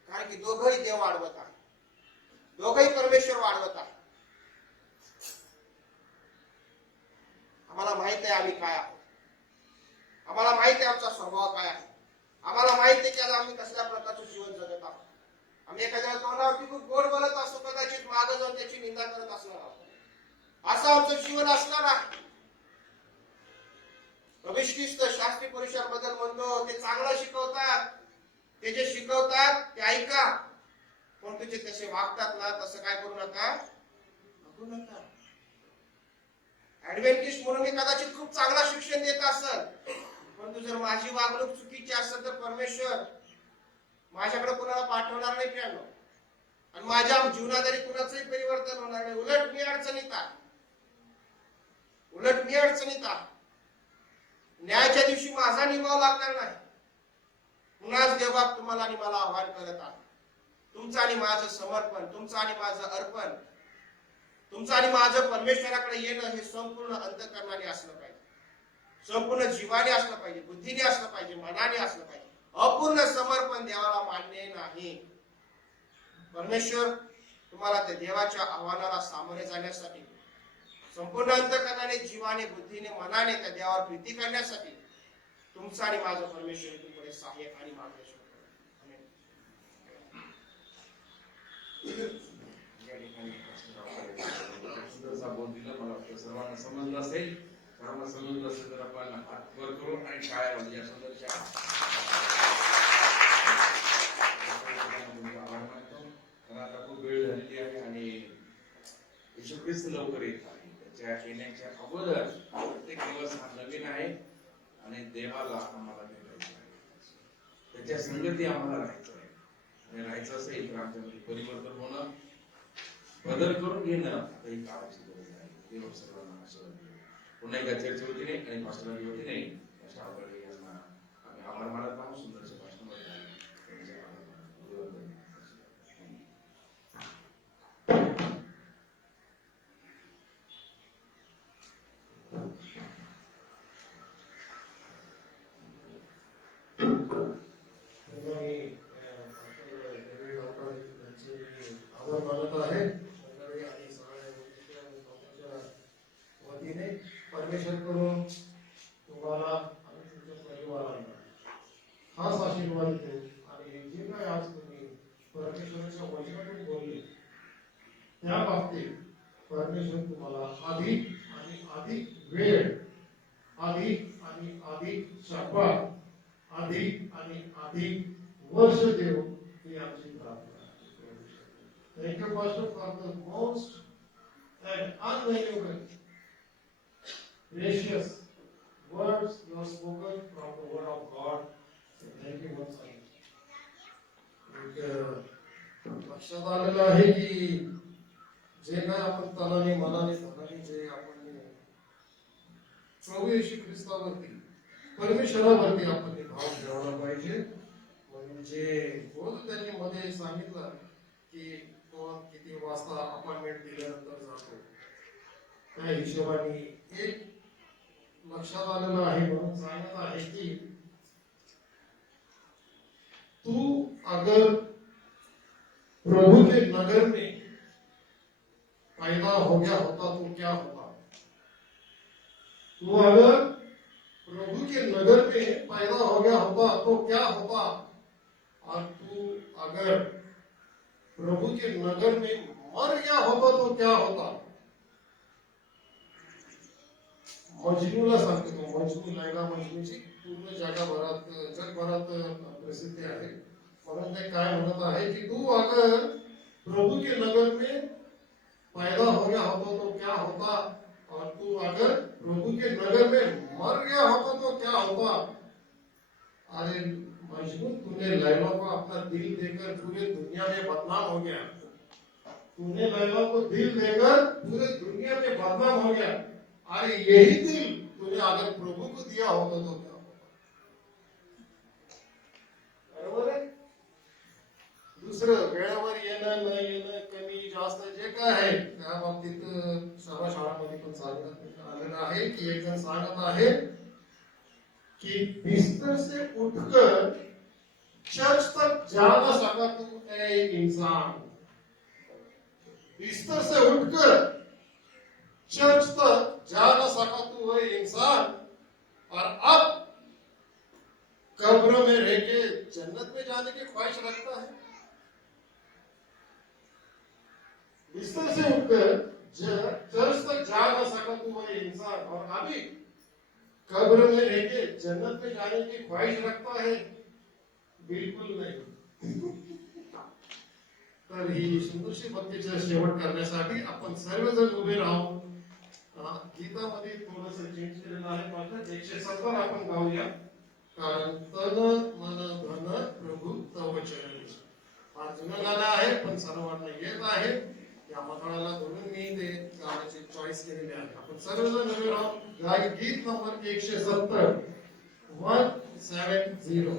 कारण की दोघंही देव वाढवत आहे, दोघंही परमेश्वर वाढवत आहे. आम्हाला माहित आहे आम्ही काय आहोत, आम्हाला माहित आहे आमचा स्वभाव काय आहे, आम्हाला माहित आहे की आज आम्ही कसल्या प्रकारचं जीवन जगत आहोत. आम्ही एखाद्या तोंडावरती खूप गोड बोलत असतो, कदाचित मागे जाऊन त्याची निंदा करत असणार आहोत. असं आमचं जीवन असणार आहे. प्रभू ख्रिस्त शास्त्री पुरुषांबद्दल म्हणतो, ते चांगलं शिकवतात, ते जे शिकवतात ते ऐका, पण तुझे तसे वागतात ना, तसं काय करू नका, बघू नका. ऍडव्हेंटिस्ट म्हणून मी कदाचित खूप चांगला शिक्षण देत असेल, परंतु जर माझी वागणूक चुकीची असेल तर परमेश्वर माझ्याकडे कुणाला पाठवणार नाही प्रियानो, आणि माझ्या जीवनात कुणाचंही परिवर्तन होणार नाही. उलट मी अडचणीत आहे, उलट मी अडचणीत आहे. न्यायाच्या दिवशी माझा निभाव लागणार नाही. पुन्हाच देवबाप तुम्हाला आणि मला आव्हान करत आहे. तुमचं आणि माझं समर्पण, तुमचं आणि माझं अर्पण, तुमचं आणि माझं परमेश्वराकडे येणं हे संपूर्ण अंतःकरणाने असलं पाहिजे, संपूर्ण जीवाने असलं पाहिजे, बुद्धीने असलं पाहिजे, मनाने असलं पाहिजे. अपूर्ण समर्पण देवाला मान्य नाही. परमेश्वर तुम्हाला त्या देवाच्या आव्हानाला सामोरे जाण्यासाठी, संपूर्ण अंतःकरणाने, जीवाने, बुद्धीने, मनाने त्या देवावर प्रीती करण्यासाठी तुमचं आणि माझं परमेश्वर तुमच्याकडे सहाय्य आणि मार्गदर्शन करेल. या ठिकाणी सुंदरसा बोध दिला. मला वाटतं सर्वांना समजलं असेल. सर्वांना समजलं असेल तर आपण हात वर करू आणि शाळेमध्ये या सुंदरशा आभार मानतो. कारण आता खूप वेळ झालेली आहे आणि कधीच लवकर येत नाही. त्याच्या येण्याच्या अगोदर प्रत्येक दिवस हा नवीन आहे आणि देवाला आम्हाला भेटायचं आहे. त्याच्या संगती आम्हाला राहायचं आहे. आणि राहायचं असेल तर आमच्यामध्ये परिवर्तन होणं, बदल करून घेणं आता ही काळाची गरज आहे. देव सर्वांना आशीर्वाद देईल. पुन्हा एकदा चर्चेच्या वतीने आणि पास्टरांच्या वतीने अशा आवडे यांना आम्ही आभार मानत आहोत. सुंदरसे भाषण करत आहे. त्यांचे आभार मानत आहोत. आभार मानत आहे मंडळी आणि सगळ्या वतीने. परमेश्वरकडून तुम्हाला आणि तुमच्या परिवाराला खास आशीर्वाद देऊ आणि जे काय आज तुम्ही परमेश्वराच्या वचनातून बोलले त्या बाबतीत परमेश्वर तुम्हाला अधिक आणि अधिक वेळ, अधिक आणि अधिक शपथ, अधिक आणि अधिक वर्ष देऊ ही आमची प्रार्थना. Thank you, Pastor, for the most and unvaluable, precious words you have spoken from the Word of God. So thank you once again. लक्षात आलेलं आहे की जे काय आपण तनाने मनाने धनाने जे आपण प्रभू येशू ख्रिस्तावरती परमेश्वरावरती आपण भाव ठेवला पाहिजे. म्हणजे रोज त्यांनी मध्ये सांगितलं की कोण किती वाजता अपॉइंटमेंट दिल्यानंतर जातो, त्या हिशोबाने एक लक्षात आलेलं आहे म्हणून सांगत आहे की तू अगर प्रभु के नगर में पैदा हो गया होता तो क्या होता? तू अगर प्रभु के नगर में पैदा हो गया होता तो क्या होता? और तू अगर प्रभु के नगर में मर गया होता तो क्या होता? मजनूला सांगतो तो, मजनू लैला मजनूची पूर्ण जगभरात प्रसिद्धी आहे. म्हणून ते काय म्हणत आहे की तू अगर प्रभु के नगर में पैदा हो गया होता तो क्या होता, और तू अगर प्रभु के नगर में मर गया होता तो क्या होता? अरे मजनू, तूने लैला को अपना दिल देकर पूरे दुनिया में बदनाम हो गया. तूने लैला को दिल देकर पूरे दुनिया में बदनाम हो गया. अरे यही दिल तूने अगर प्रभु को दिया होता तो क्या होता? बरोबर आहे. दुसरं वेळेवर येणं न येणं, कमी जास्त जे काय आहे त्या बाबतीत सर्व शाळांमध्ये पण सांगण्यात आलेलं आहे की एक जण सांगत आहे कि बिस्तर से उठकर चर्च तक जा ना सका तू ए इंसान. बिस्तर से उठकर चर्च तक जा ना सका तू ए इंसान, और अब कब्र में रह के जन्नत में जाने की ख्वाहिश रखता है. बिस्तर से उठकर चर्च तक जा ना सका तू वह इंसान, और अभी कब्र में रह के जन्नत में जाने की ख्वाहिश रखता है? बिल्कुल नहीं. तर ही सुंदरशी भक्तीचा शेवट करण्यासाठी आपण सर्वजण उभे राहून गीतामध्ये थोडंसं चेंज केलेलं आहे. मात्र 170 आपण गाऊया. कारण तन मन धन प्रभु तव चरण. हा जुनं गाणं आहे पण सर्वांना येत आहे. या मंडळाला धरून मी ते गाण्याची चॉईस केलेली आहे. आपण सर्वजण उभे राहून गीत नंबर 170 170.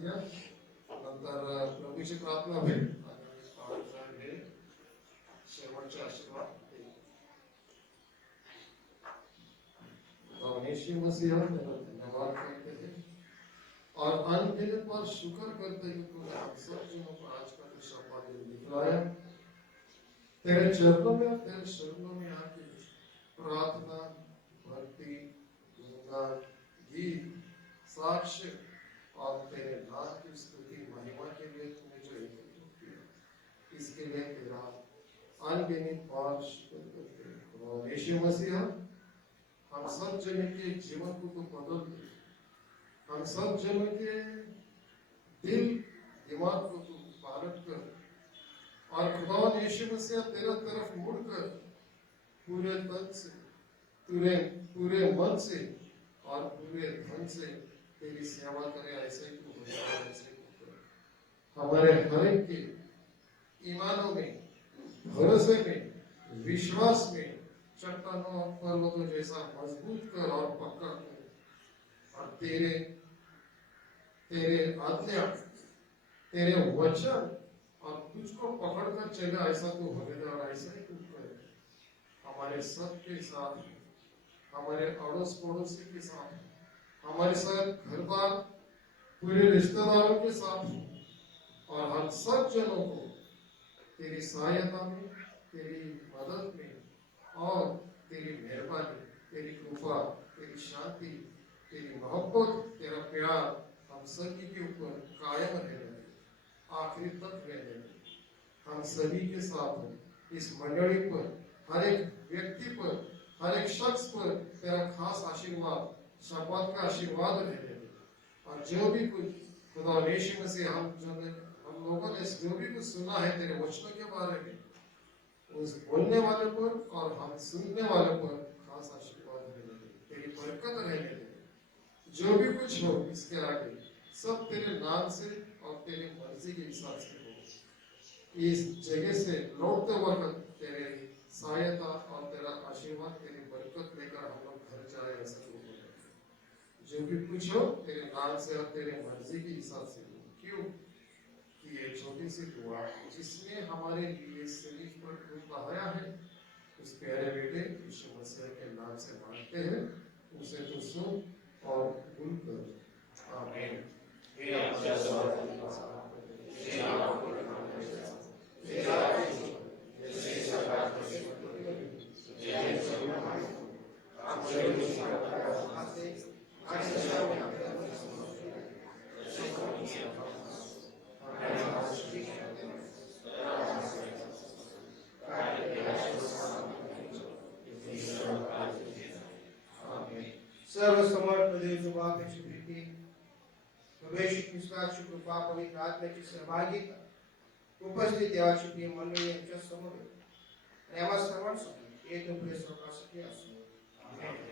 घ्या, नंतर प्रभूची प्रार्थना होईल आणि हे शेवटचे आशीर्वाद देईल. और यीशु मसीह तेरा धन्यवाद करते हैं और अनगिनत बार शुक्र करते हैं कि तूने हम सब जनों को आज का शपथ दिखलाया. तेरे चरणों में और तेरे शरणों में आके प्रार्थना, भक्ति, गुणगान, गीत, साक्ष्य और तेरे नाम की स्तुति महिमा के लिए तूने जो एकत्रित किया, इसके लिए तेरा अनगिनत बार शुक्र करते हैं. और यीशु मसीह हम सब जन के जीवन को तो बदल दे, हम सब जन के दिल दिमाग को तो पालट कर और खुदा यीशु मसीह तेरा तरफ मुड़कर पूरे तन से, पूरे मन से और पूरे धन से तेरी सेवा करे. ऐसे तू हो जाए, ऐसे तू करे. हमारे हर एक के ईमानों में, भरोसे में, विश्वास में चट्टानों और पर्वतों जैसा मजबूत कर और पक्का कर और तेरे आज्ञा, तेरे वचन और तुझको पकड़कर चले ऐसा तू होने दे और ऐसा ही तू करे. हमारे सबके साथ, हमारे अड़ोस पड़ोसी के साथ, हमारे साथ घर बार, पूरे रिश्तेदारों के साथ और हम सब जनों को तेरी सहायता में, तेरी मदद में और तेरी मेहरबानी, तेरी कृपा, तेरी शांति, तेरी मोहब्बत, तेरा प्यार हम सभी के ऊपर कायम रहने दे, आखिरी तक रहने दे. हम सभी के साथ इस मंडली पर, हर एक व्यक्ति पर, हर एक शख्स पर तेरा खास आशीर्वाद, शपथ का आशीर्वाद रहने दे. और जो भी कुछ खुदा यीशु मसीह हम लोगों ने जो भी कुछ सुना है तेरे वचनों के बारे में, उस बोलने वाले पर और हम सुनने वाले पर खास आशीर्वाद रहने दे, तेरी बरकत रहने दे. जो भी कुछ हो इसके आगे सब तेरे नाम से और तेरी मर्जी के हिसाब से हो. इस जगह से लौटते वक्त तेरे सहायता और तेरा आशीर्वाद, तेरी बरकत लेकर हम लोग घर जाए ऐसा हो. जो भी कुछ हो तेरे नाम से और तेरे मर्जी के हिसाब से हो. क्यों कि ये छोटी सी दुआ जिसने हमारे लिए शरीफ पर खून बहाया है, उस प्यारे बेटे यीशु मसीह के नाम से मांगते हैं. उसे तो सुन और कबूल कर. आमीन. सर्वसमर्थ देव बापेक्षित प्रीती, प्रभू ख्रिस्ताची कृपा, पवित्र आत्म्याची सहभागिता, उपस्थित देवाची प्रिय मंडळी यांच्या समोर आणि आम्हा सर्वांसमोर एक प्रिय सहवास असो. आमेन.